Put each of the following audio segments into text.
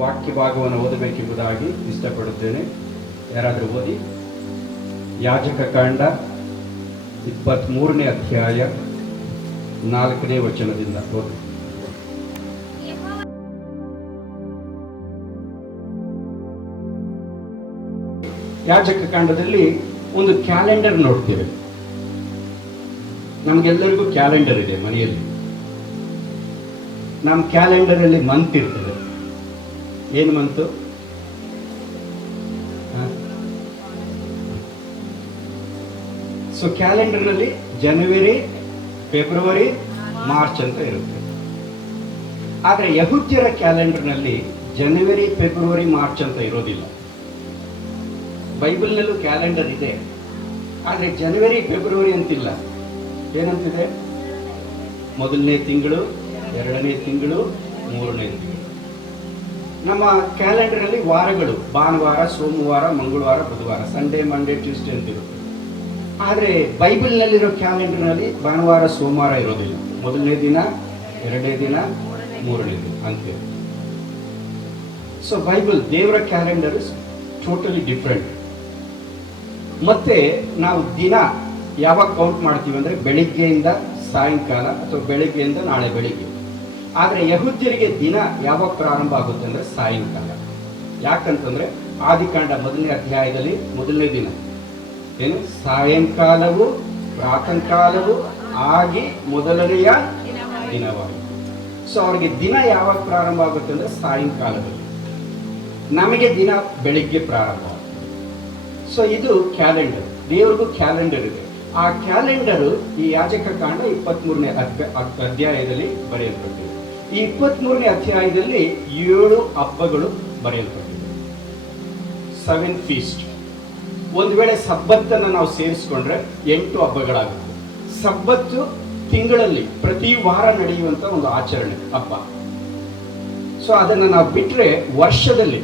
ವಾಕ್ಯ ಭಾಗವನ್ನು ಓದಬೇಕೆಂಬುದಾಗಿ ಇಷ್ಟಪಡುತ್ತೇನೆ. ಯಾರಾದರೂ ಓದಿ. ಯಾಜಕ ಕಾಂಡ 23ನೇ ಅಧ್ಯಾಯ 4ನೇ ವಚನದಿಂದ ಓದಿ. ಯಾಜಕ ಕಾಂಡದಲ್ಲಿ ಒಂದು ಕ್ಯಾಲೆಂಡರ್ ನೋಡ್ತೇವೆ. ನಮಗೆಲ್ಲರಿಗೂ ಕ್ಯಾಲೆಂಡರ್ ಇದೆ ಮನೆಯಲ್ಲಿ. ನಮ್ಮ ಕ್ಯಾಲೆಂಡರ್ ಅಲ್ಲಿ ಮಂತ್ ಇರ್ತದೆ. ಏನು ಮಂತು? ಸೊ ಕ್ಯಾಲೆಂಡರ್ ನಲ್ಲಿ ಜನವರಿ, ಫೆಬ್ರವರಿ, ಮಾರ್ಚ್ ಅಂತ ಇರುತ್ತೆ. ಆದ್ರೆ ಯಹೂದ್ಯರ ಕ್ಯಾಲೆಂಡರ್ ನಲ್ಲಿ ಜನವರಿ, ಫೆಬ್ರವರಿ, ಮಾರ್ಚ್ ಅಂತ ಇರೋದಿಲ್ಲ. ಬೈಬಲ್ನಲ್ಲೂ ಕ್ಯಾಲೆಂಡರ್ ಇದೆ, ಆದ್ರೆ ಜನವರಿ, ಫೆಬ್ರವರಿ ಅಂತಿಲ್ಲ. ಏನಂತಿದೆ? ಮೊದಲನೇ ತಿಂಗಳು, 2ನೇ ತಿಂಗಳು, 3ನೇ ತಿಂಗಳು. ನಮ್ಮ ಕ್ಯಾಲೆಂಡರ್ ಅಲ್ಲಿ ವಾರಗಳು ಭಾನುವಾರ, ಸೋಮವಾರ, ಮಂಗಳವಾರ, ಬುಧವಾರ, ಸಂಡೇ, ಮಂಡೇ, ಟ್ಯೂಸ್ಡೇ ಅಂತ ಇರುತ್ತೆ. ಆದ್ರೆ ಬೈಬಲ್ನಲ್ಲಿರೋ ಕ್ಯಾಲೆಂಡರ್ ನಲ್ಲಿ ಭಾನುವಾರ, ಸೋಮವಾರ ಇರೋದಿಲ್ಲ. ಮೊದಲನೇ ದಿನ, 2ನೇ ದಿನ, 3ನೇ ದಿನ ಅಂತ. ಸೊ ಬೈಬಲ್, ದೇವರ ಕ್ಯಾಲೆಂಡರ್ ಇಸ್ ಟೋಟಲಿ ಡಿಫ್ರೆಂಟ್. ಮತ್ತೆ ನಾವು ದಿನ ಯಾವಾಗ ಕೌಂಟ್ ಮಾಡ್ತೀವಿ ಅಂದ್ರೆ ಬೆಳಿಗ್ಗೆಯಿಂದ ಸಾಯಂಕಾಲ ಅಥವಾ ಬೆಳಿಗ್ಗೆಯಿಂದ ನಾಳೆ ಬೆಳಿಗ್ಗೆ. ಆದ್ರೆ ಯಹೂದ್ಯರಿಗೆ ದಿನ ಯಾವಾಗ ಪ್ರಾರಂಭ ಆಗುತ್ತೆ ಅಂದ್ರೆ ಸಾಯಂಕಾಲ. ಯಾಕಂತಂದ್ರೆ ಆದಿಕಾಂಡ 1ನೇ ಅಧ್ಯಾಯದಲ್ಲಿ ಮೊದಲನೇ ದಿನ ಏನು? ಸಾಯಂಕಾಲವು ಪ್ರಾತಃ ಕಾಲವು ಆಗಿ ಮೊದಲನೆಯ ದಿನವಾಗಿದೆ. ಸೊ ಅವ್ರಿಗೆ ದಿನ ಯಾವಾಗ ಪ್ರಾರಂಭ ಆಗುತ್ತೆ ಅಂದ್ರೆ ಸಾಯಂಕಾಲದಲ್ಲಿ. ನಮಗೆ ದಿನ ಬೆಳಿಗ್ಗೆ ಪ್ರಾರಂಭ. ಸೊ ಇದು ಕ್ಯಾಲೆಂಡರ್. ದೇವರಿಗೂ ಕ್ಯಾಲೆಂಡರ್ ಇದೆ. ಆ ಕ್ಯಾಲೆಂಡರು ಈ ಯಾಜಕ ಕಾಂಡ 23ನೇ ಅಧ್ಯಾಯದಲ್ಲಿ ಬರೆಯಲ್ಪಟ್ಟಿದೆ. ಈ 23ನೇ ಅಧ್ಯಾಯದಲ್ಲಿ 7 ಹಬ್ಬಗಳು ಬರೆಯಲ್ಪಟ್ಟಿದೆ. 7 ಫೀಸ್ಟ್. ಒಂದು ವೇಳೆ ಸಬ್ಬತ್ತನ್ನು ನಾವು ಸೇರಿಸ್ಕೊಂಡ್ರೆ 8 ಹಬ್ಬಗಳಾಗುತ್ತೆ. ಸಬ್ಬತ್ತು ತಿಂಗಳಲ್ಲಿ ಪ್ರತಿ ವಾರ ನಡೆಯುವಂತ ಒಂದು ಆಚರಣೆ, ಹಬ್ಬ. ಸೊ ಅದನ್ನು ನಾವು ಬಿಟ್ರೆ ವರ್ಷದಲ್ಲಿ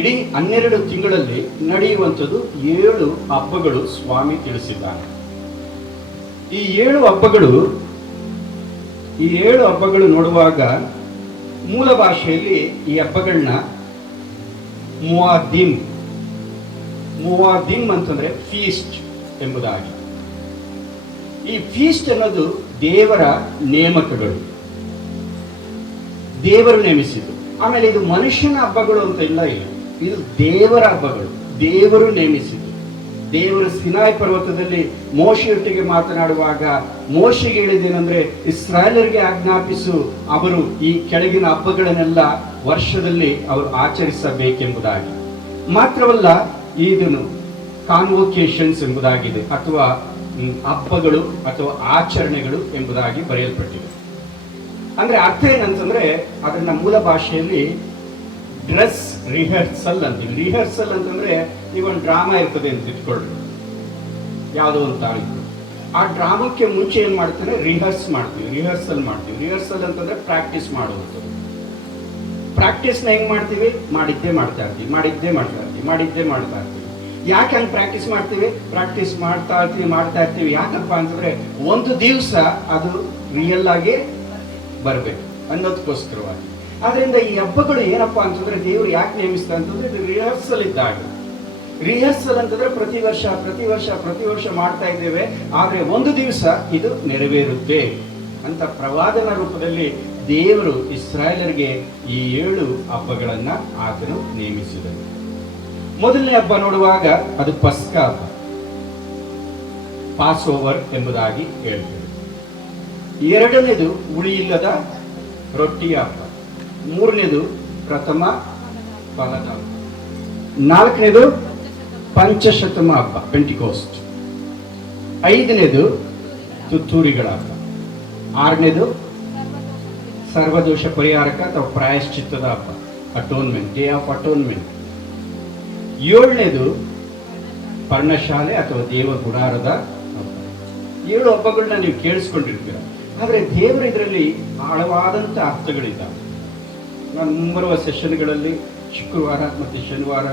ಇಡೀ 12 ತಿಂಗಳಲ್ಲಿ ನಡೆಯುವಂಥದ್ದು 7 ಹಬ್ಬಗಳು ಸ್ವಾಮಿ ತಿಳಿಸಿದ್ದಾನೆ. ಈ 7 ಹಬ್ಬಗಳು ನೋಡುವಾಗ ಮೂಲ ಭಾಷೆಯಲ್ಲಿ ಈ ಹಬ್ಬಗಳನ್ನ ಮುವಾದಿಮ್ ಅಂತಂದ್ರೆ ಫೀಸ್ಟ್ ಎಂಬುದಾಗಿ. ಈ ಫೀಸ್ಟ್ ಅನ್ನೋದು ದೇವರ ನೇಮಕಗಳು, ದೇವರು ನೇಮಿಸಿದ್ದು. ಆಮೇಲೆ ಇದು ಮನುಷ್ಯನ ಹಬ್ಬಗಳು ಅಂತ ಇಲ್ಲ, ಇದು ದೇವರ ಹಬ್ಬಗಳು, ದೇವರು ನೇಮಿಸಿದ್ದು. ದೇವರು ಸಿನಾಯ್ ಪರ್ವತದಲ್ಲಿ ಮೋಶೆಯೊಟ್ಟಿಗೆ ಮಾತನಾಡುವಾಗ ಮೋಶೆಗೆ ಹೇಳಿದೇನೆಂದ್ರೆ, ಇಸ್ರಾಯೇಲರಿಗೆ ಆಜ್ಞಾಪಿಸು, ಅವರು ಈ ಕೆಳಗಿನ ಹಬ್ಬಗಳನ್ನೆಲ್ಲ ವರ್ಷದಲ್ಲಿ ಅವರು ಆಚರಿಸಬೇಕೆಂಬುದಾಗಿ. ಮಾತ್ರವಲ್ಲ, ಇದನ್ನು ಕಾನ್ವೊಕೇಶನ್ಸ್ ಎಂಬುದಾಗಿದೆ, ಅಥವಾ ಹಬ್ಬಗಳು ಅಥವಾ ಆಚರಣೆಗಳು ಎಂಬುದಾಗಿ ಬರೆಯಲ್ಪಟ್ಟಿದೆ. ಅಂದ್ರೆ ಅರ್ಥ ಏನಂತಂದ್ರೆ, ಅದನ್ನ ಮೂಲ ಭಾಷೆಯಲ್ಲಿ ಡ್ರೆಸ್ ರಿಹರ್ಸಲ್ ಅಂತೀವಿ. ರಿಹರ್ಸಲ್ ಅಂತಂದ್ರೆ ಈಗ ಒಂದು ಡ್ರಾಮಾ ಇರ್ತದೆ ಅಂತ ಇಟ್ಕೊಳ್ರಿ, ಯಾವುದೋ ಒಂದು ತಾರೀಕು. ಆ ಡ್ರಾಮಕ್ಕೆ ಮುಂಚೆ ಏನ್ ಮಾಡ್ತಾರೆ? ರಿಹರ್ಸಲ್ ಮಾಡ್ತೀವಿ. ರಿಹರ್ಸಲ್ ಅಂತಂದ್ರೆ ಪ್ರಾಕ್ಟೀಸ್ ಮಾಡುವಂಥದ್ದು. ಪ್ರಾಕ್ಟೀಸ್ನ ಹೆಂಗ್ ಮಾಡ್ತೀವಿ? ಮಾಡಿದ್ದೇ ಮಾಡ್ತಾ ಇರ್ತೀವಿ. ಯಾಕೆ ಹಂಗೆ ಪ್ರಾಕ್ಟೀಸ್ ಮಾಡ್ತೀವಿ? ಪ್ರಾಕ್ಟೀಸ್ ಮಾಡ್ತಾ ಇರ್ತೀವಿ. ಯಾಕಪ್ಪ ಅಂತಂದ್ರೆ ಒಂದು ದಿವಸ ಅದು ರಿಯಲ್ ಆಗಿ ಬರಬೇಕು ಅನ್ನೋದಕ್ಕೋಸ್ಕರವಾಗಿ. ಆದ್ರಿಂದ ಈ ಹಬ್ಬಗಳು ಏನಪ್ಪಾ ಅಂತಂದ್ರೆ ದೇವರು ಯಾಕೆ ನೇಮಿಸ್ತಾ ಅಂತಂದ್ರೆ ಇದು ರಿಹರ್ಸಲ್ ಇದ್ದಾಗ. ರಿಹರ್ಸಲ್ ಅಂತಂದ್ರೆ ಪ್ರತಿ ವರ್ಷ ಮಾಡ್ತಾ ಇದ್ದೇವೆ, ಆದ್ರೆ ಒಂದು ದಿವಸ ಇದು ನೆರವೇರುತ್ತೆ ಅಂತ ಪ್ರವಾದನ ರೂಪದಲ್ಲಿ ದೇವರು ಇಸ್ರಾಯೇಲರಿಗೆ ಈ 7 ಹಬ್ಬಗಳನ್ನ ಆತನು ನೇಮಿಸಿದನು. ಮೊದಲನೇ ಹಬ್ಬ ನೋಡುವಾಗ ಅದು ಪಸ್ಕಾ ಹಬ್ಬ, ಪಾಸ್ ಓವರ್ ಎಂಬುದಾಗಿ ಹೇಳ್ತೇವೆ. 2ನೇದು ಹುಳಿಯಿಲ್ಲದ ರೊಟ್ಟಿಯ ಹಬ್ಬ. 3ನೇದು ಪ್ರಥಮ ಫಲದ ಹಬ್ಬ. 4ನೇದು ಪಂಚಶತಮ ಹಬ್ಬ, ಪೆಂಟಿಕೋಸ್ಟ್. 5ನೇದು ತುತ್ತೂರಿಗಳ ಹಬ್ಬ. 6ನೇದು ಸರ್ವದೋಷ ಪರಿಹಾರಕ ಅಥವಾ ಪ್ರಾಯಶ್ಚಿತ್ತದ ಹಬ್ಬ, ಅಟೋನ್ಮೆಂಟ್, ಡೇ ಆಫ್ ಅಟೋನ್ಮೆಂಟ್. 7ನೇದು ಪರ್ಣಶಾಲೆ ಅಥವಾ ದೇವ ಗುಡಾರದ ಹಬ್ಬ. 7 ಹಬ್ಬಗಳನ್ನ ನೀವು ಕೇಳಿಸ್ಕೊಂಡಿರ್ತೀರ. ಆದರೆ ದೇವರ ಇದರಲ್ಲಿ ಆಳವಾದಂಥ ಅರ್ಥಗಳಿದ್ದಾವೆ. ನಾನು ಮುಂಬರುವ ಸೆಷನ್ಗಳಲ್ಲಿ ಶುಕ್ರವಾರ ಮತ್ತು ಶನಿವಾರ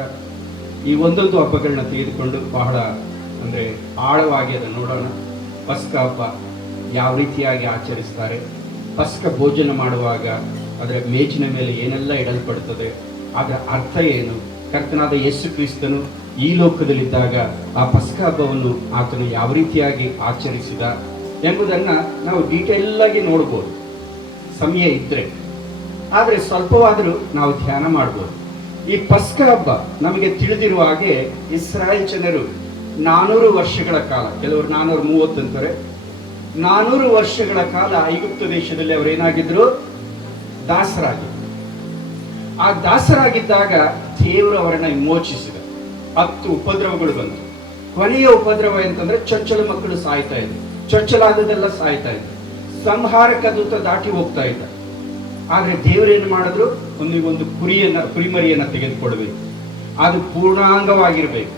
ಈ ಒಂದೊಂದು ಹಬ್ಬಗಳನ್ನ ತೆಗೆದುಕೊಂಡು ಬಹಳ ಅಂದರೆ ಆಳವಾಗಿ ಅದನ್ನು ನೋಡೋಣ. ಪಸ್ಕ ಹಬ್ಬ ಯಾವ ರೀತಿಯಾಗಿ ಆಚರಿಸ್ತಾರೆ, ಪಸ್ಕ ಭೋಜನ ಮಾಡುವಾಗ ಅದರ ಮೇಜಿನ ಮೇಲೆ ಏನೆಲ್ಲ ಇಡಲ್ಪಡ್ತದೆ, ಅದರ ಅರ್ಥ ಏನು, ಕರ್ತನಾದ ಯೇಸು ಕ್ರಿಸ್ತನು ಈ ಲೋಕದಲ್ಲಿದ್ದಾಗ ಆ ಪಸ್ಕ ಹಬ್ಬವನ್ನು ಆತನು ಯಾವ ರೀತಿಯಾಗಿ ಆಚರಿಸಿದ ಎಂಬುದನ್ನು ನಾವು ಡೀಟೇಲ್ ಆಗಿ ನೋಡ್ಬೋದು ಸಮಯ ಇದ್ದರೆ. ಆದರೆ ಸ್ವಲ್ಪವಾದರೂ ನಾವು ಧ್ಯಾನ ಮಾಡ್ಬೋದು. ಈ ಪಸ್ಕ ಹಬ್ಬ ನಮಗೆ ತಿಳಿದಿರುವ ಹಾಗೆ ಇಸ್ರಾಯೇಲ್ ಜನರು 400 ವರ್ಷಗಳ ಕಾಲ, ಕೆಲವರು 430 ಅಂತಾರೆ, 400 ವರ್ಷಗಳ ಕಾಲ ಐಗುಪ್ತ ದೇಶದಲ್ಲಿ ಅವರೇನಾಗಿದ್ರು, ದಾಸರಾಗಿದ್ರು. ಆ ದಾಸರಾಗಿದ್ದಾಗ ದೇವರು ಅವರನ್ನ ವಿಮೋಚಿಸಿದ. 10 ಉಪದ್ರವಗಳು ಬಂತು. ಕೊನೆಯ ಉಪದ್ರವ ಅಂತಂದ್ರೆ ಚೊಚ್ಚಲ ಮಕ್ಕಳು ಸಾಯ್ತಾ ಇದ್ರು, ಚೊಚ್ಚಲಾದದೆಲ್ಲ ಸಾಯ್ತಾ ಇದ್ರು, ಸಂಹಾರಕ ದೂತ ದಾಟಿ ಹೋಗ್ತಾ ಇದ್ದ. ಆದ್ರೆ ದೇವರೇನು ಮಾಡಿದ್ರು, ಒಂದು ಕುರಿಮರಿಯನ್ನ ತೆಗೆದುಕೊಳ್ಬೇಕು. ಅದು ಪೂರ್ಣಾಂಗವಾಗಿರ್ಬೇಕು,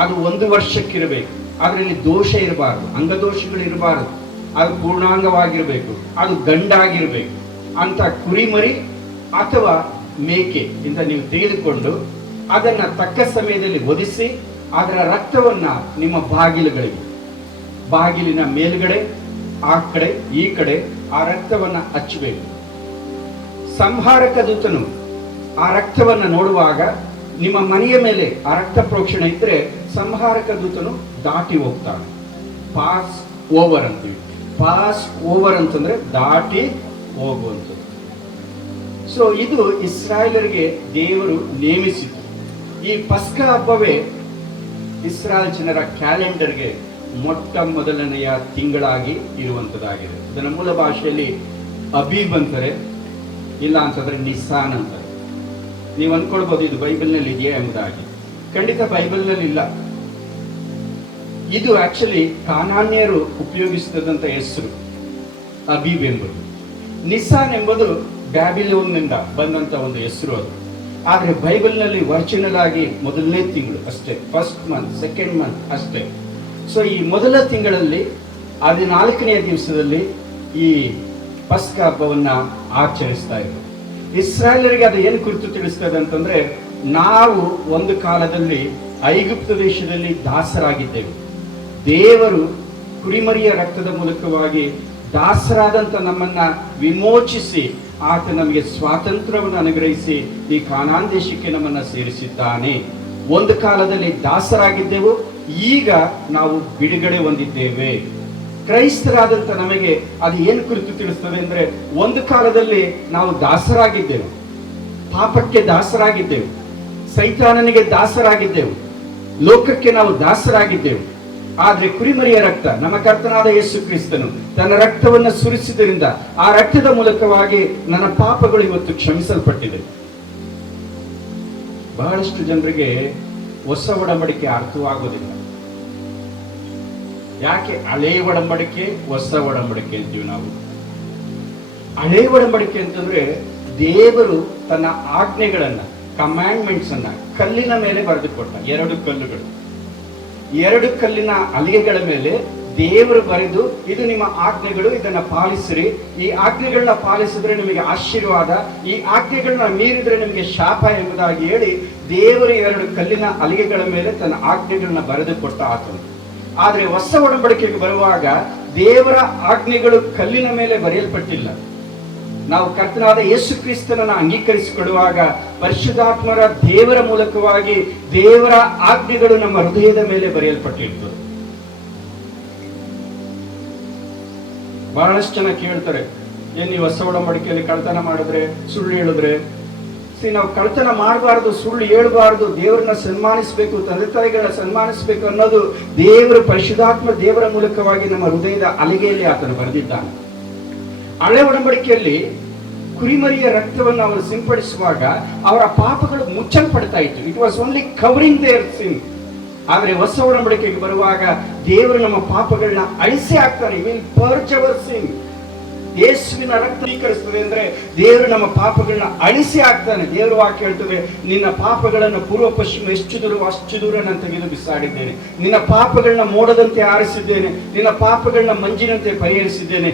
ಅದು 1 ವರ್ಷಕ್ಕಿರಬೇಕು, ಅದರಲ್ಲಿ ದೋಷ ಇರಬಾರದು, ಅಂಗದೋಷಗಳು ಇರಬಾರದು, ಅದು ಪೂರ್ಣಾಂಗವಾಗಿರ್ಬೇಕು, ಅದು ಗಂಡಾಗಿರ್ಬೇಕು ಅಂತ ಕುರಿಮರಿ ಅಥವಾ ಮೇಕೆ ಇಂದ ನೀವು ತೆಗೆದುಕೊಂಡು ಅದನ್ನ ತಕ್ಕ ಸಮಯದಲ್ಲಿ ಒದಿಸಿ ಅದರ ರಕ್ತವನ್ನ ನಿಮ್ಮ ಬಾಗಿಲಿನ ಮೇಲ್ಗಡೆ, ಆ ಕಡೆ ಈ ಕಡೆ ಆ ರಕ್ತವನ್ನ ಹಚ್ಚಬೇಕು. ಸಂಹಾರಕ ದೂತನು ಆ ರಕ್ತವನ್ನ ನೋಡುವಾಗ ನಿಮ್ಮ ಮನೆಯ ಮೇಲೆ ಆ ರಕ್ತ ಪ್ರೋಕ್ಷಣೆ ಇದ್ರೆ ಸಂಹಾರಕ ದೂತನು ದಾಟಿ ಹೋಗ್ತಾನೆ. ಪಾಸ್ ಓವರ್ ಅಂತೀವಿ. ಪಾಸ್ ಓವರ್ ಅಂತಂದ್ರೆ ದಾಟಿ ಹೋಗುವಂಥದ್ದು. ಸೊ ಇದು ಇಸ್ರಾಯೇಲರಿಗೆ ದೇವರು ನೇಮಿಸಿತು. ಈ ಪಸ್ಕ ಹಬ್ಬವೇ ಇಸ್ರಾಯೇಲ್ ಜನರ ಕ್ಯಾಲೆಂಡರ್ಗೆ ಮೊಟ್ಟ ಮೊದಲನೆಯ ತಿಂಗಳಾಗಿ ಇರುವಂಥದ್ದಾಗಿದೆ. ಇದನ್ನ ಮೂಲ ಭಾಷೆಯಲ್ಲಿ ಅಬೀಬ್ ಅಂತಾರೆ, ಇಲ್ಲ ಅಂತಂದ್ರೆ ನಿಸ್ಸಾನ್ ಅಂತಾರೆ. ನೀವು ಅನ್ಕೊಳ್ಬಹುದು ಇದು ಬೈಬಲ್ನಲ್ಲಿ ಇದೆಯಾ ಎಂಬುದಾಗಿ. ಖಂಡಿತ ಬೈಬಲ್ನಲ್ಲಿ ಇಲ್ಲ. ಇದು ಆಕ್ಚುಲಿ ಕಾನಾನ್ಯರು ಉಪಯೋಗಿಸಿದಂತ ಹೆಸರು ಅಬೀಬ್ ಎಂಬುದು. ನಿಸ್ಸಾನ್ ಎಂಬುದು ಬ್ಯಾಬಿಲೋನ್ನಿಂದ ಬಂದಂತ ಒಂದು ಹೆಸರು ಅದು. ಆದ್ರೆ ಬೈಬಲ್ನಲ್ಲಿ ಒರಿಜಿನಲ್ ಆಗಿ ಮೊದಲನೇ ತಿಂಗಳು ಅಷ್ಟೇ, ಫಸ್ಟ್ ಮಂತ್, ಸೆಕೆಂಡ್ ಮಂತ್ ಅಷ್ಟೇ. ಸೊ ಈ ಮೊದಲ ತಿಂಗಳಲ್ಲಿ 14ನೆಯ ದಿವಸದಲ್ಲಿ ಈ ಪಸ್ಕ ಹಬ್ಬವನ್ನ ಆಚರಿಸ್ತಾ ಇದ್ರು. ಇಸ್ರಾಯೇಲರಿಗೆ ಅದು ಏನು ಕುರಿತು ತಿಳಿಸ್ತದೆ ಅಂತಂದ್ರೆ, ನಾವು ಒಂದು ಕಾಲದಲ್ಲಿ ಐಗುಪ್ತ ದೇಶದಲ್ಲಿ ದಾಸರಾಗಿದ್ದೆವು. ದೇವರು ಕುರಿಮರಿಯ ರಕ್ತದ ಮೂಲಕವಾಗಿ ದಾಸರಾದಂತ ನಮ್ಮನ್ನ ವಿಮೋಚಿಸಿ ಆತ ನಮಗೆ ಸ್ವಾತಂತ್ರ್ಯವನ್ನು ಅನುಗ್ರಹಿಸಿ ಈ ಕಾನಾನ್ ದೇಶಕ್ಕೆ ನಮ್ಮನ್ನ ಸೇರಿಸಿದ್ದಾನೆ. ಒಂದು ಕಾಲದಲ್ಲಿ ದಾಸರಾಗಿದ್ದೆವು, ಈಗ ನಾವು ಬಿಡುಗಡೆ ಹೊಂದಿದ್ದೇವೆ. ಕ್ರೈಸ್ತರಾದಂತ ನಮಗೆ ಅದು ಏನು ಕುರಿತು ತಿಳಿಸ್ತದೆ ಅಂದ್ರೆ, ಒಂದು ಕಾಲದಲ್ಲಿ ನಾವು ದಾಸರಾಗಿದ್ದೆವು, ಪಾಪಕ್ಕೆ ದಾಸರಾಗಿದ್ದೆವು, ಸೈತಾನನಿಗೆ ದಾಸರಾಗಿದ್ದೆವು, ಲೋಕಕ್ಕೆ ನಾವು ದಾಸರಾಗಿದ್ದೆವು. ಆದ್ರೆ ಕುರಿಮರಿಯ ರಕ್ತ, ನಮ್ಮ ಕರ್ತನಾದ ಯೇಸು ಕ್ರಿಸ್ತನು ತನ್ನ ರಕ್ತವನ್ನು ಸುರಿಸಿದ್ದರಿಂದ ಆ ರಕ್ತದ ಮೂಲಕವಾಗಿ ನನ್ನ ಪಾಪಗಳು ಇವತ್ತು ಕ್ಷಮಿಸಲ್ಪಟ್ಟಿದೆ. ಬಹಳಷ್ಟು ಜನರಿಗೆ ಹೊಸ ಒಡಂಬಡಿಕೆ ಅರ್ಥವಾಗೋದಿಲ್ಲ. ಯಾಕೆ ಹಳೆ ಒಡಂಬಡಿಕೆ ಹೊಸ ಒಡಂಬಡಿಕೆ ಅಂತೀವಿ ನಾವು? ಹಳೆ ಒಡಂಬಡಿಕೆ ಅಂತಂದ್ರೆ ದೇವರು ತನ್ನ ಆಜ್ಞೆಗಳನ್ನ, ಕಮ್ಯಾಂಡ್ಮೆಂಟ್ಸ್ ಅನ್ನ ಕಲ್ಲಿನ ಮೇಲೆ ಬರೆದುಕೊಟ್ಟ. 2 ಕಲ್ಲಿನ ಹಲಿಗೆಗಳ ಮೇಲೆ ದೇವರು ಬರೆದು, ಇದು ನಿಮ್ಮ ಆಜ್ಞೆಗಳು, ಇದನ್ನ ಪಾಲಿಸಿರಿ, ಈ ಆಜ್ಞೆಗಳನ್ನ ಪಾಲಿಸಿದ್ರೆ ನಿಮಗೆ ಆಶೀರ್ವಾದ, ಈ ಆಜ್ಞೆಗಳನ್ನ ಮೀರಿದ್ರೆ ನಿಮಗೆ ಶಾಪ ಎಂಬುದಾಗಿ ಹೇಳಿ ದೇವರು 2 ಕಲ್ಲಿನ ಹಲಿಗೆಗಳ ಮೇಲೆ ತನ್ನ ಆಜ್ಞೆಗಳನ್ನ ಬರೆದು ಕೊಟ್ಟ ಆತನು. ಆದ್ರೆ ಹೊಸ ಒಡಂಬಡಿಕೆಗೆ ಬರುವಾಗ ದೇವರ ಆಜ್ಞೆಗಳು ಕಲ್ಲಿನ ಮೇಲೆ ಬರೆಯಲ್ಪಟ್ಟಿಲ್ಲ. ನಾವು ಕರ್ತನಾದ ಯೇಸು ಕ್ರಿಸ್ತನನ್ನು ಅಂಗೀಕರಿಸಿಕೊಳ್ಳುವಾಗ ಪರಿಶುದ್ಧಾತ್ಮರ ದೇವರ ಮೂಲಕವಾಗಿ ದೇವರ ಆಜ್ಞೆಗಳು ನಮ್ಮ ಹೃದಯದ ಮೇಲೆ ಬರೆಯಲ್ಪಟ್ಟಿರ್ತದೆ. ಬಹಳಷ್ಟು ಜನ ಕೇಳ್ತಾರೆ, ನೀವು ಹೊಸ ಒಡಂಬಡಿಕೆಯಲ್ಲಿ ಕಳ್ತನ ಮಾಡಿದ್ರೆ, ಸುಳ್ಳು ಹೇಳಿದ್ರೆ. ನಾವು ಕಳ್ತನ ಮಾಡಬಾರದು, ಸುಳ್ಳು ಹೇಳಬಾರದು, ದೇವರನ್ನ ಸನ್ಮಾನಿಸಬೇಕು, ತಂದೆ ತಾಯಿಗಳನ್ನ ಸನ್ಮಾನಿಸಬೇಕು ಅನ್ನೋದು ದೇವರು ಪರಿಶುದ್ಧಾತ್ಮ ದೇವರ ಮೂಲಕವಾಗಿ ನಮ್ಮ ಹೃದಯದ ಅಲಿಗೆಯಲ್ಲಿ ಆತನು ಬರೆದಿದ್ದಾನೆ. ಹಳೆ ಒಡಂಬಡಿಕೆಯಲ್ಲಿ ಕುರಿಮರಿಯ ರಕ್ತವನ್ನು ಅವರು ಸಿಂಪಡಿಸುವಾಗ ಅವರ ಪಾಪಗಳು ಮುಚ್ಚಲ್ಪಡ್ತಾ ಇತ್ತು. It was only covering their sin. ಆದ್ರೆ ಹೊಸ ಒಡಂಬಡಿಕೆಗೆ ಬರುವಾಗ ದೇವರು ನಮ್ಮ ಪಾಪಗಳನ್ನ ಅಳಿಸಿ ಹಾಕ್ತಾನೆ. Will purge our sin. ಯೇಸುವಿನ ರಕ್ತ ಸ್ವೀಕರಿಸ್ತದೆ ಅಂದ್ರೆ ದೇವರು ನಮ್ಮ ಪಾಪಗಳನ್ನ ಅಳಿಸಿ ಹಾಕ್ತಾನೆ. ದೇವರು ವಾಕ್ಯ ಹೇಳ್ತದೆ, ನಿನ್ನ ಪಾಪಗಳನ್ನು ಪೂರ್ವ ಪಶ್ಚಿಮ ಎಷ್ಟು ದೂರ ಅಷ್ಟು ದೂರ ನಾನು ತೆಗೆದು ಬಿಸಾಡಿದ್ದೇನೆ, ನಿನ್ನ ಪಾಪಗಳನ್ನ ಮೋಡದಂತೆ ಆರಿಸಿದ್ದೇನೆ, ನಿನ್ನ ಪಾಪಗಳನ್ನ ಮಂಜಿನಂತೆ ಪರಿಹರಿಸಿದ್ದೇನೆ,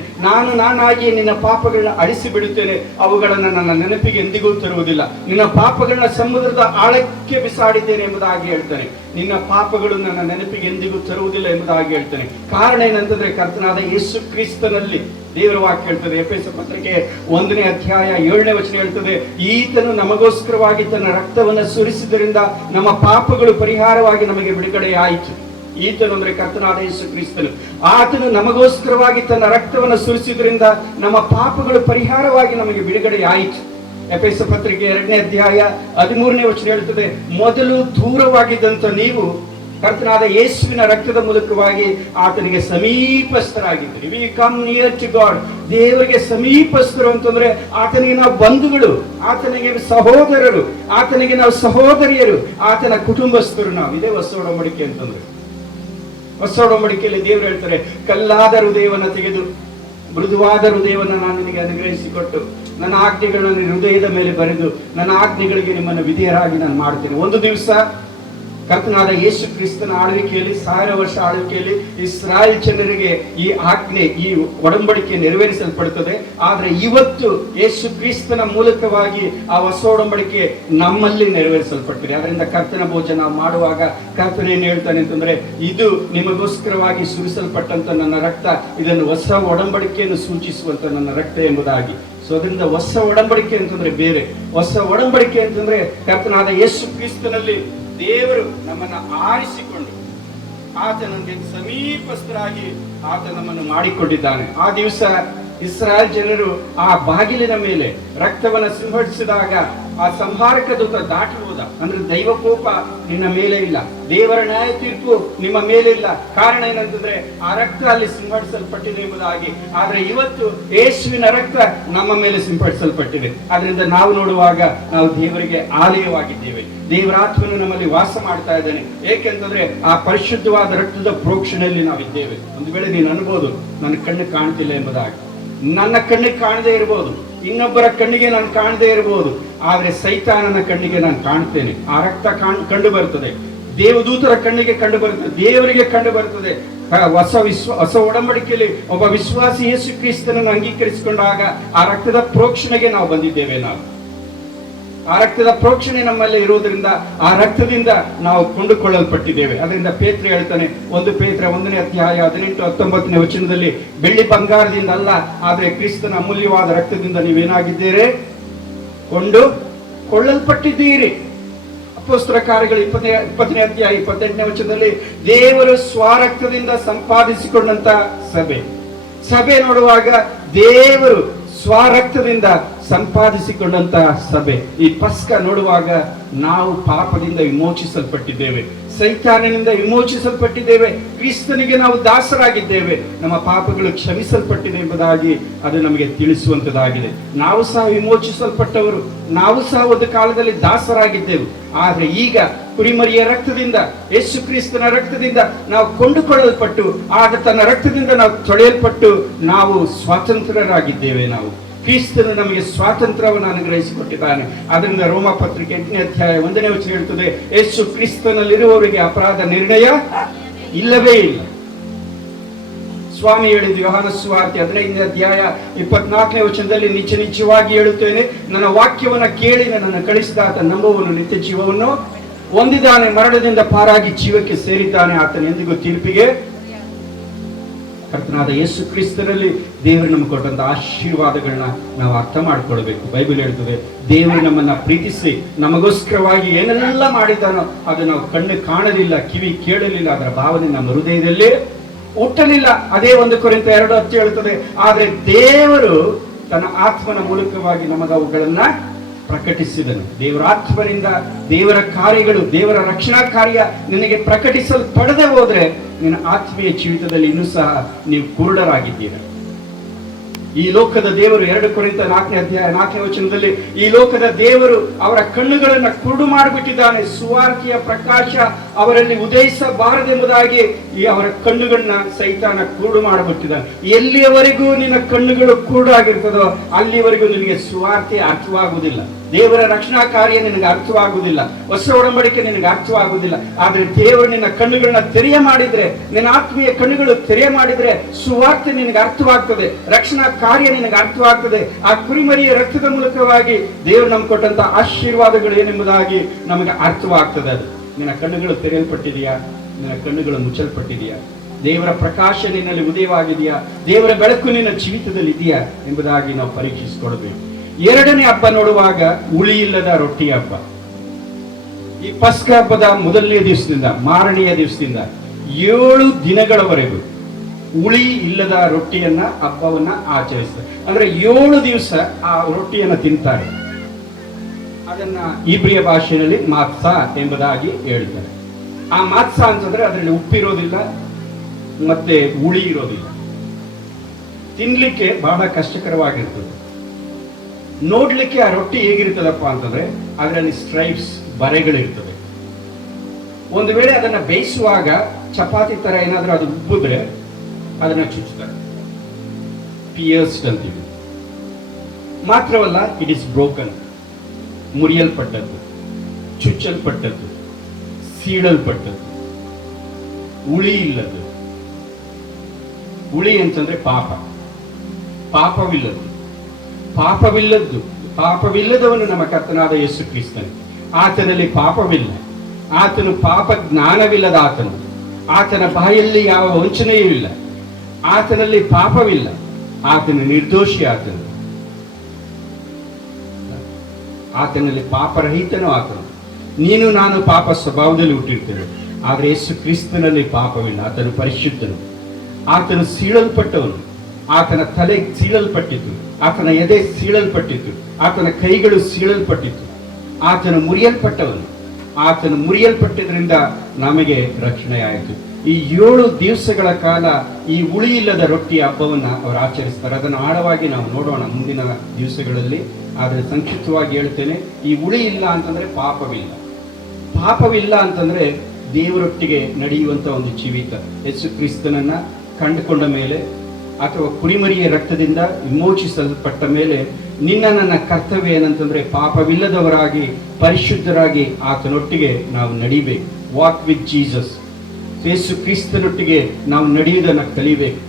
ನಾನಾಗಿ ನಿನ್ನ ಪಾಪಗಳನ್ನ ಅಳಿಸಿ ಬಿಡುತ್ತೇನೆ, ಅವುಗಳನ್ನ ನನ್ನ ನೆನಪಿಗೆ ಎಂದಿಗೂ ತರುವುದಿಲ್ಲ, ನಿನ್ನ ಪಾಪಗಳನ್ನ ಸಮುದ್ರದ ಆಳಕ್ಕೆ ಬಿಸಾಡಿದ್ದೇನೆ ಎಂಬುದಾಗಿ ಹೇಳ್ತಾನೆ. ನಿನ್ನ ಪಾಪಗಳು ನನ್ನ ನೆನಪಿಗೆ ಎಂದಿಗೂ ತರುವುದಿಲ್ಲ ಎಂಬುದಾಗಿ ಹೇಳ್ತಾನೆ. ಕಾರಣ ಏನಂತಂದ್ರೆ ಕರ್ತನಾದ ಯೇಸು ಕ್ರಿಸ್ತನಲ್ಲಿ ದೇವರ ವಾಕ್ಯ ಹೇಳ್ತದೆ, ಎಫೆಸ ಪತ್ರಿಕೆ 1ನೇ ಅಧ್ಯಾಯ 7ನೇ ವಚನ ಹೇಳ್ತದೆ, ಈತನು ನಮಗೋಸ್ಕರವಾಗಿ ತನ್ನ ರಕ್ತವನ್ನು ಸುರಿಸಿದ್ದರಿಂದ ನಮ್ಮ ಪಾಪಗಳು ಪರಿಹಾರವಾಗಿ ನಮಗೆ ಬಿಡುಗಡೆ ಆಯಿತು. ಈತನು ಅಂದ್ರೆ ಕರ್ತನಾದ ಯೇಸು ಕ್ರಿಸ್ತನು. ಆತನು ನಮಗೋಸ್ಕರವಾಗಿ ತನ್ನ ರಕ್ತವನ್ನು ಸುರಿಸಿದ್ರಿಂದ ನಮ್ಮ ಪಾಪಗಳು ಪರಿಹಾರವಾಗಿ ನಮಗೆ ಬಿಡುಗಡೆ ಆಯಿತು. ಎಫೆಸ ಪತ್ರಿಕೆ 2ನೇ ಅಧ್ಯಾಯ 13ನೇ ವಚನ ಹೇಳ್ತದೆ, ಮೊದಲು ದೂರವಾಗಿದ್ದಂತ ನೀವು ಕರ್ತನಾದ ಯೇಸುವಿನ ರಕ್ತದ ಮೂಲಕವಾಗಿ ಆತನಿಗೆ ಸಮೀಪಸ್ಥರಾಗಿದ್ದೀರಿ. We come near to God. ದೇವರಿಗೆ ಸಮೀಪಸ್ಥರು ಅಂತಂದ್ರೆ ಆತನಿಗೆ ನಾವು ಬಂಧುಗಳು, ಆತನಿಗೆ ಸಹೋದರರು, ಆತನಿಗೆ ನಾವು ಸಹೋದರಿಯರು, ಆತನ ಕುಟುಂಬಸ್ಥರು ನಾವು. ಇದೇ ಹೊಸ ಒಡಂಬಡಿಕೆ ಅಂತಂದ್ರೆ. ಹೊಸ ಒಡಂಬಡಿಕೆಯಲ್ಲಿ ದೇವರು ಹೇಳ್ತಾರೆ, ಕಲ್ಲಾದ ಹೃದಯವನ್ನು ತೆಗೆದು ಮೃದುವಾದ ಹೃದಯವನ್ನು ನಾನು ನಿನಗೆ ಅನುಗ್ರಹಿಸಿಕೊಟ್ಟು ನನ್ನ ಆಜ್ಞೆಗಳನ್ನು ಹೃದಯದ ಮೇಲೆ ಬರೆದು ನನ್ನ ಆಜ್ಞೆಗಳಿಗೆ ನಿಮ್ಮನ್ನು ವಿಧೇಯರಾಗಿ ನಾನು ಮಾಡ್ತೇನೆ. ಒಂದು ದಿವಸ ಕರ್ತನಾದ ಯೇಸು ಕ್ರಿಸ್ತನ ಆಳ್ವಿಕೆಯಲ್ಲಿ 1000 ವರ್ಷ ಆಳ್ವಿಕೆಯಲ್ಲಿ ಇಸ್ರಾಯೇಲ್ ಜನರಿಗೆ ಈ ಆಜ್ಞೆ, ಈ ಒಡಂಬಡಿಕೆ ನೆರವೇರಿಸಲ್ಪಡುತ್ತದೆ. ಆದ್ರೆ ಇವತ್ತು ಯೇಸು ಕ್ರಿಸ್ತನ ಮೂಲಕವಾಗಿ ಆ ಹೊಸ ಒಡಂಬಡಿಕೆ ನಮ್ಮಲ್ಲಿ ನೆರವೇರಿಸಲ್ಪಟ್ಟಿದೆ. ಅದರಿಂದ ಕರ್ತನ ಭೋಜನ ನಾವು ಮಾಡುವಾಗ ಕರ್ತನ ಏನ್ ಹೇಳ್ತಾನೆ ಅಂತಂದ್ರೆ, ಇದು ನಿಮಗೋಸ್ಕರವಾಗಿ ಸುರಿಸಲ್ಪಟ್ಟಂತ ನನ್ನ ರಕ್ತ, ಇದನ್ನು ಹೊಸ ಒಡಂಬಡಿಕೆಯನ್ನು ಸೂಚಿಸುವಂತ ನನ್ನ ರಕ್ತ ಎಂಬುದಾಗಿ. ಸೊ ಅದರಿಂದ ಹೊಸ ಒಡಂಬಡಿಕೆ ಅಂತಂದ್ರೆ ಬೇರೆ. ಹೊಸ ಒಡಂಬಡಿಕೆ ಅಂತಂದ್ರೆ ಕರ್ತನಾದ ಯೇಸು ಕ್ರಿಸ್ತನಲ್ಲಿ ದೇವರು ನಮ್ಮನ್ನು ಆರಿಸಿಕೊಂಡು ಆತನಿಗೆ ಸಮೀಪಸ್ಥರಾಗಿ ಆತ ನಮ್ಮನ್ನು ಮಾಡಿಕೊಂಡಿದ್ದಾನೆ. ಆ ದಿವಸ ಇಸ್ರಾಯೇಲ್ ಜನರು ಆ ಬಾಗಿಲಿನ ಮೇಲೆ ರಕ್ತವನ್ನು ಸಿಂಹಡಿಸಿದಾಗ ಆ ಸಂಹಾರಕ ದೂತ ದಾಟಿ ಹೋದ. ಅಂದ್ರೆ ದೈವ ಕೋಪ ನಿನ್ನ ಮೇಲೆ ಇಲ್ಲ, ದೇವರ ನ್ಯಾಯ ತೀರ್ಪು ನಿಮ್ಮ ಮೇಲೆ ಇಲ್ಲ. ಕಾರಣ ಏನಂತಂದ್ರೆ ಆ ರಕ್ತ ಅಲ್ಲಿ ಸಿಂಹಡಿಸಲ್ಪಟ್ಟಿದೆ ಎಂಬುದಾಗಿ. ಆದ್ರೆ ಇವತ್ತು ಯೇಸುವಿನ ರಕ್ತ ನಮ್ಮ ಮೇಲೆ ಸಿಂಪಡಿಸಲ್ಪಟ್ಟಿದೆ. ಅದರಿಂದ ನಾವು ನೋಡುವಾಗ ನಾವು ದೇವರಿಗೆ ಆಲಯವಾಗಿದ್ದೇವೆ. ದೇವರ ಆತ್ಮನು ನಮ್ಮಲ್ಲಿ ವಾಸ ಮಾಡ್ತಾ ಇದ್ದಾನೆ. ಏಕೆಂತಂದ್ರೆ ಆ ಪರಿಶುದ್ಧವಾದ ರಕ್ತದ ಪ್ರೋಕ್ಷಣೆಯಲ್ಲಿ ನಾವಿದ್ದೇವೆ. ಒಂದು ವೇಳೆ ನೀನು ಅನ್ಬೋದು, ನನ್ನ ಕಣ್ಣು ಕಾಣ್ತಿಲ್ಲ ಎಂಬುದಾಗಿ. ನನ್ನ ಕಣ್ಣಿಗೆ ಕಾಣದೇ ಇರಬಹುದು, ಇನ್ನೊಬ್ಬರ ಕಣ್ಣಿಗೆ ನಾನು ಕಾಣದೇ ಇರಬಹುದು, ಆದ್ರೆ ಸೈತಾನನ ಕಣ್ಣಿಗೆ ನಾನು ಕಾಣ್ತೇನೆ. ಆ ರಕ್ತ ಕಂಡು ಬರ್ತದೆ, ದೇವದೂತರ ಕಣ್ಣಿಗೆ ಕಂಡು ಬರ್ತದೆ, ದೇವರಿಗೆ ಕಂಡು ಬರ್ತದೆ. ಹೊಸ ಒಡಂಬಡಿಕೆಯಲ್ಲಿ ಒಬ್ಬ ವಿಶ್ವಾಸಿ ಯೇಸು ಕ್ರಿಸ್ತನನ್ನು ಅಂಗೀಕರಿಸಿಕೊಂಡಾಗ ಆ ರಕ್ತದ ಪ್ರೋಕ್ಷಣೆಗೆ ನಾವು ಬಂದಿದ್ದೇವೆ. ನಾವು ಆ ರಕ್ತದ ಪ್ರೋಕ್ಷಣೆ ನಮ್ಮಲ್ಲಿ ಇರುವುದರಿಂದ ಆ ರಕ್ತದಿಂದ ನಾವು ಕೊಂಡುಕೊಳ್ಳಲ್ಪಟ್ಟಿದ್ದೇವೆ. ಅದರಿಂದ ಪೇತ್ರ ಹೇಳ್ತಾನೆ, 1 ಪೇತ್ರ 1ನೇ ಅಧ್ಯಾಯ 18-19ನೇ ವಚನದಲ್ಲಿ, ಬೆಳ್ಳಿ ಬಂಗಾರದಿಂದ ಅಲ್ಲ, ಆದ್ರೆ ಕ್ರಿಸ್ತನ ಅಮೂಲ್ಯವಾದ ರಕ್ತದಿಂದ ನೀವೇನಾಗಿದ್ದೀರಿ? ಕೊಳ್ಳಲ್ಪಟ್ಟಿದ್ದೀರಿ. ಅಪೊಸ್ತಲ ಕಾರ್ಯಗಳು 20ನೇ ಅಧ್ಯಾಯ 28ನೇ ವಚನದಲ್ಲಿ, ದೇವರು ಸ್ವರಕ್ತದಿಂದ ಸಂಪಾದಿಸಿಕೊಂಡಂತ ಸಭೆ ನೋಡುವಾಗ ದೇವರು ಸ್ವರಕ್ತದಿಂದ ಸಂಪಾದಿಸಿಕೊಂಡಂತಹ ಸಭೆ. ಈ ಪಸ್ಕ ನೋಡುವಾಗ ನಾವು ಪಾಪದಿಂದ ವಿಮೋಚಿಸಲ್ಪಟ್ಟಿದ್ದೇವೆ, ಸೈತಾನನಿಂದ ವಿಮೋಚಿಸಲ್ಪಟ್ಟಿದ್ದೇವೆ, ಕ್ರಿಸ್ತನಿಗೆ ನಾವು ದಾಸರಾಗಿದ್ದೇವೆ, ನಮ್ಮ ಪಾಪಗಳು ಕ್ಷಮಿಸಲ್ಪಟ್ಟಿದೆ ಎಂಬುದಾಗಿ ಅದು ನಮಗೆ ತಿಳಿಸುವಂತದ್ದಾಗಿದೆ. ನಾವು ಸಹ ವಿಮೋಚಿಸಲ್ಪಟ್ಟವರು, ನಾವು ಸಹ ಒಂದು ಕಾಲದಲ್ಲಿ ದಾಸರಾಗಿದ್ದೆವು. ಆದ್ರೆ ಈಗ ಕುರಿಮರಿಯ ರಕ್ತದಿಂದ, ಯೇಸು ಕ್ರಿಸ್ತನ ರಕ್ತದಿಂದ ನಾವು ಕೊಂಡುಕೊಳ್ಳಲ್ಪಟ್ಟು, ಆಗ ತನ್ನ ರಕ್ತದಿಂದ ನಾವು ತೊಳೆಯಲ್ಪಟ್ಟು ನಾವು ಸ್ವಾತಂತ್ರ್ಯರಾಗಿದ್ದೇವೆ. ನಾವು ಕ್ರಿಸ್ತನು ನಮಗೆ ಸ್ವಾತಂತ್ರ್ಯವನ್ನು ಅನುಗ್ರಹಿಸಿಕೊಟ್ಟಿದ್ದಾನೆ. ಅದರಿಂದ ರೋಮ ಪತ್ರಿಕೆ 8ನೇ ಅಧ್ಯಾಯ 1ನೇ ವಚನ ಹೇಳ್ತದೆ, ಯೇಸು ಕ್ರಿಸ್ತನಲ್ಲಿರುವವರಿಗೆ ಅಪರಾಧ ನಿರ್ಣಯ ಇಲ್ಲವೇ ಇಲ್ಲ. ಸ್ವಾಮಿ ಹೇಳಿದ್ದು ಯೋಹಾನ ಸುವಾರ್ತೆ 15ನೇ ಅಧ್ಯಾಯ 24ನೇ ವಚನದಲ್ಲಿ, ನಿಜವಾಗಿ ಹೇಳುತ್ತೇನೆ, ನನ್ನ ವಾಕ್ಯವನ್ನ ಕೇಳಿ ನನ್ನನ್ನು ಕಳಿಸಿದಾತ ನಂಬುವವನು ನಿತ್ಯ ಜೀವವನ್ನು ಹೊಂದಿದ್ದಾನೆ, ಮರಣದಿಂದ ಪಾರಾಗಿ ಜೀವಕ್ಕೆ ಸೇರಿದ್ದಾನೆ, ಆತನ ಎಂದಿಗೂ ತೀರ್ಪಿಗೆ. ಕರ್ತನಾದ ಯೇಸು ಕ್ರಿಸ್ತನಲ್ಲಿ ದೇವರು ನಮಗೆ ಕೊಟ್ಟಂತ ಆಶೀರ್ವಾದಗಳನ್ನ ನಾವು ಅರ್ಥ ಮಾಡ್ಕೊಳ್ಬೇಕು. ಬೈಬಲ್ ಹೇಳ್ತದೆ, ದೇವರು ನಮ್ಮನ್ನ ಪ್ರೀತಿಸಿ ನಮಗೋಸ್ಕರವಾಗಿ ಏನೆಲ್ಲ ಮಾಡಿದ್ದಾನೋ ಅದು ನಾವು ಕಣ್ಣು ಕಾಣಲಿಲ್ಲ, ಕಿವಿ ಕೇಳಲಿಲ್ಲ, ಅದರ ಭಾವನೆ ನಮ್ಮ ಹೃದಯದಲ್ಲಿ ಹುಟ್ಟಲಿಲ್ಲ. ಅದೇ 1 ಕೊರಿಂಥ 2:10 ಹೇಳ್ತದೆ, ಆದ್ರೆ ದೇವರು ತನ್ನ ಆತ್ಮನ ಮೂಲಕವಾಗಿ ನಮಗವುಗಳನ್ನ ಪ್ರಕಟಿಸಿದನು. ದೇವರ ಆತ್ಮನಿಂದ ದೇವರ ಕಾರ್ಯಗಳು, ದೇವರ ರಕ್ಷಣಾ ಕಾರ್ಯ ನಿನಗೆ ಪ್ರಕಟಿಸಲ್ಪಡದೆ ಹೋದ್ರೆ ನಿನ್ನ ಆತ್ಮೀಯ ಜೀವಿತದಲ್ಲಿ ಇನ್ನೂ ಸಹ ನೀವು ಕುರುಡರಾಗಿದ್ದೀರ. ಈ ಲೋಕದ ದೇವರು 2 ಕೊರಿಂಥ 4ನೇ ಅಧ್ಯಾಯ 4ನೇ ವಚನದಲ್ಲಿ, ಈ ಲೋಕದ ದೇವರು ಅವರ ಕಣ್ಣುಗಳನ್ನ ಕುರುಡು ಮಾಡಿಬಿಟ್ಟಿದ್ದಾನೆ, ಸುವಾರ್ತೆಯ ಪ್ರಕಾಶ ಅವರಲ್ಲಿ ಉದಯಿಸಬಾರದೆಂಬುದಾಗಿ ಈ ಅವರ ಕಣ್ಣುಗಳನ್ನ ಸೈತಾನ ಕುರುಡು ಮಾಡಿಬಿಟ್ಟಿದ್ದಾನೆ. ಎಲ್ಲಿಯವರೆಗೂ ನಿನ್ನ ಕಣ್ಣುಗಳು ಕುರುಡಾಗಿರ್ತದೋ ಅಲ್ಲಿವರೆಗೂ ನಿನಗೆ ಸುವಾರ್ತೆ ಅರ್ಥವಾಗುವುದಿಲ್ಲ, ದೇವರ ರಕ್ಷಣಾ ಕಾರ್ಯ ನಿನಗೆ ಅರ್ಥವಾಗುವುದಿಲ್ಲ, ಹೊಸ ಒಡಂಬಡಿಕೆ ನಿನಗೆ ಅರ್ಥವಾಗುವುದಿಲ್ಲ. ಆದ್ರೆ ದೇವರು ನಿನ್ನ ಕಣ್ಣುಗಳನ್ನ ತೆರೆಯ ಮಾಡಿದ್ರೆ, ನಿನ್ನ ಆತ್ಮೀಯ ಕಣ್ಣುಗಳು ತೆರೆಯ ಮಾಡಿದ್ರೆ ಸುವಾರ್ತೆ ನಿನಗೆ ಅರ್ಥವಾಗ್ತದೆ, ರಕ್ಷಣಾ ಕಾರ್ಯ ನಿನಗೆ ಅರ್ಥವಾಗ್ತದೆ. ಆ ಕುರಿಮರಿಯ ರಕ್ತದ ಮೂಲಕವಾಗಿ ದೇವರು ನಮ್ಗೆ ಕೊಟ್ಟಂತ ಆಶೀರ್ವಾದಗಳು ಏನೆಂಬುದಾಗಿ ನಮಗೆ ಅರ್ಥವಾಗ್ತದೆ. ಅದು ನಿನ್ನ ಕಣ್ಣುಗಳು ತೆರೆಯಲ್ಪಟ್ಟಿದೆಯಾ? ನಿನ್ನ ಕಣ್ಣುಗಳು ಮುಚ್ಚಲ್ಪಟ್ಟಿದೆಯಾ? ದೇವರ ಪ್ರಕಾಶ ನಿನ್ನಲ್ಲಿ ಉದಯವಾಗಿದೆಯಾ, ದೇವರ ಬೆಳಕು ನಿನ್ನ ಜೀವಿತದಲ್ಲಿ ಇದೆಯಾ ಎಂಬುದಾಗಿ ನಾವು ಪರೀಕ್ಷಿಸಿಕೊಳ್ಬೇಕು. ಎರಡನೇ ಹಬ್ಬ ನೋಡುವಾಗ ಹುಳಿ ಇಲ್ಲದ ರೊಟ್ಟಿ ಹಬ್ಬ. ಈ ಪಸ್ಕ ಹಬ್ಬದ ಮೊದಲನೇ ದಿವಸದಿಂದ ಮಾರನೆಯ ದಿವಸದಿಂದ 7 ದಿನಗಳವರೆಗೂ ಹುಳಿ ಇಲ್ಲದ ರೊಟ್ಟಿಯನ್ನ ಹಬ್ಬವನ್ನ ಆಚರಿಸ್ತಾರೆ. ಅಂದ್ರೆ 7 ದಿವಸ ಆ ರೊಟ್ಟಿಯನ್ನ ತಿಂತಾರೆ. ಅದನ್ನ ಇಬ್ರಿಯ ಭಾಷೆಯಲ್ಲಿ ಮಾತ್ಸ ಎಂಬುದಾಗಿ ಹೇಳ್ತಾರೆ. ಆ ಮಾತ್ಸ ಅಂತಂದ್ರೆ ಅದರಲ್ಲಿ ಉಪ್ಪಿರೋದಿಲ್ಲ ಮತ್ತೆ ಹುಳಿ ಇರೋದಿಲ್ಲ, ತಿನ್ಲಿಕ್ಕೆ ಬಹಳ ಕಷ್ಟಕರವಾಗಿರ್ತದೆ. ನೋಡ್ಲಿಕ್ಕೆ ಆ ರೊಟ್ಟಿ ಹೇಗಿರ್ತದಪ್ಪ ಅಂತಂದ್ರೆ ಅದರಲ್ಲಿ ಸ್ಟ್ರೈಪ್ಸ್, ಬರೆಗಳಿರ್ತವೆ. ಒಂದು ವೇಳೆ ಅದನ್ನ ಬೇಯಿಸುವಾಗ ಚಪಾತಿ ತರ ಏನಾದ್ರೂ ಅದು ಉಬ್ಬಿದ್ರೆ ಅದನ್ನ ಚುಚ್ಚುತ್ತಾರೆ, ಪಿಯರ್ಸ್ಡ್ ಅಂತೀವಿ. ಮಾತ್ರವಲ್ಲ, ಇಟ್ ಇಸ್ ಬ್ರೋಕನ್, ಮುರಿಯಲ್ಪಟ್ಟದ್ದು, ಚುಚ್ಚಲ್ಪಟ್ಟದ್ದು, ಸೀಳಲ್ಪಟ್ಟದ್ದು, ಹುಳಿ ಇಲ್ಲದ್ದು. ಹುಳಿ ಅಂತಂದ್ರೆ ಪಾಪ, ಪಾಪವಿಲ್ಲದವನು ನಮ್ಮ ಕರ್ತನಾದ ಯೇಸು ಕ್ರಿಸ್ತನು. ಆತನಲ್ಲಿ ಪಾಪವಿಲ್ಲ, ಆತನು ಪಾಪ ಜ್ಞಾನವಿಲ್ಲದ ಆತನು, ಆತನ ಬಾಯಲ್ಲಿ ಯಾವ ವಂಚನೆಯೂ ಇಲ್ಲ, ಆತನಲ್ಲಿ ಪಾಪವಿಲ್ಲ, ಆತನು ನಿರ್ದೋಷಿ, ಆತನಲ್ಲಿ ಪಾಪರಹಿತನೂ ಆತನು. ನೀನು ನಾನು ಪಾಪ ಸ್ವಭಾವದಲ್ಲಿ ಹುಟ್ಟಿರ್ತೇವೆ, ಆದರೆ ಯೇಸು ಕ್ರಿಸ್ತನಲ್ಲಿ ಪಾಪವಿಲ್ಲ. ಆತನು ಪರಿಶುದ್ಧನು, ಆತನು ಸೀಳಲ್ಪಟ್ಟವನು, ಆತನ ತಲೆ ಸೀಳಲ್ಪಟ್ಟಿತು, ಆತನ ಎದೆ ಸೀಳಲ್ಪಟ್ಟಿತು, ಆತನ ಕೈಗಳು ಸೀಳಲ್ಪಟ್ಟಿತು, ಆತನು ಮುರಿಯಲ್ಪಟ್ಟವನು. ಆತನು ಮುರಿಯಲ್ಪಟ್ಟಿದ್ರಿಂದ ನಮಗೆ ರಕ್ಷಣೆ ಆಯಿತು. ಈ 7 ದಿವಸಗಳ ಕಾಲ ಈ ಹುಳಿ ಇಲ್ಲದ ರೊಟ್ಟಿ ಹಬ್ಬವನ್ನ ಅವರು ಆಚರಿಸ್ತಾರೆ. ಅದನ್ನು ಆಳವಾಗಿ ನಾವು ನೋಡೋಣ ಮುಂದಿನ ದಿವಸಗಳಲ್ಲಿ. ಆದರೆ ಸಂಕ್ಷಿಪ್ತವಾಗಿ ಹೇಳ್ತೇನೆ, ಈ ಹುಳಿ ಇಲ್ಲ ಅಂತಂದ್ರೆ ಪಾಪವಿಲ್ಲ ಅಂತಂದ್ರೆ ದೇವರೊಟ್ಟಿಗೆ ನಡೆಯುವಂತ ಒಂದು ಜೀವಿತ. ಯೇಸು ಕ್ರಿಸ್ತನನ್ನ ಕಂಡುಕೊಂಡ ಮೇಲೆ ಅಥವಾ ಕುರಿಮರಿಯ ರಕ್ತದಿಂದ ವಿಮೋಚಿಸಲ್ಪಟ್ಟ ಮೇಲೆ ನನ್ನ ಕರ್ತವ್ಯ ಏನಂತಂದ್ರೆ ಪಾಪವಿಲ್ಲದವರಾಗಿ ಪರಿಶುದ್ಧರಾಗಿ ಆತನೊಟ್ಟಿಗೆ ನಾವು ನಡಿಬೇಕು. Walk with Jesus. ಯೇಸು ಕ್ರಿಸ್ತನೊಟ್ಟಿಗೆ ನಾವು ನಡೆಯುವುದನ್ನು ಕಲಿಬೇಕು.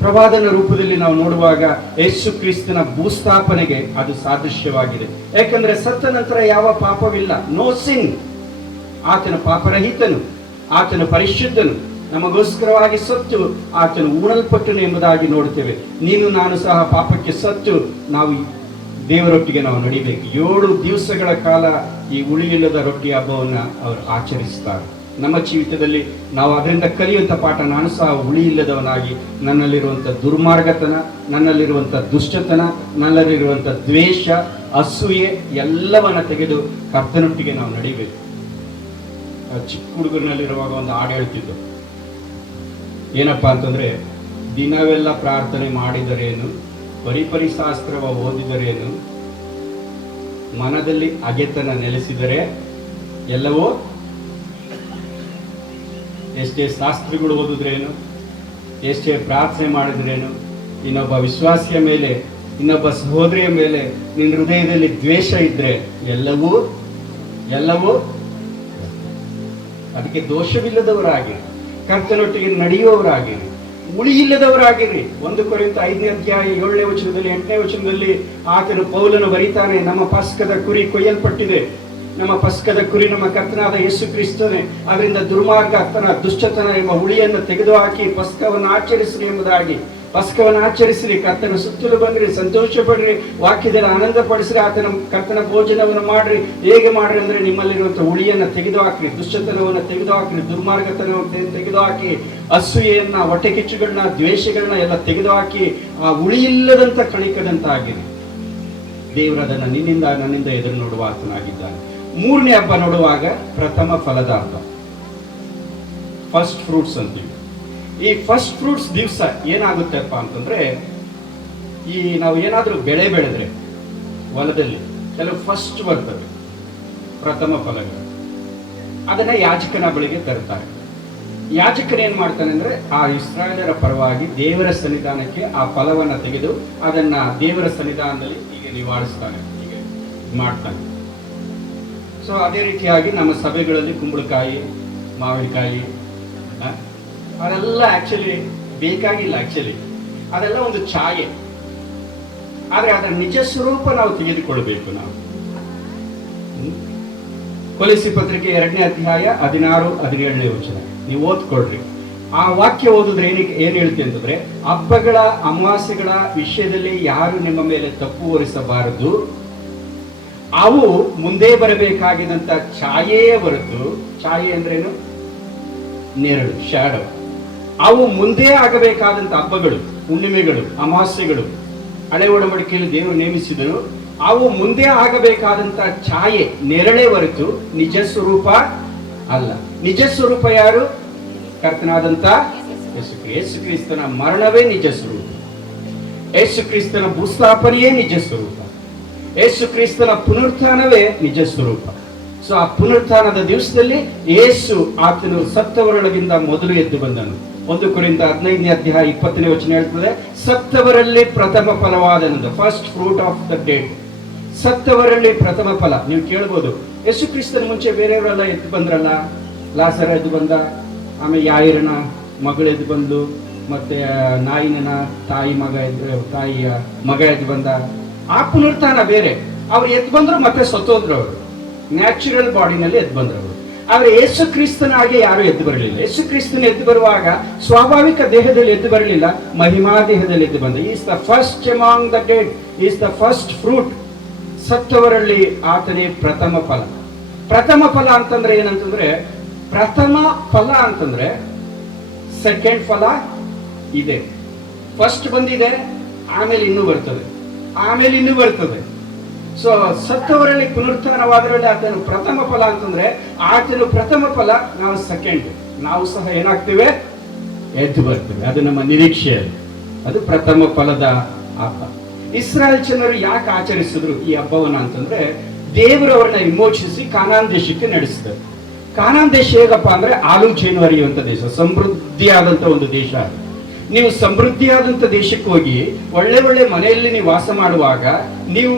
ಪ್ರವಾದನ ರೂಪದಲ್ಲಿ ನಾವು ನೋಡುವಾಗ ಯೇಸು ಕ್ರಿಸ್ತನ ಭೂಸ್ಥಾಪನೆಗೆ ಅದು ಸಾದೃಶ್ಯವಾಗಿದೆ. ಯಾಕಂದ್ರೆ ಸತ್ತ ನಂತರ ಯಾವ ಪಾಪವಿಲ್ಲ, ನೋ ಸಿನ್. ಆತನ ಪಾಪರಹಿತನು, ಆತನ ಪರಿಶುದ್ಧನು, ನಮಗೋಸ್ಕರವಾಗಿ ಸತ್ತು ಆತನು ಉಣಲ್ಪಟ್ಟನು ಎಂಬುದಾಗಿ ನೋಡ್ತೇವೆ. ನೀನು ನಾನು ಸಹ ಪಾಪಕ್ಕೆ ಸತ್ತು ನಾವು ದೇವರೊಟ್ಟಿಗೆ ನಾವು ನಡಿಬೇಕು. 7 ದಿವಸಗಳ ಕಾಲ ಈ ಹುಳಿಯಿಲ್ಲದ ರೊಟ್ಟಿ ಹಬ್ಬವನ್ನ ಅವರು ಆಚರಿಸ್ತಾರೆ. ನಮ್ಮ ಜೀವಿತದಲ್ಲಿ ನಾವು ಅದರಿಂದ ಕಲಿಯುವಂಥ ಪಾಠ, ನಾನು ಸಹ ಹುಳಿ ಇಲ್ಲದವನಾಗಿ ನನ್ನಲ್ಲಿರುವಂಥ ದುರ್ಮಾರ್ಗತನ, ನನ್ನಲ್ಲಿರುವಂಥ ದುಷ್ಟತನ, ನನ್ನಲ್ಲಿರುವಂಥ ದ್ವೇಷ, ಅಸೂಯೆ ಎಲ್ಲವನ್ನ ತೆಗೆದು ಕರ್ತನೊಟ್ಟಿಗೆ ನಾವು ನಡಿಬೇಕು. ಚಿಕ್ಕ ಹುಡುಗರಿನಲ್ಲಿರುವಾಗ ಒಂದು ಹಾಡು ಹೇಳ್ತಿದ್ದು, ಏನಪ್ಪಾ ಅಂತಂದ್ರೆ, ದಿನವೆಲ್ಲ ಪ್ರಾರ್ಥನೆ ಮಾಡಿದರೇನು, ಪರಿಪರಿಶಾಸ್ತ್ರವ ಓದಿದರೇನು, ಮನದಲ್ಲಿ ಅಗೆತನ ನೆಲೆಸಿದರೆ ಎಲ್ಲವೋ. ಎಷ್ಟೇ ಶಾಸ್ತ್ರಗಳು ಓದಿದ್ರೇನು, ಎಷ್ಟೇ ಪ್ರಾರ್ಥನೆ ಮಾಡಿದ್ರೇನು, ಇನ್ನೊಬ್ಬ ವಿಶ್ವಾಸಿಯ ಮೇಲೆ, ಇನ್ನೊಬ್ಬ ಸಹೋದರಿಯ ಮೇಲೆ ನಿನ್ನ ಹೃದಯದಲ್ಲಿ ದ್ವೇಷ ಇದ್ರೆ ಎಲ್ಲವೂ ಅದಕ್ಕೆ ದೋಷವಿಲ್ಲದವರಾಗಿರಿ, ಕರ್ತನೊಟ್ಟಿಗೆ ನಡೆಯುವವರಾಗಿರಿ, ಹುಳಿ ಇಲ್ಲದವರಾಗಿರಿ. 1 ಕೊರಿಂಥ 5ನೇ ಅಧ್ಯಾಯ 7ನೇ ವಚನದಲ್ಲಿ 8ನೇ ವಚನದಲ್ಲಿ ಆತನು ಪೌಲನು ಬರೀತಾನೆ, ನಮ್ಮ ಪಸ್ಕದ ಕುರಿ ಕೊಯ್ಯಲ್ಪಟ್ಟಿದೆ. ನಮ್ಮ ಪಸ್ಕದ ಕುರಿ ನಮ್ಮ ಕರ್ತನಾದ ಯೇಸು ಕ್ರಿಸ್ತನೇ. ಅದರಿಂದ ದುರ್ಮಾರ್ಗತನ, ದುಷ್ಟತನ ಎಂಬ ಹುಳಿಯನ್ನು ತೆಗೆದುಹಾಕಿ ಪಸ್ಕವನ್ನು ಆಚರಿಸಿರಿ ಎಂಬುದಾಗಿ. ಪಸ್ಕವನ್ನು ಆಚರಿಸಿರಿ, ಕರ್ತನ ಸುತ್ತಲೂ ಬಂದ್ರಿ, ಸಂತೋಷ ಪಡ್ರಿ, ವಾಕ್ಯದಲ್ಲಿ ಆನಂದ ಪಡಿಸ್ರಿ, ಕರ್ತನ ಭೋಜನವನ್ನು ಮಾಡ್ರಿ. ಹೇಗೆ ಮಾಡ್ರಿ ಅಂದ್ರೆ, ನಿಮ್ಮಲ್ಲಿರುವಂಥ ಹುಳಿಯನ್ನು ತೆಗೆದುಹಾಕ್ರಿ, ದುಷ್ಟತನವನ್ನು ತೆಗೆದುಹಾಕ್ರಿ, ದುರ್ಮಾರ್ಗತನವನ್ನು ತೆಗೆದುಹಾಕಿ, ಅಸೂಯೆಯನ್ನ, ಹೊಟ್ಟೆ ಕಿಚ್ಚುಗಳನ್ನ, ದ್ವೇಷಗಳನ್ನ ಎಲ್ಲ ತೆಗೆದುಹಾಕಿ ಆ ಹುಳಿ ಇಲ್ಲದಂತ ಕಣಿಕದಂತಾಗಿರಿ. ದೇವರು ಅದನ್ನು ನಿನ್ನಿಂದ ನನ್ನಿಂದ ಎದುರು ನೋಡುವ ಆತನಾಗಿದ್ದಾನೆ. 3ನೇ ಹಬ್ಬ ನೋಡುವಾಗ ಪ್ರಥಮ ಫಲದ ಹಬ್ಬ, ಫಸ್ಟ್ ಫ್ರೂಟ್ಸ್ ಅಂತೀವಿ. ಈ ಫಸ್ಟ್ ಫ್ರೂಟ್ಸ್ ದಿವಸ ಏನಾಗುತ್ತಪ್ಪ ಅಂತಂದ್ರೆ, ಈ ನಾವು ಏನಾದ್ರೂ ಬೆಳೆ ಬೆಳೆದ್ರೆ ಹೊಲದಲ್ಲಿ ಕೆಲವು ಫಸ್ಟ್ ಬರ್ತವೆ, ಪ್ರಥಮ ಫಲಗಳು. ಅದನ್ನ ಯಾಜಕನ ಬಳಿಗೆ ತರ್ತಾರೆ. ಯಾಜಕನ ಏನ್ ಮಾಡ್ತಾನೆ ಅಂದ್ರೆ, ಆ ಇಸ್ರಾಯೇಲರ ಪರವಾಗಿ ದೇವರ ಸನ್ನಿಧಾನಕ್ಕೆ ಆ ಫಲವನ್ನ ತೆಗೆದು ಅದನ್ನ ದೇವರ ಸನ್ನಿಧಾನದಲ್ಲಿ ಹೀಗೆ ನಿವಾಳಿಸ್ತಾನೆ, ಹೀಗೆ ಮಾಡ್ತಾನೆ. ಸೊ ಅದೇ ರೀತಿಯಾಗಿ ನಮ್ಮ ಸಭೆಗಳಲ್ಲಿ ಕುಂಬಳಕಾಯಿ, ಮಾವಿನಕಾಯಿ ಅದೆಲ್ಲ ಆಕ್ಚುಲಿ ಬೇಕಾಗಿಲ್ಲ. ಅದೆಲ್ಲ ಒಂದು ಛಾಯೆ. ಆದ್ರೆ ಅದರ ನಿಜ ಸ್ವರೂಪ ನಾವು ತೆಗೆದುಕೊಳ್ಬೇಕು. ನಾವು ಕೊಲೋಸಿ ಪತ್ರಿಕೆ 2ನೇ ಅಧ್ಯಾಯ 16-17ನೇ ವಚನ ನೀವು ಓದ್ಕೊಳ್ರಿ. ಆ ವಾಕ್ಯ ಓದಿದ್ರೆ ಏನ್ ಹೇಳ್ತೆ ಅಂತಂದ್ರೆ, ಹಬ್ಬಗಳ ಅಮಾವಾಸ್ಯೆಗಳ ವಿಷಯದಲ್ಲಿ ಯಾರು ನಿಮ್ಮ ಮೇಲೆ ತಪ್ಪು ಹೊರಿಸಬಾರದು, ಅವು ಮುಂದೆ ಬರಬೇಕಾಗಿದ್ದಂತ ಛಾಯೆಯೇ ಹೊರತು, ಛಾಯೆ ಅಂದ್ರೇನು? ನೆರಳು, ಶಾಡೋ. ಅವು ಮುಂದೆ ಆಗಬೇಕಾದಂತ ಹಬ್ಬಗಳು, ಹುಣ್ಣಿಮೆಗಳು, ಅಮಾವಾಸ್ಯೆಗಳು ಹಳೆ ಒಡಂಬಡಿಕೆಯಲ್ಲಿ ದೇವರು ನೇಮಿಸಿದರು. ಅವು ಮುಂದೆ ಆಗಬೇಕಾದಂತ ಛಾಯೆ, ನೆರಳೇ ಹೊರತು ನಿಜ ಸ್ವರೂಪ ಅಲ್ಲ. ನಿಜ ಸ್ವರೂಪ ಯಾರು? ಕರ್ತನಾದಂತ ಯೇಸು ಕ್ರಿಸ್ತನ ಮರಣವೇ ನಿಜ ಸ್ವರೂಪ. ಯೇಸು ಕ್ರಿಸ್ತನ ಭೂಸ್ಥಾಪನೆಯೇ ನಿಜ ಸ್ವರೂಪ. ಯೇಸು ಕ್ರಿಸ್ತನ ಪುನರುತ್ಥಾನವೇ ನಿಜ ಸ್ವರೂಪ. ಸೊ ಆ ಪುನರುತ್ಥಾನದ ದಿವಸದಲ್ಲಿ ಯೇಸು ಆತನು ಸತ್ತವರೊಳಗಿಂದ ಮೊದಲು ಎದ್ದು ಬಂದನು. 1 ಕೊರಿಂಥ 15ನೇ ಅಧ್ಯಾಯ 20ನೇ ವಚನ ಹೇಳ್ತದೆ, ಸತ್ತವರಲ್ಲಿ ಪ್ರಥಮ ಫಲವಾದನು, first fruit of the dead. ಸತ್ತವರಲ್ಲಿ ಪ್ರಥಮ ಫಲ. ನೀವು ಕೇಳ್ಬೋದು, ಯೇಸು ಕ್ರಿಸ್ತನ ಮುಂಚೆ ಬೇರೆಯವರೆಲ್ಲ ಎದ್ದು ಬಂದ್ರಲ್ಲ, ಲಾಸರ ಎದ್ದು ಬಂದ, ಆಮೇಲೆ ಯಾಯಿರನ ಮಗಳು ಎದ್ದು ಬಂದು, ಮತ್ತೆ ನಾಯಿನ ತಾಯಿಯ ಮಗ ಎದ್ದು ಬಂದ. ಆ ಪುನರುತ್ಥಾನ ಬೇರೆ. ಅವ್ರು ಎದ್ದು ಬಂದ್ರು ಮತ್ತೆ ಸತ್ತೋದ್ರು. ಅವರು ನ್ಯಾಚುರಲ್ ಬಾಡಿನಲ್ಲಿ ಎದ್ದು ಬಂದ್ರು. ಆದ್ರೆ ಯೇಸು ಕ್ರಿಸ್ತನಾಗೆ ಯಾರು ಎದ್ದು ಬರಲಿಲ್ಲ. ಯೇಸು ಕ್ರಿಸ್ತನ ಎದ್ದು ಬರುವಾಗ ಸ್ವಾಭಾವಿಕ ದೇಹದಲ್ಲಿ ಎದ್ದು ಬರಲಿಲ್ಲ, ಮಹಿಮಾ ದೇಹದಲ್ಲಿ ಎದ್ದು ಬಂದ. Is the first among the dead, is the first fruit. ಸತ್ತವರಲ್ಲಿ ಆತನೇ ಪ್ರಥಮ ಫಲ. ಪ್ರಥಮ ಫಲ ಅಂತಂದ್ರೆ ಏನಂತಂದ್ರೆ, ಪ್ರಥಮ ಫಲ ಅಂತಂದ್ರೆ ಸೆಕೆಂಡ್ ಫಲ ಇದೆ. ಫಸ್ಟ್ ಬಂದಿದೆ, ಆಮೇಲೆ ಇನ್ನೂ ಬರ್ತದೆ, ಆಮೇಲೆ ಇನ್ನೂ ಬರ್ತದೆ. ಸೊ ಸತ್ತವರಲ್ಲಿ ಪುನರುತ್ಥಾನವಾದರಲ್ಲಿ ಆತನು ಪ್ರಥಮ ಫಲ ಅಂತಂದ್ರೆ, ಆತನು ಪ್ರಥಮ ಫಲ, ನಾವು ಸೆಕೆಂಡ್. ನಾವು ಸಹ ಏನಾಗ್ತೇವೆ? ಎದ್ದು ಬರ್ತೇವೆ. ಅದು ನಮ್ಮ ನಿರೀಕ್ಷೆ. ಅದು ಪ್ರಥಮ ಫಲದ ಹಬ್ಬ. ಇಸ್ರಾಯೇಲ್ ಜನರು ಯಾಕೆ ಆಚರಿಸಿದ್ರು ಈ ಹಬ್ಬವನ್ನ ಅಂತಂದ್ರೆ, ದೇವರು ಅವರನ್ನ ವಿಮೋಚಿಸಿ ಕಾನಾನ್ ದೇಶಕ್ಕೆ ನಡೆಸಿದರು. ಕಾನಾನ್ ದೇಶ ಹೇಗಪ್ಪ ಅಂದ್ರೆ ಹಾಲು ಜೇನು ಹರಿಯುವಂತ ದೇಶ, ಸಮೃದ್ಧಿಯಾದಂತ ಒಂದು ದೇಶ. ನೀವು ಸಮೃದ್ಧಿಯಾದಂತ ದೇಶಕ್ಕೆ ಹೋಗಿ ಒಳ್ಳೆ ಒಳ್ಳೆ ಮನೆಯಲ್ಲಿ ನೀವು ವಾಸ ಮಾಡುವಾಗ, ನೀವು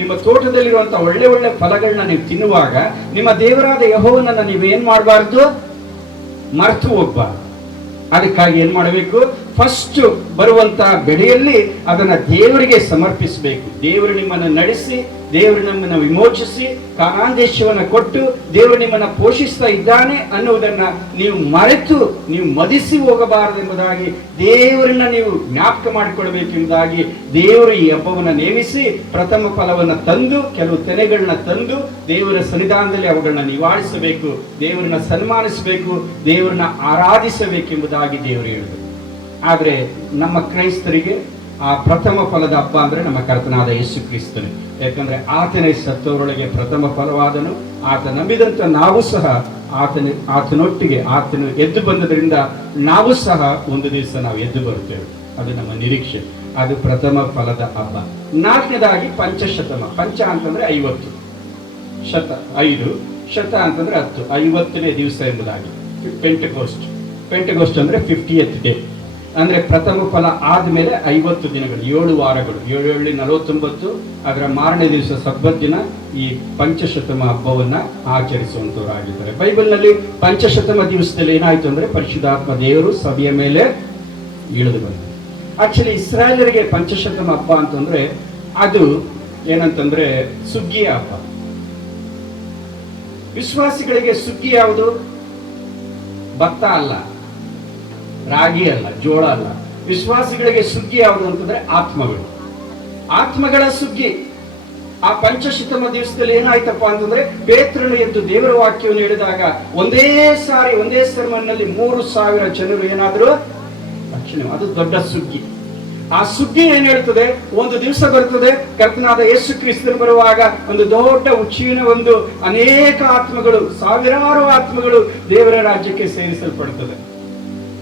ನಿಮ್ಮ ತೋಟದಲ್ಲಿರುವಂತ ಒಳ್ಳೆ ಒಳ್ಳೆ ಫಲಗಳನ್ನ ನೀವು ತಿನ್ನುವಾಗ, ನಿಮ್ಮ ದೇವರಾದ ಯೆಹೋವನನ್ನ ನೀವೇನ್ ಮಾಡಬಾರ್ದು? ಮರೆತು ಹೋಗ್ಬಾರ್ದು. ಅದಕ್ಕಾಗಿ ಏನ್ ಮಾಡಬೇಕು? ಫಸ್ಟ್ ಬರುವಂತ ಬೆಳೆಯಲ್ಲಿ ಅದನ್ನ ದೇವರಿಗೆ ಸಮರ್ಪಿಸಬೇಕು. ದೇವರು ನಿಮ್ಮನ್ನು ನಡೆಸಿ, ದೇವರು ನಮ್ಮನ್ನು ವಿಮೋಚಿಸಿ, ಕಾನಾನ್ ದೇಶವನ್ನು ಕೊಟ್ಟು, ದೇವರು ನಿಮ್ಮನ್ನ ಪೋಷಿಸ್ತಾ ಇದ್ದಾನೆ ಅನ್ನುವುದನ್ನ ನೀವು ಮರೆತು, ನೀವು ಮದಿಸಿ ಹೋಗಬಾರದೆಂಬುದಾಗಿ ದೇವರನ್ನ ನೀವು ಜ್ಞಾಪಕ ಮಾಡಿಕೊಳ್ಬೇಕೆಂಬುದಾಗಿ ದೇವರು ಈ ಹಬ್ಬವನ್ನು ನೇಮಿಸಿ ಪ್ರಥಮ ಫಲವನ್ನು ತಂದು, ಕೆಲವು ತೆನೆಗಳನ್ನ ತಂದು ದೇವರ ಸನ್ನಿಧಾನದಲ್ಲಿ ಅವುಗಳನ್ನ ನಿವಾಳಿಸಬೇಕು, ದೇವರನ್ನ ಸನ್ಮಾನಿಸಬೇಕು, ದೇವರನ್ನ ಆರಾಧಿಸಬೇಕೆಂಬುದಾಗಿ ದೇವರು ಹೇಳಿದರು. ಆದ್ರೆ ನಮ್ಮ ಕ್ರೈಸ್ತರಿಗೆ ಆ ಪ್ರಥಮ ಫಲದ ಹಬ್ಬ ಅಂದ್ರೆ ನಮ್ಮ ಕರ್ತನಾದ ಯೇಸು ಕ್ರಿಸ್ತನೇ. ಯಾಕಂದ್ರೆ ಆತನೇ ಸತ್ತವರೊಳಗೆ ಪ್ರಥಮ ಫಲವಾದನು. ಆತ ನಂಬಿದಂತ ನಾವು ಸಹ ಆತನೊಟ್ಟಿಗೆ ಆತನು ಎದ್ದು ಬಂದದ್ರಿಂದ ನಾವು ಸಹ ಒಂದು ದಿವಸ ನಾವು ಎದ್ದು ಬರುತ್ತೇವೆ. ಅದು ನಮ್ಮ ನಿರೀಕ್ಷೆ. ಅದು ಪ್ರಥಮ ಫಲದ ಹಬ್ಬ. 4ನೇದಾಗಿ ಪಂಚಶತಮ. ಪಂಚ ಅಂತಂದ್ರೆ 50, ಶತ 5, ಶತ ಅಂತಂದ್ರೆ 10, 50ನೇ ದಿವಸ ಎಂಬುದಾಗಿ. ಪೆಂಟೆಕೋಸ್ಟ್ ಅಂದ್ರೆ 50th ಡೇ. ಅಂದ್ರೆ ಪ್ರಥಮ ಫಲ ಆದ್ಮೇಲೆ 50 ದಿನಗಳು, 7 ವಾರಗಳು, 7 49, ಅದರ ಮಾರನೇ ದಿವಸ ಸಬ್ಬತ್ ದಿನ ಈ ಪಂಚಶತಮ ಹಬ್ಬವನ್ನ ಆಚರಿಸುವಂತವರಾಗಿದ್ದಾರೆ. ಬೈಬಲ್ನಲ್ಲಿ ಪಂಚಶತಮ ದಿವಸದಲ್ಲಿ ಏನಾಯ್ತು ಅಂದ್ರೆ, ಪರಿಶುದ್ಧಾತ್ಮ ದೇವರು ಸಭೆಯ ಮೇಲೆ ಇಳಿದು ಬಂದ. ಆಕ್ಚುಲಿ ಇಸ್ರಾಯೇಲರಿಗೆ ಪಂಚಶತಮ ಹಬ್ಬ ಅಂತಂದ್ರೆ ಅದು ಏನಂತಂದ್ರೆ ಸುಗ್ಗಿಯ ಹಬ್ಬ. ವಿಶ್ವಾಸಿಗಳಿಗೆ ಸುಗ್ಗಿ ಯಾವುದು? ಭತ್ತ ಅಲ್ಲ, ರಾಗಿ ಅಲ್ಲ, ಜೋಳ ಅಲ್ಲ. ವಿಶ್ವಾಸಿಗಳಿಗೆ ಸುಗ್ಗಿ ಯಾವುದು ಅಂತಂದ್ರೆ ಆತ್ಮಗಳು. ಆತ್ಮಗಳ ಸುಗ್ಗಿ. ಆ ಪಂಚಶತಮ ದಿವಸದಲ್ಲಿ ಏನಾಯ್ತಪ್ಪ ಅಂತಂದ್ರೆ, ಪೇತ್ರನು ಎದ್ದು ದೇವರ ವಾಕ್ಯವನ್ನು ಹೇಳಿದಾಗ ಒಂದೇ ಸರ್ಮನ್ನಲ್ಲಿ 3,000 ಜನರು ಏನಾದ್ರು ರಕ್ಷಣೆ. ಅದು ದೊಡ್ಡ ಸುಗ್ಗಿ. ಆ ಸುಗ್ಗಿ ಏನ್ ಹೇಳ್ತದೆ? ಒಂದು ದಿವಸ ಬರ್ತದೆ, ಕರ್ತನಾದ ಯೇಸು ಕ್ರಿಸ್ತನು ಬರುವಾಗ ಒಂದು ದೊಡ್ಡ ಉಚ್ಚಿನ ಒಂದು ಅನೇಕ ಆತ್ಮಗಳು, ಸಾವಿರಾರು ಆತ್ಮಗಳು ದೇವರ ರಾಜ್ಯಕ್ಕೆ ಸೇರಿಸಲ್ಪಡುತ್ತದೆ.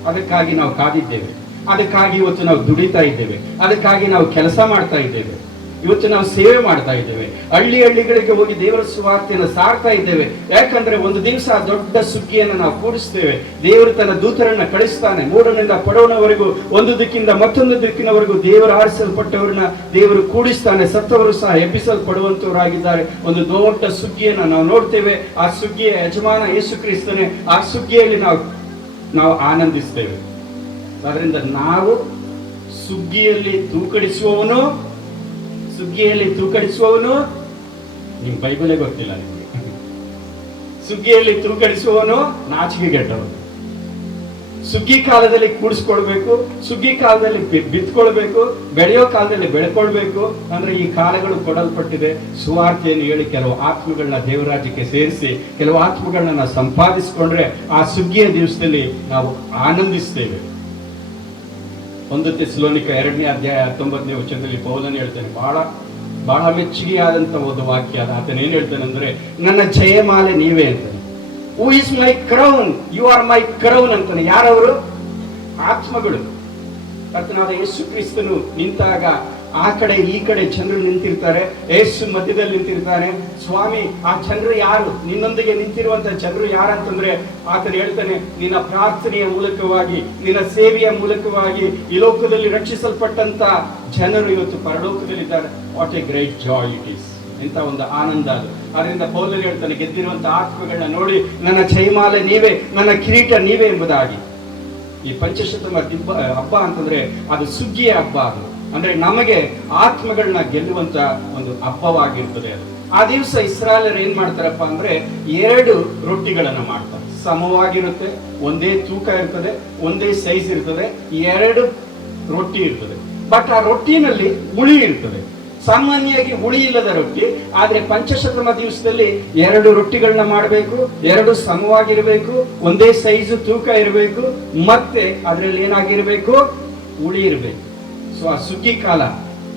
ಅದಕ್ಕಾಗಿ ನಾವು ಕಾದಿದ್ದೇವೆ. ಅದಕ್ಕಾಗಿ ಇವತ್ತು ನಾವು ದುಡಿತಾ ಇದ್ದೇವೆ. ಅದಕ್ಕಾಗಿ ನಾವು ಕೆಲಸ ಮಾಡ್ತಾ ಇದ್ದೇವೆ. ಇವತ್ತು ನಾವು ಸೇವೆ ಮಾಡ್ತಾ ಇದ್ದೇವೆ. ಹಳ್ಳಿಗಳಿಗೆ ಹೋಗಿ ದೇವರ ಸುವಾರ್ತೆಯನ್ನು ಸಾರ್ತಾ ಇದ್ದೇವೆ. ಯಾಕಂದ್ರೆ ಒಂದು ದಿವಸ ದೊಡ್ಡ ಸುಗ್ಗಿಯನ್ನು ನಾವು ಕೂಡಿಸ್ತೇವೆ. ದೇವರು ತನ್ನ ದೂತರನ್ನ ಕಳಿಸ್ತಾನೆ. ಮೂಡನಿಂದ ಪಡವನವರೆಗೂ, ಒಂದು ದಿಕ್ಕಿಂದ ಮತ್ತೊಂದು ದಿಕ್ಕಿನವರೆಗೂ ದೇವರು ಆರಿಸಲ್ಪಟ್ಟವರನ್ನ ದೇವರು ಕೂಡಿಸ್ತಾನೆ. ಸತ್ತವರು ಸಹ ಎಬ್ಬಿಸಲ್ಪಡುವಂತವರಾಗಿದ್ದಾರೆ. ಒಂದು ದೊಡ್ಡ ಸುಗ್ಗಿಯನ್ನು ನಾವು ನೋಡ್ತೇವೆ. ಆ ಸುಗ್ಗಿಯ ಯಜಮಾನ ಯೇಸು ಕ್ರಿಸ್ತನೇ. ಆ ಸುಗ್ಗಿಯಲ್ಲಿ ನಾವು ಆನಂದಿಸ್ತೇವೆ. ಅದರಿಂದ ನಾವು ಸುಗ್ಗಿಯಲ್ಲಿ ತೂಕಡಿಸುವವನು ನಿಮ್ ಬೈಬಲೇ ಗೊತ್ತಿಲ್ಲ ನಿಮಗೆ. ಸುಗ್ಗಿಯಲ್ಲಿ ತೂಕಡಿಸುವವನು ನಾಚಿಕೆಗೆಟ್ಟವನು. ಸುಗ್ಗಿ ಕಾಲದಲ್ಲಿ ಕೂಡಿಸ್ಕೊಳ್ಬೇಕು, ಸುಗ್ಗಿ ಕಾಲದಲ್ಲಿ ಬಿತ್ಕೊಳ್ಬೇಕು, ಬೆಳೆಯೋ ಕಾಲದಲ್ಲಿ ಬೆಳ್ಕೊಳ್ಬೇಕು. ಅಂದ್ರೆ ಈ ಕಾಲಗಳು ಕೊಡಲ್ಪಟ್ಟಿದೆ. ಸುವಾರ್ತೆಯನ್ನು ಹೇಳಿ ಕೆಲವು ಆತ್ಮಗಳನ್ನ ದೇವರಾಜ್ಯಕ್ಕೆ ಸೇರಿಸಿ ಕೆಲವು ಆತ್ಮಗಳನ್ನ ನಾವು ಸಂಪಾದಿಸಿಕೊಂಡ್ರೆ ಆ ಸುಗ್ಗಿಯ ದಿವಸದಲ್ಲಿ ನಾವು ಆನಂದಿಸ್ತೇವೆ. 1 ಥೆಸಲೋನಿಕ 2ನೇ ಅಧ್ಯಾಯ 19ನೇ ವಚನದಲ್ಲಿ ಪೌಲನು ಹೇಳ್ತಾನೆ, ಬಹಳ ಮೆಚ್ಚುಗೆಯಾದಂತ ಒಂದು ವಾಕ್ಯ. ಆತನ ಏನ್ ಹೇಳ್ತಾನೆ ಅಂದ್ರೆ, ನನ್ನ ಜಯಮಾಲೆ ನೀವೇ ಅಂತಾನೆ. Who is my crown, you are my crown ಅಂತಾನೆ. ಯಾರವರು? ಆತ್ಮಗಳು. ಕರ್ತನಾದ ಯೇಸು ಕ್ರಿಸ್ತನು ನಿಂತಾಗ ಆ ಕಡೆ ಈ ಕಡೆ ಜನರು ನಿಂತಿರ್ತಾರೆ. ಯೇಸು ಮಧ್ಯದಲ್ಲಿ ನಿಂತಿರ್ತಾನೆ. ಸ್ವಾಮಿ, ಆ ಜನರು ಯಾರು? ನಿನ್ನೊಂದಿಗೆ ನಿಂತಿರುವಂತ ಜನರು ಯಾರಂತಂದ್ರೆ ಆತನು ಹೇಳ್ತಾನೆ, ನಿನ್ನ ಪ್ರಾರ್ಥನೆಯ ಮೂಲಕವಾಗಿ, ನಿನ್ನ ಸೇವೆಯ ಮೂಲಕವಾಗಿ ಈ ಲೋಕದಲ್ಲಿ ರಕ್ಷಿಸಲ್ಪಟ್ಟಂತ ಜನರು ಇವತ್ತು ಪರಲೋಕದಲ್ಲಿದ್ದಾರೆ. What a great joy it is. ಎಂತ ಒಂದು ಆನಂದ ಅದು. ಅದರಿಂದ ಪೌಲನು ಹೇಳ್ತಾನೆ, ಗೆದ್ದಿರುವಂತ ಆತ್ಮಗಳನ್ನ ನೋಡಿ ನನ್ನ ಜಯಮಾಲೆ ನೀವೇ, ನನ್ನ ಕಿರೀಟ ನೀವೇ ಎಂಬುದಾಗಿ. ಈ ಪಂಚಶತಮ ಹಬ್ಬ ಅಂತಂದ್ರೆ ಅದು ಸುಗ್ಗಿಯ ಹಬ್ಬ. ಅದು ಅಂದ್ರೆ ನಮಗೆ ಆತ್ಮಗಳನ್ನ ಗೆಲ್ಲುವಂತ ಒಂದು ಹಬ್ಬವಾಗಿರ್ತದೆ ಅದು. ಆ ದಿವಸ ಇಸ್ರಾಯೇಲರು ಏನ್ ಮಾಡ್ತಾರಪ್ಪ ಅಂದ್ರೆ 2 ರೊಟ್ಟಿಗಳನ್ನ ಮಾಡ್ತಾರೆ. ಸಮವಾಗಿರುತ್ತೆ, ಒಂದೇ ತೂಕ ಇರ್ತದೆ, ಒಂದೇ ಸೈಜ್ ಇರ್ತದೆ, 2 ರೊಟ್ಟಿ ಇರ್ತದೆ. ಬಟ್ ಆ ರೊಟ್ಟಿನಲ್ಲಿ ಹುಳಿ ಇರ್ತದೆ. ಸಾಮಾನ್ಯವಾಗಿ ಹುಳಿ ಇಲ್ಲದ ರೊಟ್ಟಿ. ಆದ್ರೆ ಪಂಚಶತಮ ದಿವಸದಲ್ಲಿ 2 ರೊಟ್ಟಿಗಳನ್ನ ಮಾಡಬೇಕು, 2 ಸಮವಾಗಿರ್ಬೇಕು, ಒಂದೇ ಸೈಜ್ ತೂಕ ಇರಬೇಕು, ಮತ್ತೆ ಅದರಲ್ಲಿ ಏನಾಗಿರ್ಬೇಕು? ಹುಳಿ ಇರಬೇಕು. ಸೊ ಆ ಸುಗ್ಗಿ ಕಾಲ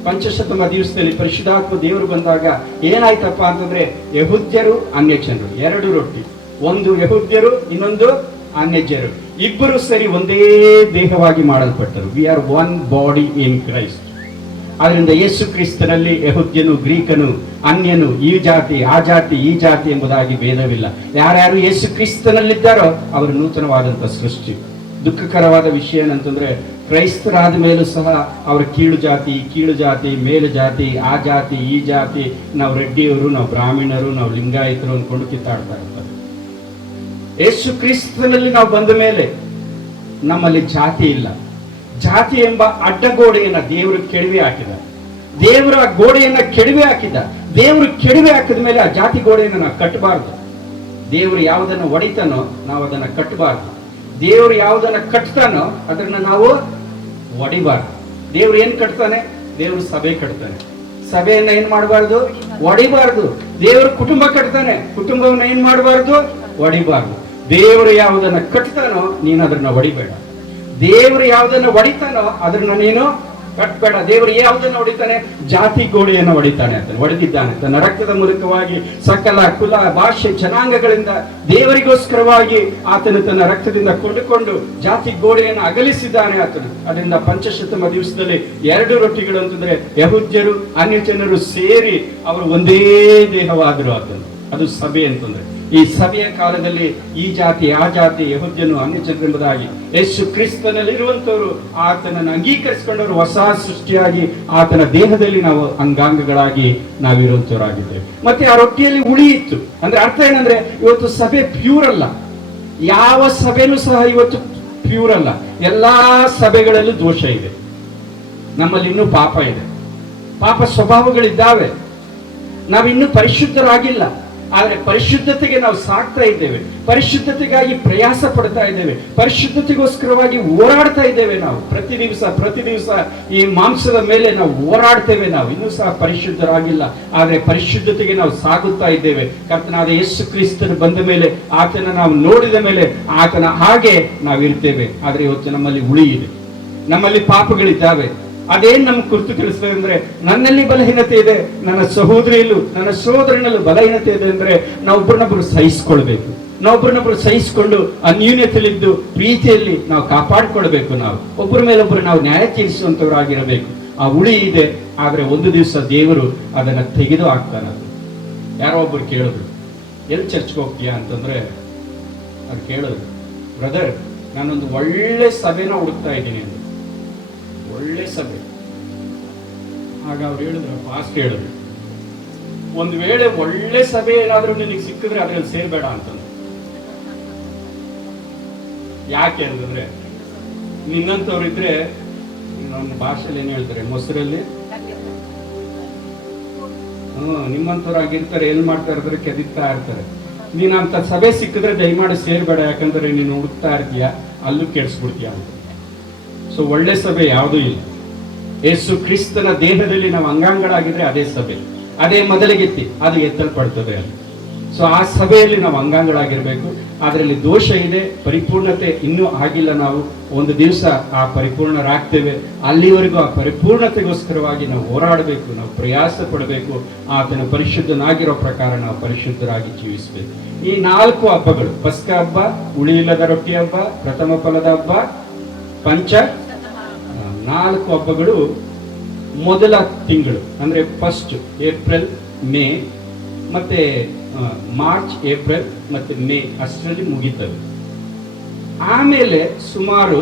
ಪಂಚಶತಮ ದಿವಸದಲ್ಲಿ ಪರಿಶುದ್ಧಾತ್ಮ ದೇವರು ಬಂದಾಗ ಏನಾಯ್ತಪ್ಪ ಅಂತಂದ್ರೆ, ಯಹೂದ್ಯರು ಅನ್ಯ ಜನರು 2 ರೊಟ್ಟಿ, ಒಂದು ಯಹೂದ್ಯರು ಇನ್ನೊಂದು ಅನ್ಯಜರು, ಇಬ್ಬರು ಸರಿ ಒಂದೇ ದೇಹವಾಗಿ ಮಾಡಲ್ಪಟ್ಟರು. We are one body in Christ. ಆದ್ರಿಂದ ಯೇಸು ಕ್ರಿಸ್ತನಲ್ಲಿ ಯಹೂದ್ಯನು, ಗ್ರೀಕನು, ಅನ್ಯನು, ಈ ಜಾತಿ ಆ ಜಾತಿ ಈ ಜಾತಿ ಎಂಬುದಾಗಿ ಭೇದವಿಲ್ಲ. ಯಾರ್ಯಾರು ಯೇಸು ಕ್ರಿಸ್ತನಲ್ಲಿದ್ದಾರೋ ಅವರು ನೂತನವಾದಂತ ಸೃಷ್ಟಿ. ದುಃಖಕರವಾದ ವಿಷಯ ಏನಂತಂದ್ರೆ, ಕ್ರೈಸ್ತರಾದ ಮೇಲೂ ಸಹ ಅವರ ಕೀಳು ಜಾತಿ, ಮೇಲು ಜಾತಿ, ಆ ಜಾತಿ ಈ ಜಾತಿ, ನಾವು ರೆಡ್ಡಿಯವರು, ನಾವು ಬ್ರಾಹ್ಮಣರು, ನಾವು ಲಿಂಗಾಯತರು ಅಂದ್ಕೊಂಡು ಕಿತ್ತಾಡ್ತಾ ಇರ್ತಾರೆ. ಯೇಸು ಕ್ರಿಸ್ತನಲ್ಲಿ ನಾವು ಬಂದ ಮೇಲೆ ನಮ್ಮಲ್ಲಿ ಜಾತಿ ಇಲ್ಲ. ಜಾತಿ ಎಂಬ ಅಡ್ಡಗೋಡೆಯನ್ನ ದೇವರು ಕೆಡವಿ ಹಾಕಿದ. ದೇವರ ಗೋಡೆಯನ್ನ ಕೆಡವಿ ಹಾಕಿದ. ದೇವರು ಕೆಡವಿ ಹಾಕಿದ ಮೇಲೆ ಆ ಜಾತಿ ಗೋಡೆಯನ್ನು ನಾವು ಕಟ್ಟಬಾರ್ದು. ದೇವರು ಯಾವುದನ್ನು ಹೊಡಿತಾನೋ ನಾವು ಅದನ್ನ ಕಟ್ಟಬಾರ್ದು. ದೇವರು ಯಾವುದನ್ನ ಕಟ್ತಾನೋ ಅದನ್ನ ನಾವು ಹೊಡಿಬಾರ್ದು. ದೇವ್ರು ಏನ್ ಕಟ್ತಾನೆ? ದೇವರು ಸಭೆ ಕಟ್ತಾನೆ. ಸಭೆಯನ್ನ ಏನ್ ಮಾಡಬಾರ್ದು? ಹೊಡಿಬಾರ್ದು. ದೇವರು ಕುಟುಂಬ ಕಟ್ತಾನೆ. ಕುಟುಂಬವನ್ನ ಏನ್ ಮಾಡಬಾರ್ದು? ಹೊಡಿಬಾರ್ದು. ದೇವರು ಯಾವುದನ್ನ ಕಟ್ತಾನೋ ನೀನು ಅದನ್ನ ಹೊಡಿಬೇಡ. ದೇವರು ಯಾವುದನ್ನ ಹೊಡಿತಾನೋ ಅದನ್ನ ನೀನು ಕಟ್ಬೇಡ. ದೇವರು ಯಾವುದನ್ನು ಹೊಡಿತಾನೆ? ಜಾತಿ ಗೋಡೆಯನ್ನು ಹೊಡಿತಾನೆ. ಅದನ್ನು ಹೊಡೆದಿದ್ದಾನೆ ತನ್ನ ರಕ್ತದ ಮೂಲಕವಾಗಿ. ಸಕಲ ಕುಲ, ಭಾಷೆ, ಜನಾಂಗಗಳಿಂದ ದೇವರಿಗೋಸ್ಕರವಾಗಿ ಆತನು ತನ್ನ ರಕ್ತದಿಂದ ಕೊಂಡುಕೊಂಡು ಜಾತಿ ಗೋಡೆಯನ್ನು ಅಗಲಿಸಿದ್ದಾನೆ ಆತನು. ಅದರಿಂದ ಪಂಚಶತಮ ದಿವಸದಲ್ಲಿ 2 ರೊಟ್ಟಿಗಳು ಅಂತಂದ್ರೆ ಯಹೂದ್ಯರು ಅನ್ಯ ಜನರು ಸೇರಿ ಅವರು ಒಂದೇ ದೇಹವಾದರು ಆತನು. ಅದು ಸಭೆ ಅಂತಂದ್ರೆ ಈ ಸಭೆಯ ಕಾಲದಲ್ಲಿ ಈ ಜಾತಿ ಆ ಜಾತಿ, ಯಹೂದ್ಯನು ಅನ್ಯ ಜನರು ಎಂಬುದಾಗಿ ಯೇಸು ಕ್ರಿಸ್ತನಲ್ಲಿ ಇರುವಂತವರು ಆತನನ್ನು ಅಂಗೀಕರಿಸಿಕೊಂಡವರು ಹೊಸ ಸೃಷ್ಟಿಯಾಗಿ ಆತನ ದೇಹದಲ್ಲಿ ನಾವು ಅಂಗಾಂಗಗಳಾಗಿ ನಾವಿರುವಂತವರಾಗಿದ್ದೇವೆ. ಮತ್ತೆ ಆ ರೊಟ್ಟಿಯಲ್ಲಿ ಹುಳಿ ಇತ್ತು. ಅಂದ್ರೆ ಅರ್ಥ ಏನಂದ್ರೆ ಇವತ್ತು ಸಭೆ ಪ್ಯೂರ್ ಅಲ್ಲ. ಯಾವ ಸಭೆನೂ ಸಹ ಇವತ್ತು ಪ್ಯೂರ್ ಅಲ್ಲ. ಎಲ್ಲಾ ಸಭೆಗಳಲ್ಲೂ ದೋಷ ಇದೆ. ನಮ್ಮಲ್ಲಿ ಇನ್ನೂ ಪಾಪ ಇದೆ, ಪಾಪ ಸ್ವಭಾವಗಳಿದ್ದಾವೆ. ನಾವಿನ್ನೂ ಪರಿಶುದ್ಧರಾಗಿಲ್ಲ. ಆದ್ರೆ ಪರಿಶುದ್ಧತೆಗೆ ನಾವು ಸಾಕ್ತಾ ಇದ್ದೇವೆ. ಪರಿಶುದ್ಧತೆಗಾಗಿ ಪ್ರಯಾಸ ಪಡ್ತಾ ಇದ್ದೇವೆ. ಪರಿಶುದ್ಧತೆಗೋಸ್ಕರವಾಗಿ ಹೋರಾಡ್ತಾ ಇದ್ದೇವೆ. ನಾವು ಪ್ರತಿ ದಿವಸ ಈ ಮಾಂಸದ ಮೇಲೆ ನಾವು ಹೋರಾಡ್ತೇವೆ. ನಾವು ಇನ್ನೂ ಸಹ ಪರಿಶುದ್ಧರಾಗಿಲ್ಲ. ಆದ್ರೆ ಪರಿಶುದ್ಧತೆಗೆ ನಾವು ಸಾಗುತ್ತಾ ಇದ್ದೇವೆ. ಕರ್ತನಾದ ಯೇಸು ಕ್ರಿಸ್ತನು ಬಂದ ಮೇಲೆ, ಆತನ ನಾವು ನೋಡಿದ ಮೇಲೆ ಆತನ ಹಾಗೆ ನಾವಿರ್ತೇವೆ. ಆದ್ರೆ ಇವತ್ತು ನಮ್ಮಲ್ಲಿ ಹುಳಿ ಇದೆ, ನಮ್ಮಲ್ಲಿ ಪಾಪಗಳಿದ್ದಾವೆ. ಅದೇನ್ ನಮ್ಗೆ ಕುರಿತು ತಿಳಿಸ್ತದೆ ಅಂದ್ರೆ, ನನ್ನಲ್ಲಿ ಬಲಹೀನತೆ ಇದೆ, ನನ್ನ ಸಹೋದರಿಯಲ್ಲೂ ನನ್ನ ಸಹೋದರನಲ್ಲೂ ಬಲಹೀನತೆ ಇದೆ ಅಂದ್ರೆ ನಾವೊಬ್ಬರನ್ನೊಬ್ಬರು ಸಹಿಸ್ಕೊಳ್ಬೇಕು. ನಾವೊಬ್ಬರನ್ನೊಬ್ಬರು ಸಹಿಸಿಕೊಂಡು ಅನ್ಯೂನ್ಯತೆಯಲ್ಲಿದ್ದು ಪ್ರೀತಿಯಲ್ಲಿ ನಾವು ಕಾಪಾಡಿಕೊಳ್ಬೇಕು. ನಾವು ಒಬ್ಬರ ಮೇಲೊಬ್ಬರು ನಾವು ನ್ಯಾಯ ತೀರಿಸುವಂತವರಾಗಿರಬೇಕು. ಆ ಹುಳಿ ಇದೆ. ಆದ್ರೆ ಒಂದು ದಿವಸ ದೇವರು ಅದನ್ನ ತೆಗೆದು ಹಾಕ್ತಾನೆ. ಯಾರೋ ಒಬ್ಬರು ಕೇಳಿದ್ರು, ಎಲ್ಲಿ ಚರ್ಚ್ಗೆ ಹೋಗ್ತೀಯಾ ಅಂತಂದ್ರೆ, ಅದು ಕೇಳಿದ್ರು, ಬ್ರದರ್ ನಾನೊಂದು ಒಳ್ಳೆ ಸಭೆನ ಹುಡುಕ್ತಾ ಇದ್ದೀನಿ ಅಂತ. ಒಳ್ಳೆ ಸಭೆ. ಆಗ ಅವ್ರು ಹೇಳಿದ್ರು, ಫಾಸ್ಟ್ ಹೇಳಿದ್ರು, ಒಂದು ವೇಳೆ ಒಳ್ಳೆ ಸಭೆ ಏನಾದ್ರೂ ನಿನಗೆ ಸಿಕ್ಕಿದ್ರೆ ಅದ್ರಲ್ಲಿ ಸೇರ್ಬೇಡ ಅಂತಂದ್ರೆ. ಯಾಕೆ ಅಂತಂದ್ರೆ, ನಿನ್ನಂತವ್ರು ಇದ್ರೆ, ನಮ್ಮ ಭಾಷೆಯಲ್ಲಿ ಏನ್ ಹೇಳ್ತಾರೆ, ಮೊಸರಲ್ಲಿ ನಿಮ್ಮಂತವ್ರಾಗಿರ್ತಾರೆ, ಏನ್ ಮಾಡ್ತಾ ಇರ್ತಾರೆ, ಕೆದಿತಾ ಇರ್ತಾರೆ. ನೀನು ಅಂತ ಸಭೆ ಸಿಕ್ಕಿದ್ರೆ ದಯಮಾಡಿ ಸೇರ್ಬೇಡ, ಯಾಕಂದ್ರೆ ನೀನು ಹುಡುಕ್ತಾ ಇರ್ತೀಯ, ಅಲ್ಲೂ ಕೆಡಿಸ್ಬಿಡ್ತೀಯ ಅಂತ. ಸೊ ಒಳ್ಳೆ ಸಭೆ ಯಾವುದೂ ಇಲ್ಲ. ಯೇಸು ಕ್ರಿಸ್ತನ ದೇಹದಲ್ಲಿ ನಾವು ಅಂಗಾಂಗಗಳಾಗಿದ್ರೆ ಅದೇ ಸಭೆ, ಅದೇ ಮೊದಲಿಗೆತ್ತಿ ಅದು ಎತ್ತಲ್ಪಡ್ತದೆ ಅಲ್ಲಿ. ಸೊ ಆ ಸಭೆಯಲ್ಲಿ ನಾವು ಅಂಗಾಂಗಗಳಾಗಿರ್ಬೇಕು. ಅದರಲ್ಲಿ ದೋಷ ಇದೆ, ಪರಿಪೂರ್ಣತೆ ಇನ್ನೂ ಆಗಿಲ್ಲ. ನಾವು ಒಂದು ದಿವಸ ಆ ಪರಿಪೂರ್ಣರಾಗ್ತೇವೆ. ಅಲ್ಲಿವರೆಗೂ ಆ ಪರಿಪೂರ್ಣತೆಗೋಸ್ಕರವಾಗಿ ನಾವು ಹೋರಾಡಬೇಕು, ನಾವು ಪ್ರಯಾಸ ಪಡಬೇಕು. ಆತನ ಪರಿಶುದ್ಧನಾಗಿರೋ ಪ್ರಕಾರ ನಾವು ಪರಿಶುದ್ಧರಾಗಿ ಜೀವಿಸಬೇಕು. ಈ 4 ಹಬ್ಬಗಳು, ಪಸ್ಕ ಹಬ್ಬ, ಹುಳಿಯಿಲ್ಲದ ರೊಟ್ಟಿ ಹಬ್ಬ, ಪ್ರಥಮ ಫಲದ ಹಬ್ಬ, ಪಂಚ 4 ಹಬ್ಬಗಳು ಮೊದಲ ತಿಂಗಳು ಅಂದ್ರೆ ಫಸ್ಟ್ ಏಪ್ರಿಲ್, ಮೇ, ಮತ್ತೆ ಮಾರ್ಚ್, ಏಪ್ರಿಲ್ ಮತ್ತೆ ಮೇ ಅಷ್ಟರಲ್ಲಿ ಮುಗಿತವೆ. ಆಮೇಲೆ ಸುಮಾರು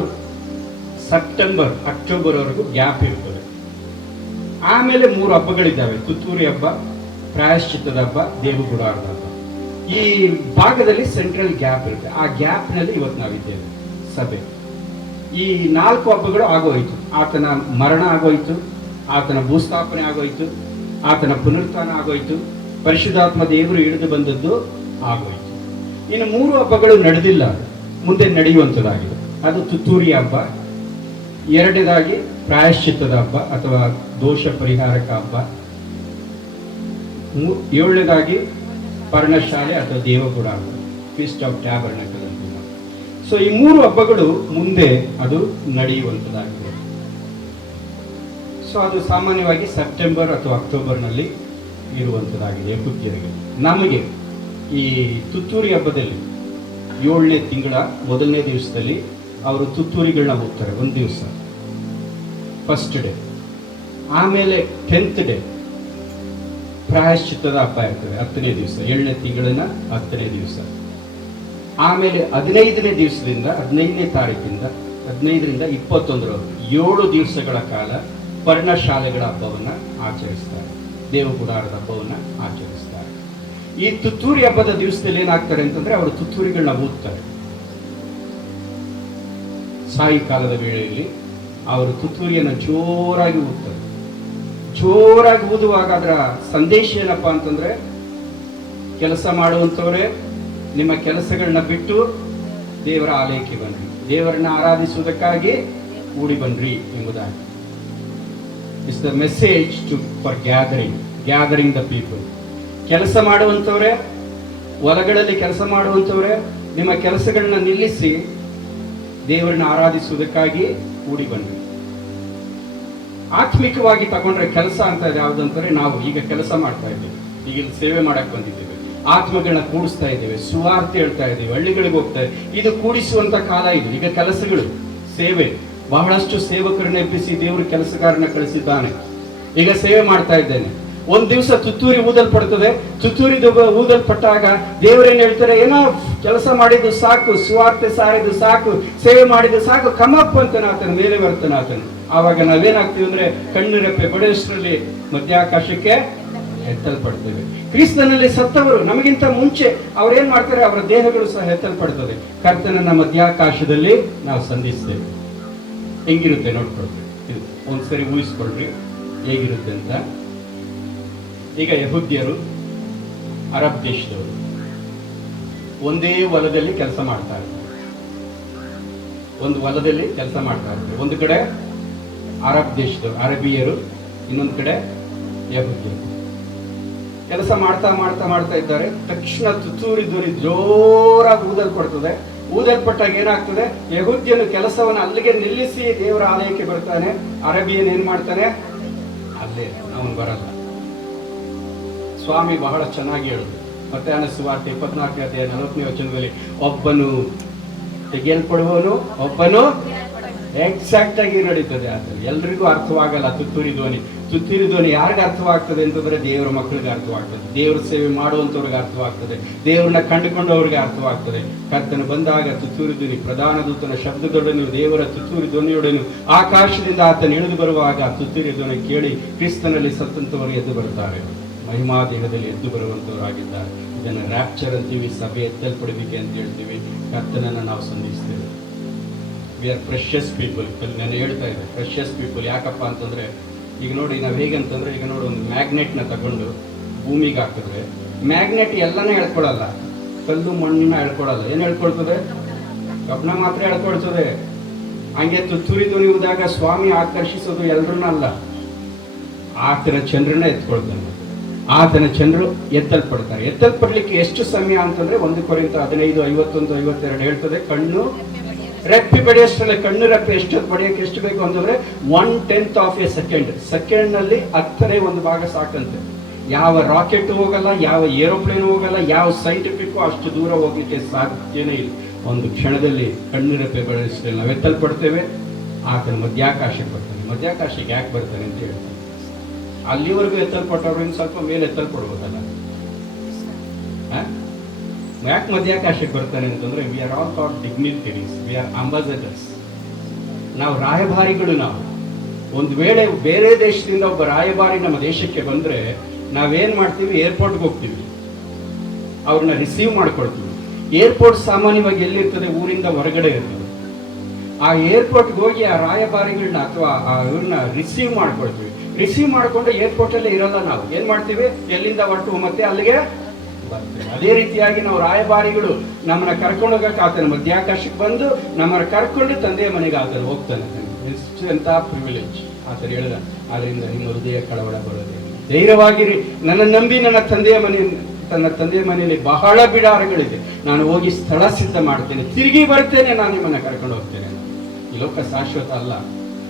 ಸೆಪ್ಟೆಂಬರ್, ಅಕ್ಟೋಬರ್ ವರೆಗೂ ಗ್ಯಾಪ್ ಇರ್ತದೆ. ಆಮೇಲೆ 3 ಹಬ್ಬಗಳಿದ್ದಾವೆ: ತುತ್ತೂರಿ ಹಬ್ಬ, ಪ್ರಾಯಶ್ಚಿತ್ತದ ಹಬ್ಬ, ದೇವಗುಡಾರದ ಹಬ್ಬ. ಈ ಭಾಗದಲ್ಲಿ ಸೆಂಟ್ರಲ್ ಗ್ಯಾಪ್ ಇರುತ್ತೆ. ಆ ಗ್ಯಾಪ್ನಲ್ಲಿ ಇವತ್ತು ನಾವಿದ್ದೇವೆ ಸಭೆ. ಈ 4 ಹಬ್ಬಗಳು ಆಗೋಯ್ತು. ಆತನ ಮರಣ ಆಗೋಯ್ತು, ಆತನ ಭೂಸ್ಥಾಪನೆ ಆಗೋಯ್ತು, ಆತನ ಪುನರುತ್ಥಾನ ಆಗೋಯ್ತು, ಪರಿಶುದ್ಧಾತ್ಮ ದೇವರು ಇಳಿದು ಬಂದದ್ದು ಆಗೋಯ್ತು. ಇನ್ನು 3 ಹಬ್ಬಗಳು ನಡೆದಿಲ್ಲ, ಮುಂದೆ ನಡೆಯುವಂಥದ್ದಾಗಿದೆ. ಅದು ತುತ್ತೂರಿ ಹಬ್ಬ, 2ನೇದಾಗಿ ಪ್ರಾಯಶ್ಚಿತ್ತದ ಹಬ್ಬ ಅಥವಾ ದೋಷ ಪರಿಹಾರಕ ಹಬ್ಬ, 7ನೇದಾಗಿ ಪರ್ಣಶಾಲೆ ಅಥವಾ ದೇವಗುಡಾರ, ಫೀಸ್ಟ್ ಆಫ್ ಟ್ಯಾಬರ್ನಕಲ್ ಅಂತ. ಸೊ ಈ 3 ಹಬ್ಬಗಳು ಮುಂದೆ ಅದು ನಡೆಯುವಂಥದ್ದಾಗಿದೆ. ಸೊ ಅದು ಸಾಮಾನ್ಯವಾಗಿ ಸೆಪ್ಟೆಂಬರ್ ಅಥವಾ ಅಕ್ಟೋಬರ್ನಲ್ಲಿ ಇರುವಂಥದ್ದಾಗಿದೆ ಯಹೂದ್ಯರಿಗೆ. ನಮಗೆ ಈ ತುತ್ತೂರಿ ಹಬ್ಬದಲ್ಲಿ 7ನೇ ತಿಂಗಳ ಮೊದಲನೇ ದಿವಸದಲ್ಲಿ ಅವರು ತುತ್ತೂರಿಗಳನ್ನ ಹೋಗ್ತಾರೆ. 1 ದಿವಸ ಫಸ್ಟ್ ಡೇ. ಆಮೇಲೆ 10th ಡೇ ಪ್ರಾಯಶ್ಚಿತ್ತದ ಹಬ್ಬ ಇರ್ತದೆ, 10ನೇ ದಿವಸ, 7ನೇ ತಿಂಗಳಿನ 10ನೇ ದಿವಸ. ಆಮೇಲೆ 15ನೇ ದಿವಸದಿಂದ 15ನೇ ತಾರೀಕಿಂದ 15ರಿಂದ 21ರವರೆಗೆ 7 ದಿವಸಗಳ ಕಾಲ ಪರ್ಣಶಾಲೆಗಳ ಹಬ್ಬವನ್ನು ಆಚರಿಸ್ತಾರೆ, ದೇವಗುಡಾರದ ಹಬ್ಬವನ್ನು ಆಚರಿಸ್ತಾರೆ. ಈ ತುತ್ತೂರಿ ಹಬ್ಬದ ದಿವಸದಲ್ಲಿ ಏನಾಗ್ತಾರೆ ಅಂತಂದ್ರೆ ಅವರು ತುತ್ತೂರಿಗಳನ್ನ ಊದ್ತಾರೆ. ಸಾಯಂಕಾಲದ ವೇಳೆಯಲ್ಲಿ ಅವರು ತುತ್ತೂರಿಯನ್ನು ಜೋರಾಗಿ ಊದ್ತಾರೆ. ಜೋರಾಗಿ ಊದುವಾಗ ಅದರ ಸಂದೇಶ ಏನಪ್ಪಾ ಅಂತಂದ್ರೆ, ಕೆಲಸ ಮಾಡುವಂಥವರೇ ನಿಮ್ಮ ಕೆಲಸಗಳನ್ನ ಬಿಟ್ಟು ದೇವರ ಆಲಯಕ್ಕೆ ಬನ್ರಿ, ದೇವರನ್ನ ಆರಾಧಿಸುವುದಕ್ಕಾಗಿ ಕೂಡಿ ಬನ್ರಿ ಎಂಬುದಾಗಿ. It's the message for gathering the people. ಕೆಲಸ ಮಾಡುವಂಥವ್ರೆ, ಹೊಲಗಳಲ್ಲಿ ಕೆಲಸ ಮಾಡುವಂಥವ್ರೆ, ನಿಮ್ಮ ಕೆಲಸಗಳನ್ನ ನಿಲ್ಲಿಸಿ ದೇವರನ್ನ ಆರಾಧಿಸುವುದಕ್ಕಾಗಿ ಕೂಡಿ ಬನ್ನಿ. ಆತ್ಮಿಕವಾಗಿ ತಗೊಂಡ್ರೆ ಕೆಲಸ ಅಂತ ಯಾವುದಂತಾರೆ, ನಾವು ಈಗ ಕೆಲಸ ಮಾಡ್ತಾ ಇದ್ದೇವೆ, ಈಗ ಇಲ್ಲಿ ಸೇವೆ ಮಾಡಕ್ ಬಂದಿದ್ದೇವೆ, ಆತ್ಮಗಳನ್ನ ಕೂಡಿಸ್ತಾ ಇದ್ದೇವೆ, ಸುವಾರ್ತೆ ಹೇಳ್ತಾ ಇದ್ದೇವೆ, ಹಳ್ಳಿಗಳಿಗೆ ಹೋಗ್ತಾ ಇದ್ದೇವೆ. ಇದು ಕೂಡಿಸುವಂತ ಕಾಲ ಇದು. ಈಗ ಕೆಲಸಗಳು, ಸೇವೆ, ಬಹಳಷ್ಟು ಸೇವಕರನ್ನ ಎಬ್ಬಿಸಿ ದೇವರು ಕೆಲಸಗಾರನ ಕಳಿಸಿದ್ದಾನೆ. ಈಗ ಸೇವೆ ಮಾಡ್ತಾ ಇದ್ದೇನೆ. 1 ದಿವಸ ತುತ್ತೂರಿ ಊದಲ್ಪಡ್ತದೆ. ತುತ್ತೂರಿ ಊದಲ್ಪಟ್ಟಾಗ ದೇವರೇನು ಹೇಳ್ತಾರೆ, ಏನೋ ಕೆಲಸ ಮಾಡಿದ್ದು ಸಾಕು, ಸುವಾರ್ತೆ ಸಾರಿದ್ದು ಸಾಕು, ಸೇವೆ ಮಾಡಿದ್ದು ಸಾಕು, ಕಮಪ್ ಅಂತಾನೆ ಆತನ ಮೇಲೆ ಬರ್ತಾನೆ ಆತನು. ಆವಾಗ ನಾವೇನಾಗ್ತೀವಿ ಅಂದ್ರೆ, ಕಣ್ಣು ರೆಪ್ಪೆ ಬಡಿಯೋಷ್ಟರಲ್ಲಿ ಮಧ್ಯಾಕಾಶಕ್ಕೆ ಎತ್ತಲ್ಪಡ್ತೇವೆ. ಕ್ರಿಸ್ತನಲ್ಲಿ ಸತ್ತವರು ನಮಗಿಂತ ಮುಂಚೆ ಅವ್ರೇನ್ ಮಾಡ್ತಾರೆ, ಅವರ ದೇಹಗಳು ಸಹ ಎತ್ತಲ್ಪಡ್ತದೆ. ಕರ್ತನನ್ನ ಮಧ್ಯಾಕಾಶದಲ್ಲಿ ನಾವು ಸಂಧಿಸ್ತೇವೆ. ಹೆಂಗಿರುತ್ತೆ ನೋಡ್ಕೊಳ್ರಿ, ಇದು ಒಂದ್ಸರಿ ಊಹಿಸ್ಕೊಳ್ರಿ ಹೇಗಿರುತ್ತೆ ಅಂತ. ಈಗ ಯಹೂದ್ಯರು, ಅರಬ್ ದೇಶದವರು ಒಂದೇ ಹೊಲದಲ್ಲಿ ಕೆಲಸ ಮಾಡ್ತಾ ಇರ್ತಾರೆ. ಒಂದು ಹೊಲದಲ್ಲಿ ಕೆಲಸ ಮಾಡ್ತಾ ಇರ್ತಾರೆ. ಒಂದು ಕಡೆ ಅರಬ್ ದೇಶದವರು, ಅರಬಿಯರು, ಇನ್ನೊಂದು ಕಡೆ ಯಹೂದ್ಯರು ಕೆಲಸ ಮಾಡ್ತಾ ಮಾಡ್ತಾ ಮಾಡ್ತಾ ಇದ್ದಾರೆ. ತಕ್ಷಣ ತುತ್ತೂರಿ ಧ್ವನಿ ಜೋರಾಗಿ ಊದಲ್ಪಡ್ತದೆ. ಊದಲ್ಪಟ್ಟಾಗ ಏನಾಗ್ತದೆ, ಯಹೂದ್ಯನು ಕೆಲಸವನ್ನು ಅಲ್ಲಿಗೆ ನಿಲ್ಲಿಸಿ ದೇವರ ಆಲಯಕ್ಕೆ ಬರ್ತಾನೆ. ಅರಬಿಯನ್ ಏನ್ ಮಾಡ್ತಾನೆ, ಅಲ್ಲೇ ಅವನು ಬರಲ್ಲ. ಸ್ವಾಮಿ ಬಹಳ ಚೆನ್ನಾಗಿ ಹೇಳುದು ಮತ್ತಾಯನ ಸುವಾರ್ತೆ 24ನೇ ಅಧ್ಯಾಯ 40ನೇ ವಚನದಲ್ಲಿ, ಒಬ್ಬನು ತೆಗೆಯಲ್ಪಡುವನು, ಒಬ್ಬನು ಎಕ್ಸಾಕ್ಟ್ ಆಗಿ ನಡೀತದೆ. ಆತನು ಎಲ್ರಿಗೂ ಅರ್ಥವಾಗಲ್ಲ ತುತ್ತೂರಿ ಧ್ವನಿ. ತುತ್ತೂರಿ ಧ್ವನಿ ಯಾರಿಗೆ ಅರ್ಥವಾಗ್ತದೆ ಅಂತಂದ್ರೆ, ದೇವರ ಮಕ್ಕಳಿಗೆ ಅರ್ಥವಾಗ್ತದೆ, ದೇವರ ಸೇವೆ ಮಾಡುವಂಥವ್ರಿಗೆ ಅರ್ಥವಾಗ್ತದೆ, ದೇವರನ್ನ ಕಂಡುಕೊಂಡವ್ರಿಗೆ ಅರ್ಥವಾಗ್ತದೆ. ಕರ್ತನು ಬಂದಾಗ ತುತ್ತೂರಿ ಧ್ವನಿ, ಪ್ರಧಾನ ದೂತನ ಶಬ್ದದೊಡನೆ, ದೇವರ ತುತ್ತೂರಿ ಧ್ವನಿಯೊಡನೆ ಆಕಾಶದಿಂದ ಆತನು ಇಳಿದು ಬರುವಾಗ ತುತ್ತೂರಿ ಧ್ವನಿ ಕೇಳಿ ಕ್ರಿಸ್ತನಲ್ಲಿ ಸತ್ತಂತವರು ಎದ್ದು ಬರುತ್ತಾರೆ, ಮಹಿಮಾ ದೇಹದಲ್ಲಿ ಎದ್ದು ಬರುವಂತವರಾಗಿದ್ದಾರೆ. ಇದನ್ನು ರ್ಯಾಪ್ಚರ್ ಅಂತೀವಿ, ಸಭೆ ಎತ್ತಲ್ಪಡಬೇಕೆ ಅಂತ ಹೇಳ್ತೀವಿ. ಕರ್ತನನ್ನು ನಾವು ಸಂಧಿಸ್ತೇವೆ. We are precious people. ನಾನು ಹೇಳ್ತಾ ಇದ್ದೆ ಪ್ರೆಷಸ್ ಪೀಪಲ್ ಯಾಕಪ್ಪ ಅಂತಂದ್ರೆ, ಈಗ ನೋಡಿ ನಾವು ಹೇಗಂತಂದ್ರೆ, ಈಗ ನೋಡಿ ಒಂದು ಮ್ಯಾಗ್ನೆಟ್ನ ತಗೊಂಡು ಭೂಮಿಗೆ ಹಾಕಿದ್ರೆ ಮ್ಯಾಗ್ನೆಟ್ ಎಲ್ಲನೇ ಹೇಳ್ಕೊಡಲ್ಲ, ಕಲ್ಲು ಮಣ್ಣನ್ನ ಎಳ್ಕೊಳಲ್ಲ. ಏನ್ ಹೇಳ್ಕೊಳ್ತದೆ? ಕಬ್ಬಣ ಮಾತ್ರ ಎಳ್ಕೊಳ್ತದೆ. ಹಂಗೆ ತುತ್ತೂರಿ ಧ್ವನಿಯುವುದಾಗ ಸ್ವಾಮಿ ಆಕರ್ಷಿಸೋದು ಎಲ್ರನ್ನಲ್ಲ, ಆತನ ಚಂದ್ರನ ಎತ್ಕೊಳ್ತಾನೆ. ಆತನ ಚಂದ್ರು ಎತ್ತಲ್ಪಡ್ತಾರೆ. ಎತ್ತಲ್ಪಡ್ಲಿಕ್ಕೆ ಎಷ್ಟು ಸಮಯ ಅಂತಂದ್ರೆ 1 ಕೊರಿಂಥ 15:51-52 ಹೇಳ್ತದೆ, ಕಣ್ಣು ರೆಪ್ಪಿ ಬಡಿಯೋಷ್ಟರಲ್ಲಿ, ಕಣ್ಣು ರೆಪ್ಪೆ ಎಷ್ಟು ಬಡಿಯೋಕೆ ಎಷ್ಟು ಬೇಕು ಅಂತಂದ್ರೆ 1/10 ಆಫ್ ಎ ಸೆಕೆಂಡ್. ಸೆಕೆಂಡ್ ನಲ್ಲಿ 10ನೇ 1 ಭಾಗ ಸಾಕಂತೆ. ಯಾವ ರಾಕೆಟ್ ಹೋಗಲ್ಲ, ಯಾವ ಏರೋಪ್ಲೇನ್ ಹೋಗಲ್ಲ, ಯಾವ ಸೈಂಟಿಫಿಕ್ ಅಷ್ಟು ದೂರ ಹೋಗ್ಲಿಕ್ಕೆ ಸಾಧ್ಯನೇ ಇಲ್ಲ. ಒಂದು ಕ್ಷಣದಲ್ಲಿ ಕಣ್ಣು ರೆಪ್ಪೆ ಬಡಿಯೋಷ್ಟರಲ್ಲಿ ನಾವು ಎತ್ತಲ್ಪಡ್ತೇವೆ. ಆತನ ಮಧ್ಯಾಕಾಶಕ್ಕೆ ಬರ್ತಾನೆ. ಮಧ್ಯಾಕಾಶಕ್ಕೆ ಯಾಕೆ ಬರ್ತಾನೆ ಅಂತ ಹೇಳ್ತಾನೆ. ಅಲ್ಲಿವರೆಗೂ ಎತ್ತಲ್ಪಟ್ಟವ್ರು ಇನ್ನು ಸ್ವಲ್ಪ ಮೇಲೆ ಎತ್ತಲ್ಪಡ್ಬೋದಲ್ಲ. ಯಾಕೆ ಮಧ್ಯಾಕಾಶಕ್ಕೆ ಬರ್ತಾನೆ ಅಂತಂದ್ರೆ, we are all called dignitaries, we are ambassadors. ನಾವು ರಾಯಭಾರಿಗಳು. ನಾವು ಒಂದು ವೇಳೆ ಬೇರೆ ದೇಶದಿಂದ ಒಬ್ಬ ರಾಯಭಾರಿ ನಮ್ಮ ದೇಶಕ್ಕೆ ಬಂದ್ರೆ ನಾವೇನ್ ಮಾಡ್ತೀವಿ? ಏರ್ಪೋರ್ಟ್ಗೆ ಹೋಗ್ತೀವಿ, ಅವ್ರನ್ನ ರಿಸೀವ್ ಮಾಡ್ಕೊಳ್ತೀವಿ. ಏರ್ಪೋರ್ಟ್ ಸಾಮಾನ್ಯವಾಗಿ ಎಲ್ಲಿರ್ತದೆ? ಊರಿಂದ ಹೊರಗಡೆ ಇರ್ತದೆ. ಆ ಏರ್ಪೋರ್ಟ್ಗೆ ಹೋಗಿ ಆ ರಾಯಭಾರಿಗಳನ್ನ ಅಥವಾ ಇವ್ರನ್ನ ರಿಸೀವ್ ಮಾಡ್ಕೊಳ್ತೀವಿ. ರಿಸೀವ್ ಮಾಡಿಕೊಂಡು ಏರ್ಪೋರ್ಟ್ ಅಲ್ಲೇ ಇರಲ್ಲ. ನಾವು ಏನ್ ಮಾಡ್ತೀವಿ? ಎಲ್ಲಿಂದ ಹೊರಟು ಮತ್ತೆ ಅಲ್ಲಿಗೆ ಬರ್ತೇವೆ. ಅದೇ ರೀತಿಯಾಗಿ ನಾವು ರಾಯಭಾರಿಗಳು ನಮ್ಮನ್ನ ಕರ್ಕೊಂಡು ಹೋಗಕ್ಕೆ ಆತನ ಮಧ್ಯಾಕಾಶಕ್ಕೆ ಬಂದು ನಮ್ಮನ್ನ ಕರ್ಕೊಂಡು ತಂದೆಯ ಮನೆಗೆ ಆತನ ಹೋಗ್ತಾನೆ. ಅಂತ ಪ್ರಿವಿಲೇಜ್ ಆತನ ಹೇಳಿದ. ಆದ್ರಿಂದ ನಿಮ್ಮ ಹೃದಯ ಕಳವಳ ಬರೋದೇ, ಧೈರ್ಯವಾಗಿರಿ, ನನ್ನ ನಂಬಿ ನನ್ನ ತಂದೆಯ ಮನೆಯಲ್ಲಿ ಬಹಳ ಬಿಡಾರಗಳಿದೆ, ನಾನು ಹೋಗಿ ಸ್ಥಳ ಸಿದ್ಧ ಮಾಡ್ತೇನೆ, ತಿರುಗಿ ಬರ್ತೇನೆ, ನಾನು ನಿಮ್ಮನ್ನ ಕರ್ಕೊಂಡು ಹೋಗ್ತೇನೆ. ಈ ಲೋಕ ಶಾಶ್ವತ ಅಲ್ಲ.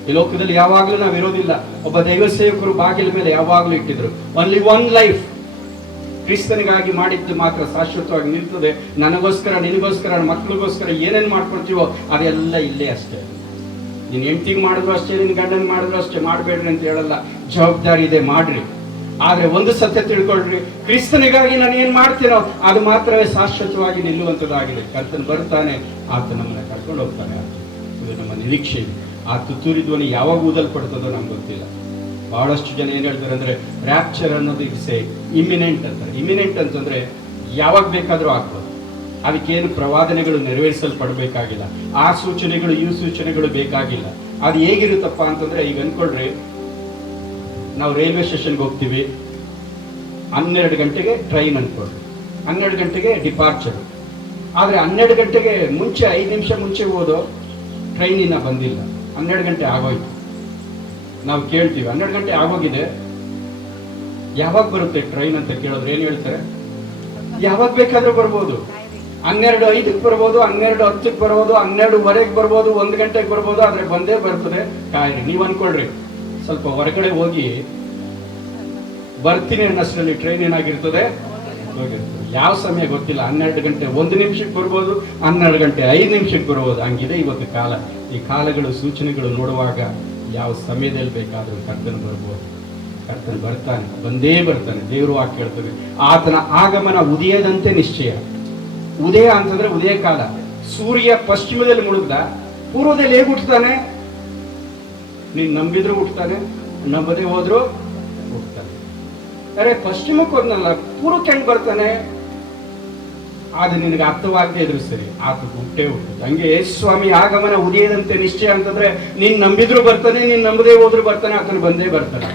ಈ ಲೋಕದಲ್ಲಿ ಯಾವಾಗ್ಲೂ ನಾವು ಇರೋದಿಲ್ಲ. ಒಬ್ಬ ದೈವ ಸೇವಕರು ಬಾಗಿಲ ಮೇಲೆ ಯಾವಾಗ್ಲೂ ಇಟ್ಟಿದ್ರು, ಓನ್ಲಿ 1 ಲೈಫ್. ಕ್ರಿಸ್ತನಿಗಾಗಿ ಮಾಡಿದ್ದು ಮಾತ್ರ ಶಾಶ್ವತವಾಗಿ ನಿಲ್ತದೆ. ನನಗೋಸ್ಕರ, ನಿನಗೋಸ್ಕರ, ಮಕ್ಕಳಿಗೋಸ್ಕರ ಏನೇನ್ ಮಾಡ್ಕೊಳ್ತೀವೋ ಅದೆಲ್ಲ ಇಲ್ಲೇ ಅಷ್ಟೇ. ನೀನ್ ಹೆಂಡತಿಗೆ ಮಾಡಿದ್ರು ಅಷ್ಟೇ, ನಿನ್ ಗಂಡನ್ ಮಾಡಿದ್ರು ಅಷ್ಟೇ. ಮಾಡಬೇಡ್ರಿ ಅಂತ ಹೇಳಲ್ಲ, ಜವಾಬ್ದಾರಿ ಇದೆ, ಮಾಡ್ರಿ. ಆದ್ರೆ ಒಂದು ಸತ್ಯ ತಿಳ್ಕೊಳ್ರಿ, ಕ್ರಿಸ್ತನಿಗಾಗಿ ನಾನು ಏನ್ ಮಾಡ್ತೀನೋ ಅದು ಮಾತ್ರವೇ ಶಾಶ್ವತವಾಗಿ ನಿಲ್ಲುವಂಥದ್ದಾಗಿದೆ. ಕರ್ತನ್ ಬರ್ತಾನೆ, ಆತ ನಮ್ಮನ್ನ ಕರ್ಕೊಂಡು ಹೋಗ್ತಾನೆ. ಇದು ನಮ್ಮ ನಿರೀಕ್ಷೆ. ಆ ತುತ್ತೂರಿ ಧ್ವನಿ ಯಾವಾಗ ಊದಲ್ಪಡ್ತದೋ ನಮ್ಗೆ ಗೊತ್ತಿಲ್ಲ. ಬಹಳಷ್ಟು ಜನ ಏನ್ ಹೇಳ್ತಾರೆ ಅಂದ್ರೆ, ರ್ಯಾಪ್ಚರ್ ಅನ್ನೋದು ಇಟ್ಸ್ ಇಮಿನೆಂಟ್ ಅಂತಾರೆ. ಇಮಿನೆಂಟ್ ಅಂತಂದ್ರೆ ಯಾವಾಗ ಬೇಕಾದ್ರೂ ಆಗ್ಬೋದು. ಅದಕ್ಕೇನು ಪ್ರವಾದನೆಗಳು ನೆರವೇರಿಸಲ್ಪಡಬೇಕಾಗಿಲ್ಲ, ಆ ಸೂಚನೆಗಳು ಈ ಸೂಚನೆಗಳು ಬೇಕಾಗಿಲ್ಲ. ಅದು ಹೇಗಿರುತ್ತಪ್ಪ ಅಂತಂದ್ರೆ, ಈಗ ಅನ್ಕೊಳ್ರಿ, ನಾವು ರೈಲ್ವೆ ಸ್ಟೇಷನ್ಗೆ ಹೋಗ್ತೀವಿ, 12 ಗಂಟೆಗೆ ಟ್ರೈನ್ ಅನ್ಕೊಳ್ರಿ, 12 ಗಂಟೆಗೆ ಡಿಪಾರ್ಚರ್. ಆದ್ರೆ 12 ಗಂಟೆಗೆ ಮುಂಚೆ 5 ನಿಮಿಷ ಮುಂಚೆ ಹೋದೋ ಟ್ರೈನ್ ಇನ್ನ ಬಂದಿಲ್ಲ, 12 ಗಂಟೆ ಆಗೋಯ್ತು. ನಾವು ಕೇಳ್ತೀವಿ 12 ಗಂಟೆ ಆಗೋಗಿದೆ, ಯಾವಾಗ ಬರುತ್ತೆ ಟ್ರೈನ್ ಅಂತ ಕೇಳಿದ್ರೆ ಏನ್ ಹೇಳ್ತಾರೆ? ಯಾವಾಗ ಬೇಕಾದ್ರೂ ಬರ್ಬೋದು. 12:05 ಬರ್ಬೋದು, 12:10 ಬರ್ಬೋದು, 12:15 ಬರ್ಬೋದು, 1 ಗಂಟೆಗೆ ಬರ್ಬೋದು, ಆದ್ರೆ ಬಂದೇ ಬರ್ತದೆ, ಕಾಯಿರಿ. ನೀವ್ ಅನ್ಕೊಳ್ರಿ, ಸ್ವಲ್ಪ ಹೊರಗಡೆ ಹೋಗಿ ಬರ್ತೀನಿ ಅನ್ನಷ್ಟರಲ್ಲಿ ಟ್ರೈನ್ ಏನಾಗಿರ್ತದೆ? ಹೋಗಿರ್ತದೆ. ಯಾವ ಸಮಯ ಗೊತ್ತಿಲ್ಲ. 12 ಗಂಟೆ 1 ನಿಮಿಷಕ್ಕೆ ಬರ್ಬೋದು, 12 ಗಂಟೆ 5 ನಿಮಿಷಕ್ಕೆ ಬರ್ಬೋದು. ಹಂಗಿದೆ ಇವತ್ತು ಕಾಲ. ಈ ಕಾಲಗಳು ಸೂಚನೆಗಳು ನೋಡುವಾಗ ಯಾವ ಸಮಯದಲ್ಲಿ ಬೇಕಾದ್ರೂ ಕರ್ತನು ಬರ್ಬೋದು. ಕರ್ತನು ಬರ್ತಾನೆ, ಬಂದೇ ಬರ್ತಾನೆ. ದೇವರು ವಾಕ್ಯ ಹೇಳ್ತದೆ, ಆತನ ಆಗಮನ ಉದಯದಂತೆ ನಿಶ್ಚಯ. ಉದಯ ಅಂತಂದ್ರೆ ಉದಯ ಕಾಲ. ಸೂರ್ಯ ಪಶ್ಚಿಮದಲ್ಲಿ ಮುಳುಗ್ದ, ಪೂರ್ವದಲ್ಲಿ ಹೇಗೆ ಹುಟ್ಟುತ್ತಾನೆ? ನೀನ್ ನಂಬಿದ್ರು ಹುಟ್ಟುತ್ತಾನೆ, ನಂಬದೇ ಹೋದ್ರು ಹುಟ್ಟುತ್ತಾನೆ. ಅರೆ ಪಶ್ಚಿಮಕ್ಕೆ ಹೋದ್ನಲ್ಲ, ಪೂರ್ವಕ್ಕೆ ಹೆಂಗ್ ಬರ್ತಾನೆ? ಅದು ನಿನಗೆ ಅರ್ಥವಾಗದೆ ಇದ್ರು ಸರಿ, ಆತ ಹುಟ್ಟೇ ಹುಟ್ಟುತ್ತೆ. ಹಂಗೆ ಸ್ವಾಮಿ ಆಗಮನ ಉದಯದಂತೆ ನಿಶ್ಚಯ ಅಂತಂದ್ರೆ, ನೀನ್ ನಂಬಿದ್ರು ಬರ್ತಾನೆ, ನೀನ್ ನಂಬದೇ ಹೋದ್ರು ಬರ್ತಾನೆ, ಆತನು ಬಂದೇ ಬರ್ತಾನೆ.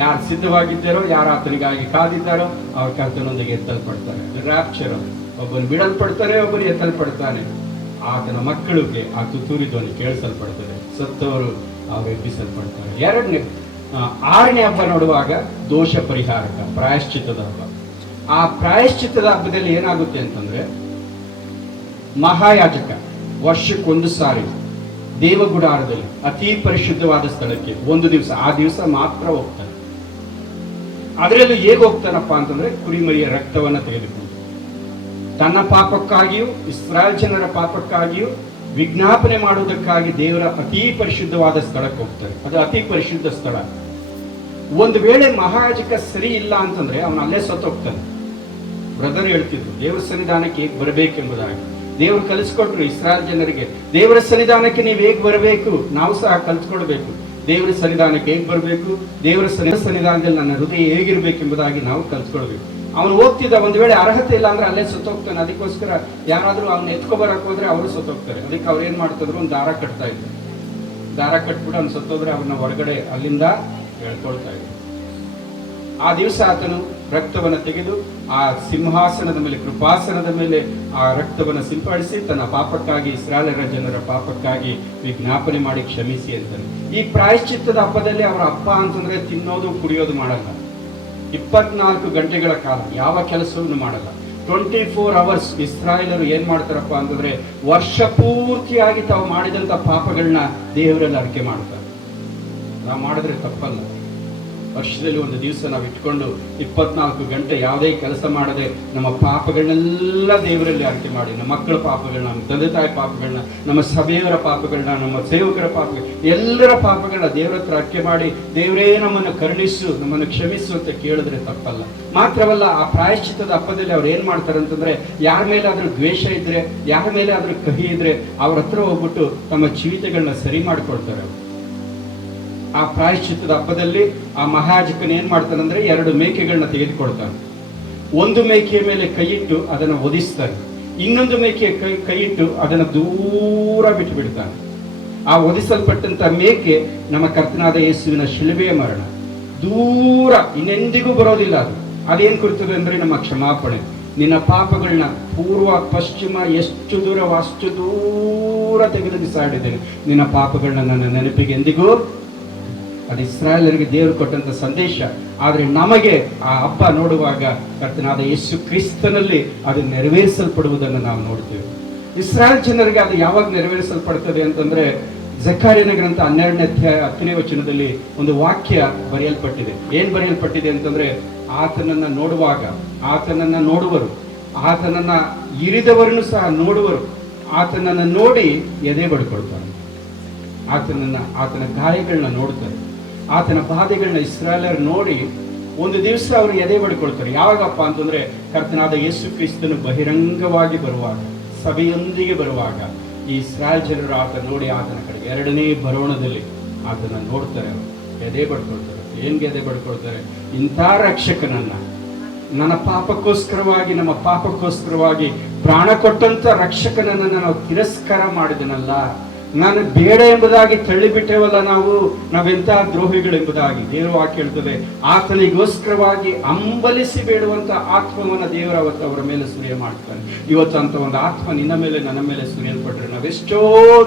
ಯಾರು ಸಿದ್ಧವಾಗಿದ್ದಾರೋ, ಯಾರು ಆತನಿಗಾಗಿ ಕಾದಿದ್ದಾರೋ ಅವ್ರ ಕರ್ತನೊಂದಿಗೆ ಎತ್ತಲ್ಪಡ್ತಾರೆ. ರ್ಯಾಪ್ಚರ್. ಒಬ್ಬನು ಬಿಡಲ್ಪಡ್ತಾನೆ, ಒಬ್ಬನು ಎತ್ತಲ್ಪಡ್ತಾನೆ. ಆತನ ಮಕ್ಕಳಿಗೆ ಆ ತುತ್ತೂರಿ ಧ್ವನಿ ಕೇಳಿಸಲ್ಪಡ್ತದೆ. ಸತ್ತವರು ಅವ್ರು ಎಬ್ಬಿಸಲ್ಪಡ್ತಾರೆ. 6ನೇ ಹಬ್ಬ ನೋಡುವಾಗ ದೋಷ ಪರಿಹಾರಕ, ಪ್ರಾಯಶ್ಚಿತ್ತದ ಹಬ್ಬ. ಆ ಪ್ರಾಯಶ್ಚಿತ್ತದ ಹಬ್ಬದಲ್ಲಿ ಏನಾಗುತ್ತೆ ಅಂತಂದ್ರೆ, ಮಹಾಯಾಜಕ ವರ್ಷಕ್ಕೊಂದು ಸಾರಿ ದೇವಗುಡಾರದಲ್ಲಿ ಅತಿ ಪರಿಶುದ್ಧವಾದ ಸ್ಥಳಕ್ಕೆ 1 ದಿವಸ, ಆ ದಿವಸ ಮಾತ್ರ ಹೋಗ್ತಾನೆ. ಅದರಲ್ಲೂ ಹೇಗೆ ಹೋಗ್ತಾನಪ್ಪ ಅಂತಂದ್ರೆ, ಕುರಿಮರಿಯ ರಕ್ತವನ್ನ ತೆಗೆದುಕೊಂಡು ತನ್ನ ಪಾಪಕ್ಕಾಗಿಯೂ ಇಸ್ರಾಯೇಲ್ ಜನರ ಪಾಪಕ್ಕಾಗಿಯೂ ವಿಜ್ಞಾಪನೆ ಮಾಡುವುದಕ್ಕಾಗಿ ದೇವರ ಅತಿ ಪರಿಶುದ್ಧವಾದ ಸ್ಥಳಕ್ಕೆ ಹೋಗ್ತಾರೆ. ಅದು ಅತಿ ಪರಿಶುದ್ಧ ಸ್ಥಳ. ಒಂದು ವೇಳೆ ಮಹಾಯಾಜಕ ಸರಿ ಇಲ್ಲ ಅಂತಂದ್ರೆ ಅವನು ಅಲ್ಲೇ ಸತ್ತೋಗ್ತಾನೆ. ಬ್ರದರ್ ಹೇಳ್ತಿದ್ರು, ದೇವರ ಸನ್ನಿಧಾನಕ್ಕೆ ಹೇಗೆ ಬರಬೇಕೆಂಬುದಾಗಿ ದೇವರು ಕಲಿಸ್ಕೊಟ್ರು ಇಸ್ರಾಯೇಲ್ ಜನರಿಗೆ. ದೇವರ ಸನ್ನಿಧಾನಕ್ಕೆ ನೀವು ಹೇಗೆ ಬರಬೇಕು, ನಾವು ಸಹ ಕಲಿಸ್ಕೊಡ್ಬೇಕು. ದೇವರ ಸನ್ನಿಧಾನಕ್ಕೆ ಹೇಗೆ ಬರಬೇಕು, ದೇವರ ಸನ್ನಿಧಾನದಲ್ಲಿ ನನ್ನ ಹೃದಯ ಹೇಗಿರ್ಬೇಕೆಂಬುದಾಗಿ ನಾವು ಕಲಿಸ್ಕೊಡ್ಬೇಕು. ಅವನು ಹೋಗ್ತಿದ್ದ, ಒಂದು ವೇಳೆ ಅರ್ಹತೆ ಇಲ್ಲ ಅಂದ್ರೆ ಅಲ್ಲೇ ಸತ್ತೋಗ್ತಾನೆ. ಅದಕ್ಕೋಸ್ಕರ ಯಾರಾದ್ರೂ ಅವ್ನ ಎತ್ಕೊಬರಕ್ ಹೋದ್ರೆ ಅವರು ಸತ್ತೋಗ್ತಾರೆ. ಅದಕ್ಕೆ ಅವ್ರು ಏನ್ ಮಾಡ್ತಿದ್ರು, ಒಂದು ದಾರ ಕಟ್ತಾ ಇದ್ರು. ದಾರ ಕಟ್ಬಿಟ್ಟು ಅವ್ನು ಸತ್ತೋದ್ರೆ ಅವ್ರನ್ನ ಹೊರಗಡೆ ಅಲ್ಲಿಂದ ಹೇಳ್ಕೊಳ್ತಾ ಇದ್ರು. ಆ ದಿವಸ ಆತನು ರಕ್ತವನ್ನು ತೆಗೆದು ಆ ಸಿಂಹಾಸನದ ಮೇಲೆ, ಕೃಪಾಸನದ ಮೇಲೆ ಆ ರಕ್ತವನ್ನು ಸಿಂಪಡಿಸಿ ತನ್ನ ಪಾಪಕ್ಕಾಗಿ, ಇಸ್ರಾಯೇಲರ ಜನರ ಪಾಪಕ್ಕಾಗಿ ವಿಜ್ಞಾಪನೆ ಮಾಡಿ ಕ್ಷಮಿಸಿ ಅಂತಾನೆ. ಈ ಪ್ರಾಯಶ್ಚಿತ್ತದ ಹಬ್ಬದಲ್ಲಿ ಅವರ ಹಬ್ಬ ಅಂತಂದ್ರೆ ತಿನ್ನೋದು ಕುಡಿಯೋದು ಮಾಡಲ್ಲ. 24 ಗಂಟೆಗಳ ಕಾಲ ಯಾವ ಕೆಲಸವನ್ನು ಮಾಡಲ್ಲ. 24 hours ಇಸ್ರಾಯೇಲರು ಏನ್ ಮಾಡ್ತಾರಪ್ಪ ಅಂತಂದ್ರೆ ವರ್ಷ ಪೂರ್ತಿಯಾಗಿ ತಾವು ಮಾಡಿದಂತ ಪಾಪಗಳನ್ನ ದೇವರಲ್ಲಿ ಅರಿಕೆ ಮಾಡ್ತಾರೆ. ನಾವು ಮಾಡಿದ್ರೆ ತಪ್ಪಲ್ಲ. ವರ್ಷದಲ್ಲಿ ಒಂದು ದಿವಸ ನಾವು ಇಟ್ಕೊಂಡು 24 ಗಂಟೆ ಯಾವುದೇ ಕೆಲಸ ಮಾಡದೆ ನಮ್ಮ ಪಾಪಗಳನ್ನೆಲ್ಲ ದೇವರಲ್ಲಿ ಅರಿಕೆ ಮಾಡಿ, ನಮ್ಮ ಮಕ್ಕಳ ಪಾಪಗಳನ್ನ, ನಮ್ಮ ತಂದೆ ತಾಯಿ ಪಾಪಗಳನ್ನ, ನಮ್ಮ ಸಭೆಯವರ ಪಾಪಗಳನ್ನ, ನಮ್ಮ ಸೇವಕರ ಪಾಪಗಳು, ಎಲ್ಲರ ಪಾಪಗಳನ್ನ ದೇವರ ಹತ್ರ ಅರಿಕೆ ಮಾಡಿ, ದೇವರೇ ನಮ್ಮನ್ನು ಕರುಣಿಸು, ನಮ್ಮನ್ನು ಕ್ಷಮಿಸು ಅಂತ ಕೇಳಿದ್ರೆ ತಪ್ಪಲ್ಲ. ಮಾತ್ರವಲ್ಲ, ಆ ಪ್ರಾಯಶ್ಚಿತ್ತದ ಹಬ್ಬದಲ್ಲಿ ಅವ್ರು ಏನ್ ಮಾಡ್ತಾರೆ ಅಂತಂದ್ರೆ, ಯಾರ ಮೇಲೆ ಆದ್ರೂ ದ್ವೇಷ ಇದ್ರೆ, ಯಾರ ಮೇಲೆ ಆದ್ರೂ ಕಹಿ ಇದ್ರೆ ಅವ್ರ ಹತ್ರ ಹೋಗ್ಬಿಟ್ಟು ತಮ್ಮ ಜೀವಿತಗಳನ್ನ ಸರಿ ಮಾಡ್ಕೊಳ್ತಾರೆ. ಆ ಪ್ರಾಯಶ್ಚಿತ್ತದ ಹಬ್ಬದಲ್ಲಿ ಆ ಮಹಾಯಾಜಕನ ಏನ್ ಮಾಡ್ತಾನಂದ್ರೆ 2 ಮೇಕೆಗಳನ್ನ ತೆಗೆದುಕೊಳ್ತಾನೆ. ಒಂದು ಮೇಕೆಯ ಮೇಲೆ ಕೈಯಿಟ್ಟು ಅದನ್ನು ಒದಿಸ್ತಾನೆ, ಇನ್ನೊಂದು ಮೇಕೆಯ ಕೈಯಿಟ್ಟು ಅದನ್ನು ದೂರ ಬಿಟ್ಟು ಬಿಡ್ತಾನೆ. ಆ ಒದಿಸಲ್ಪಟ್ಟಂತ ಮೇಕೆ ನಮ್ಮ ಕರ್ತನಾದ ಯೇಸುವಿನ ಶಿಲುಬೆಯ ಮರಣ. ದೂರ ಇನ್ನೆಂದಿಗೂ ಬರೋದಿಲ್ಲ. ಅದೇನ್ ಕೊಡ್ತದೆ ಅಂದ್ರೆ ನಮ್ಮ ಕ್ಷಮಾಪಣೆ. ನಿನ್ನ ಪಾಪಗಳನ್ನ ಪೂರ್ವ ಪಶ್ಚಿಮ ಎಷ್ಟು ದೂರ ಅಷ್ಟು ದೂರ ತೆಗೆದು ಬಿಸಾಡಿದ್ದೇನೆ, ನಿನ್ನ ಪಾಪಗಳನ್ನ ನನ್ನ ನೆನಪಿಗೆ ಎಂದಿಗೂ. ಅದು ಇಸ್ರಾಯೇಲರಿಗೆ ದೇವರು ಕೊಟ್ಟಂತ ಸಂದೇಶ. ಆದ್ರೆ ನಮಗೆ ಆ ಹಬ್ಬ ನೋಡುವಾಗ ಕರ್ತನಾದ ಯೇಸು ಕ್ರಿಸ್ತನಲ್ಲಿ ಅದು ನೆರವೇರಿಸಲ್ಪಡುವುದನ್ನು ನಾವು ನೋಡ್ತೇವೆ. ಇಸ್ರಾಯೇಲ್ ಜನರಿಗೆ ಅದು ಯಾವಾಗ ನೆರವೇರಿಸಲ್ಪಡ್ತದೆ ಅಂತಂದ್ರೆ, ಜಕರ್ಯನ ಗ್ರಂಥ 12ನೇ ಅಧ್ಯಾಯ 10ನೇ ವಚನದಲ್ಲಿ ಒಂದು ವಾಕ್ಯ ಬರೆಯಲ್ಪಟ್ಟಿದೆ. ಏನ್ ಬರೆಯಲ್ಪಟ್ಟಿದೆ ಅಂತಂದ್ರೆ, ಆತನನ್ನ ನೋಡುವಾಗ, ಆತನನ್ನ ನೋಡುವರು, ಆತನನ್ನ ಇರಿದವರನ್ನು ಸಹ ನೋಡುವರು, ಆತನನ್ನ ನೋಡಿ ಎದೆ ಬಡ್ಕೊಳ್ತಾರೆ, ಆತನ ಗಾಯಗಳನ್ನ ನೋಡ್ತಾರೆ, ಆತನ ಬಾಧೆಗಳನ್ನ ಇಸ್ರಾಯೇಲರು ನೋಡಿ ಒಂದು ದಿವಸ ಅವರು ಎದೆ ಬಡ್ಕೊಳ್ತಾರೆ. ಯಾವಾಗಪ್ಪ ಅಂತಂದ್ರೆ, ಕರ್ತನಾದ ಯೇಸು ಕ್ರಿಸ್ತನು ಬಹಿರಂಗವಾಗಿ ಬರುವಾಗ, ಸಭೆಯೊಂದಿಗೆ ಬರುವಾಗ ಈ ಇಸ್ರಾಯೇಲ್ ಜನರು ಆತ ನೋಡಿ ಆತನ ಕಡೆ 2ನೇ ಬರೋಣದಲ್ಲಿ ಆತನ ನೋಡ್ತಾರೆ, ಅವರು ಎದೆ ಬಡ್ಕೊಳ್ತಾರೆ. ಏನ್ಗೆ ಎದೆ ಬಡ್ಕೊಳ್ತಾರೆ? ಇಂಥ ರಕ್ಷಕನನ್ನ, ನನ್ನ ಪಾಪಕ್ಕೋಸ್ಕರವಾಗಿ, ನಮ್ಮ ಪಾಪಕ್ಕೋಸ್ಕರವಾಗಿ ಪ್ರಾಣ ಕೊಟ್ಟಂತ ರಕ್ಷಕನನ್ನ ನಾವು ತಿರಸ್ಕಾರ ಮಾಡಿದನಲ್ಲ, ನಾನು ಬೇಡ ಎಂಬುದಾಗಿ ತಳ್ಳಿಬಿಟ್ಟೇವಲ್ಲ, ನಾವೆಂತ ದ್ರೋಹಿಗಳೆಂಬುದಾಗಿ ದೇವರು ವಾಕ್ಯ ಹೇಳ್ತದೆ. ಆತನಿಗೋಸ್ಕರವಾಗಿ ಅಂಬಲಿಸಿ ಬೇಡುವಂತ ಆತ್ಮವನ್ನ ದೇವರ ಅವತ್ತು ಅವರ ಮೇಲೆ ಸುರಿಯ ಮಾಡ್ತಾನೆ. ಇವತ್ತು ಅಂತ ಒಂದು ಆತ್ಮ ನಿನ್ನ ಮೇಲೆ ನನ್ನ ಮೇಲೆ ಸುರಿಯಲ್ಪಟ್ರೆ ನಾವೆಷ್ಟೋ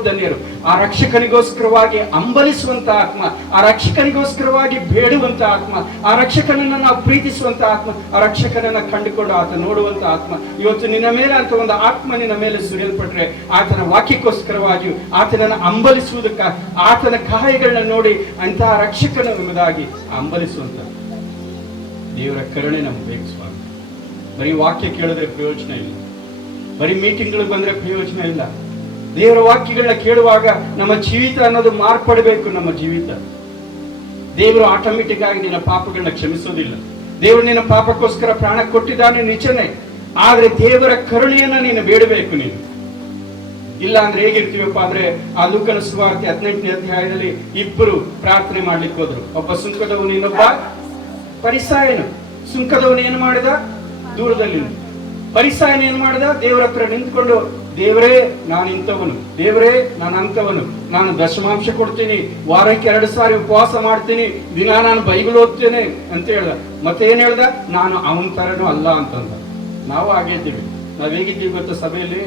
ಧನ್ಯರು. ಆ ರಕ್ಷಕನಿಗೋಸ್ಕರವಾಗಿ ಅಂಬಲಿಸುವಂತ ಆತ್ಮ, ಆ ರಕ್ಷಕನಿಗೋಸ್ಕರವಾಗಿ ಬೇಡುವಂತ ಆತ್ಮ, ಆ ರಕ್ಷಕನನ್ನ ನಾವು ಪ್ರೀತಿಸುವಂತ ಆತ್ಮ, ಆ ರಕ್ಷಕನನ್ನ ಕಂಡುಕೊಂಡು ಆತ ನೋಡುವಂತ ಆತ್ಮ, ಇವತ್ತು ನಿನ್ನ ಮೇಲೆ ಅಂತ ಒಂದು ಆತ್ಮ ನಿನ್ನ ಮೇಲೆ ಸುರಿಯಲ್ಪಟ್ರೆ, ಆತನ ವಾಕ್ಯಕ್ಕೋಸ್ಕರವಾಗಿಯೂ ಆತನನ್ನು ಅಂಬಲಿಸುವುದಕ್ಕ, ಆತನ ಗಾಯಗಳನ್ನ ನೋಡಿ ಅಂತಹ ರಕ್ಷಕನ ಎಂಬುದಾಗಿ ಅಂಬಲಿಸುವಂತ ದೇವರ ಕರುಣೆ ನಮ್ಗೆ ಬೇಕು ಸ್ವಾಮಿ. ಬರೀ ವಾಕ್ಯ ಕೇಳಿದ್ರೆ ಪ್ರಯೋಜನ ಇಲ್ಲ, ಬರೀ ಮೀಟಿಂಗ್ಗಳು ಬಂದ್ರೆ ಪ್ರಯೋಜನ ಇಲ್ಲ. ದೇವರ ವಾಕ್ಯಗಳನ್ನ ಕೇಳುವಾಗ ನಮ್ಮ ಜೀವಿತ ಅನ್ನೋದು ಮಾರ್ಪಡಬೇಕು. ನಮ್ಮ ಜೀವಿತ, ದೇವರು ಆಟೋಮೆಟಿಕ್ ಆಗಿ ನಿನ್ನ ಪಾಪಗಳನ್ನ ಕ್ಷಮಿಸೋದಿಲ್ಲ. ದೇವರು ನಿನ್ನ ಪಾಪಕ್ಕೋಸ್ಕರ ಪ್ರಾಣ ಕೊಟ್ಟಿದ್ದಾನೆ ನಿಜನೇ, ಆದ್ರೆ ದೇವರ ಕರುಣೆಯನ್ನ ನೀನು ಬೇಡಬೇಕು. ನೀನು ಇಲ್ಲ ಅಂದ್ರೆ ಹೇಗಿರ್ತೀವಪ್ಪ ಅಂದ್ರೆ, ಆ ಲೂಕನ ಸುವಾರ್ತೆ 18ನೇ ಅಧ್ಯಾಯದಲ್ಲಿ 2 ಪ್ರಾರ್ಥನೆ ಮಾಡ್ಲಿಕ್ಕೆ ಹೋದ್ರು. ಒಬ್ಬ ಸುಂಕದವನು, ಇನ್ನೊಬ್ಬ ಪರಿಸಾಯನು. ಸುಂಕದವನು ಏನು ಮಾಡಿದ? ದೂರದಲ್ಲಿ. ಪರಿಸಾಯನ ಏನ್ ಮಾಡಿದ? ದೇವರ ಹತ್ರ ನಿಂತ್ಕೊಂಡು, ದೇವರೇ ನಾನು ಇಂಥವನು, ದೇವರೇ ನಾನು ಅಂತವನು, ನಾನು ದಶಮಾಂಶ ಕೊಡ್ತೀನಿ, ವಾರಕ್ಕೆ 2 ಸಾರಿ ಉಪವಾಸ ಮಾಡ್ತೀನಿ, ದಿನ ನಾನು ಬೈಬಲ್ ಓದ್ತೇನೆ ಅಂತ ಹೇಳ್ದ. ಮತ್ತೆ ಏನ್ ಹೇಳ್ದ? ನಾನು ಅವನ ತರನು ಅಲ್ಲ ಅಂತಂದ. ನಾವು ಹಾಗೆ ಇದ್ದೀವಿ. ನಾವ್ ಹೇಗಿದ್ದೀವಿ ಗೊತ್ತಾ ಸಭೆಯಲ್ಲಿ?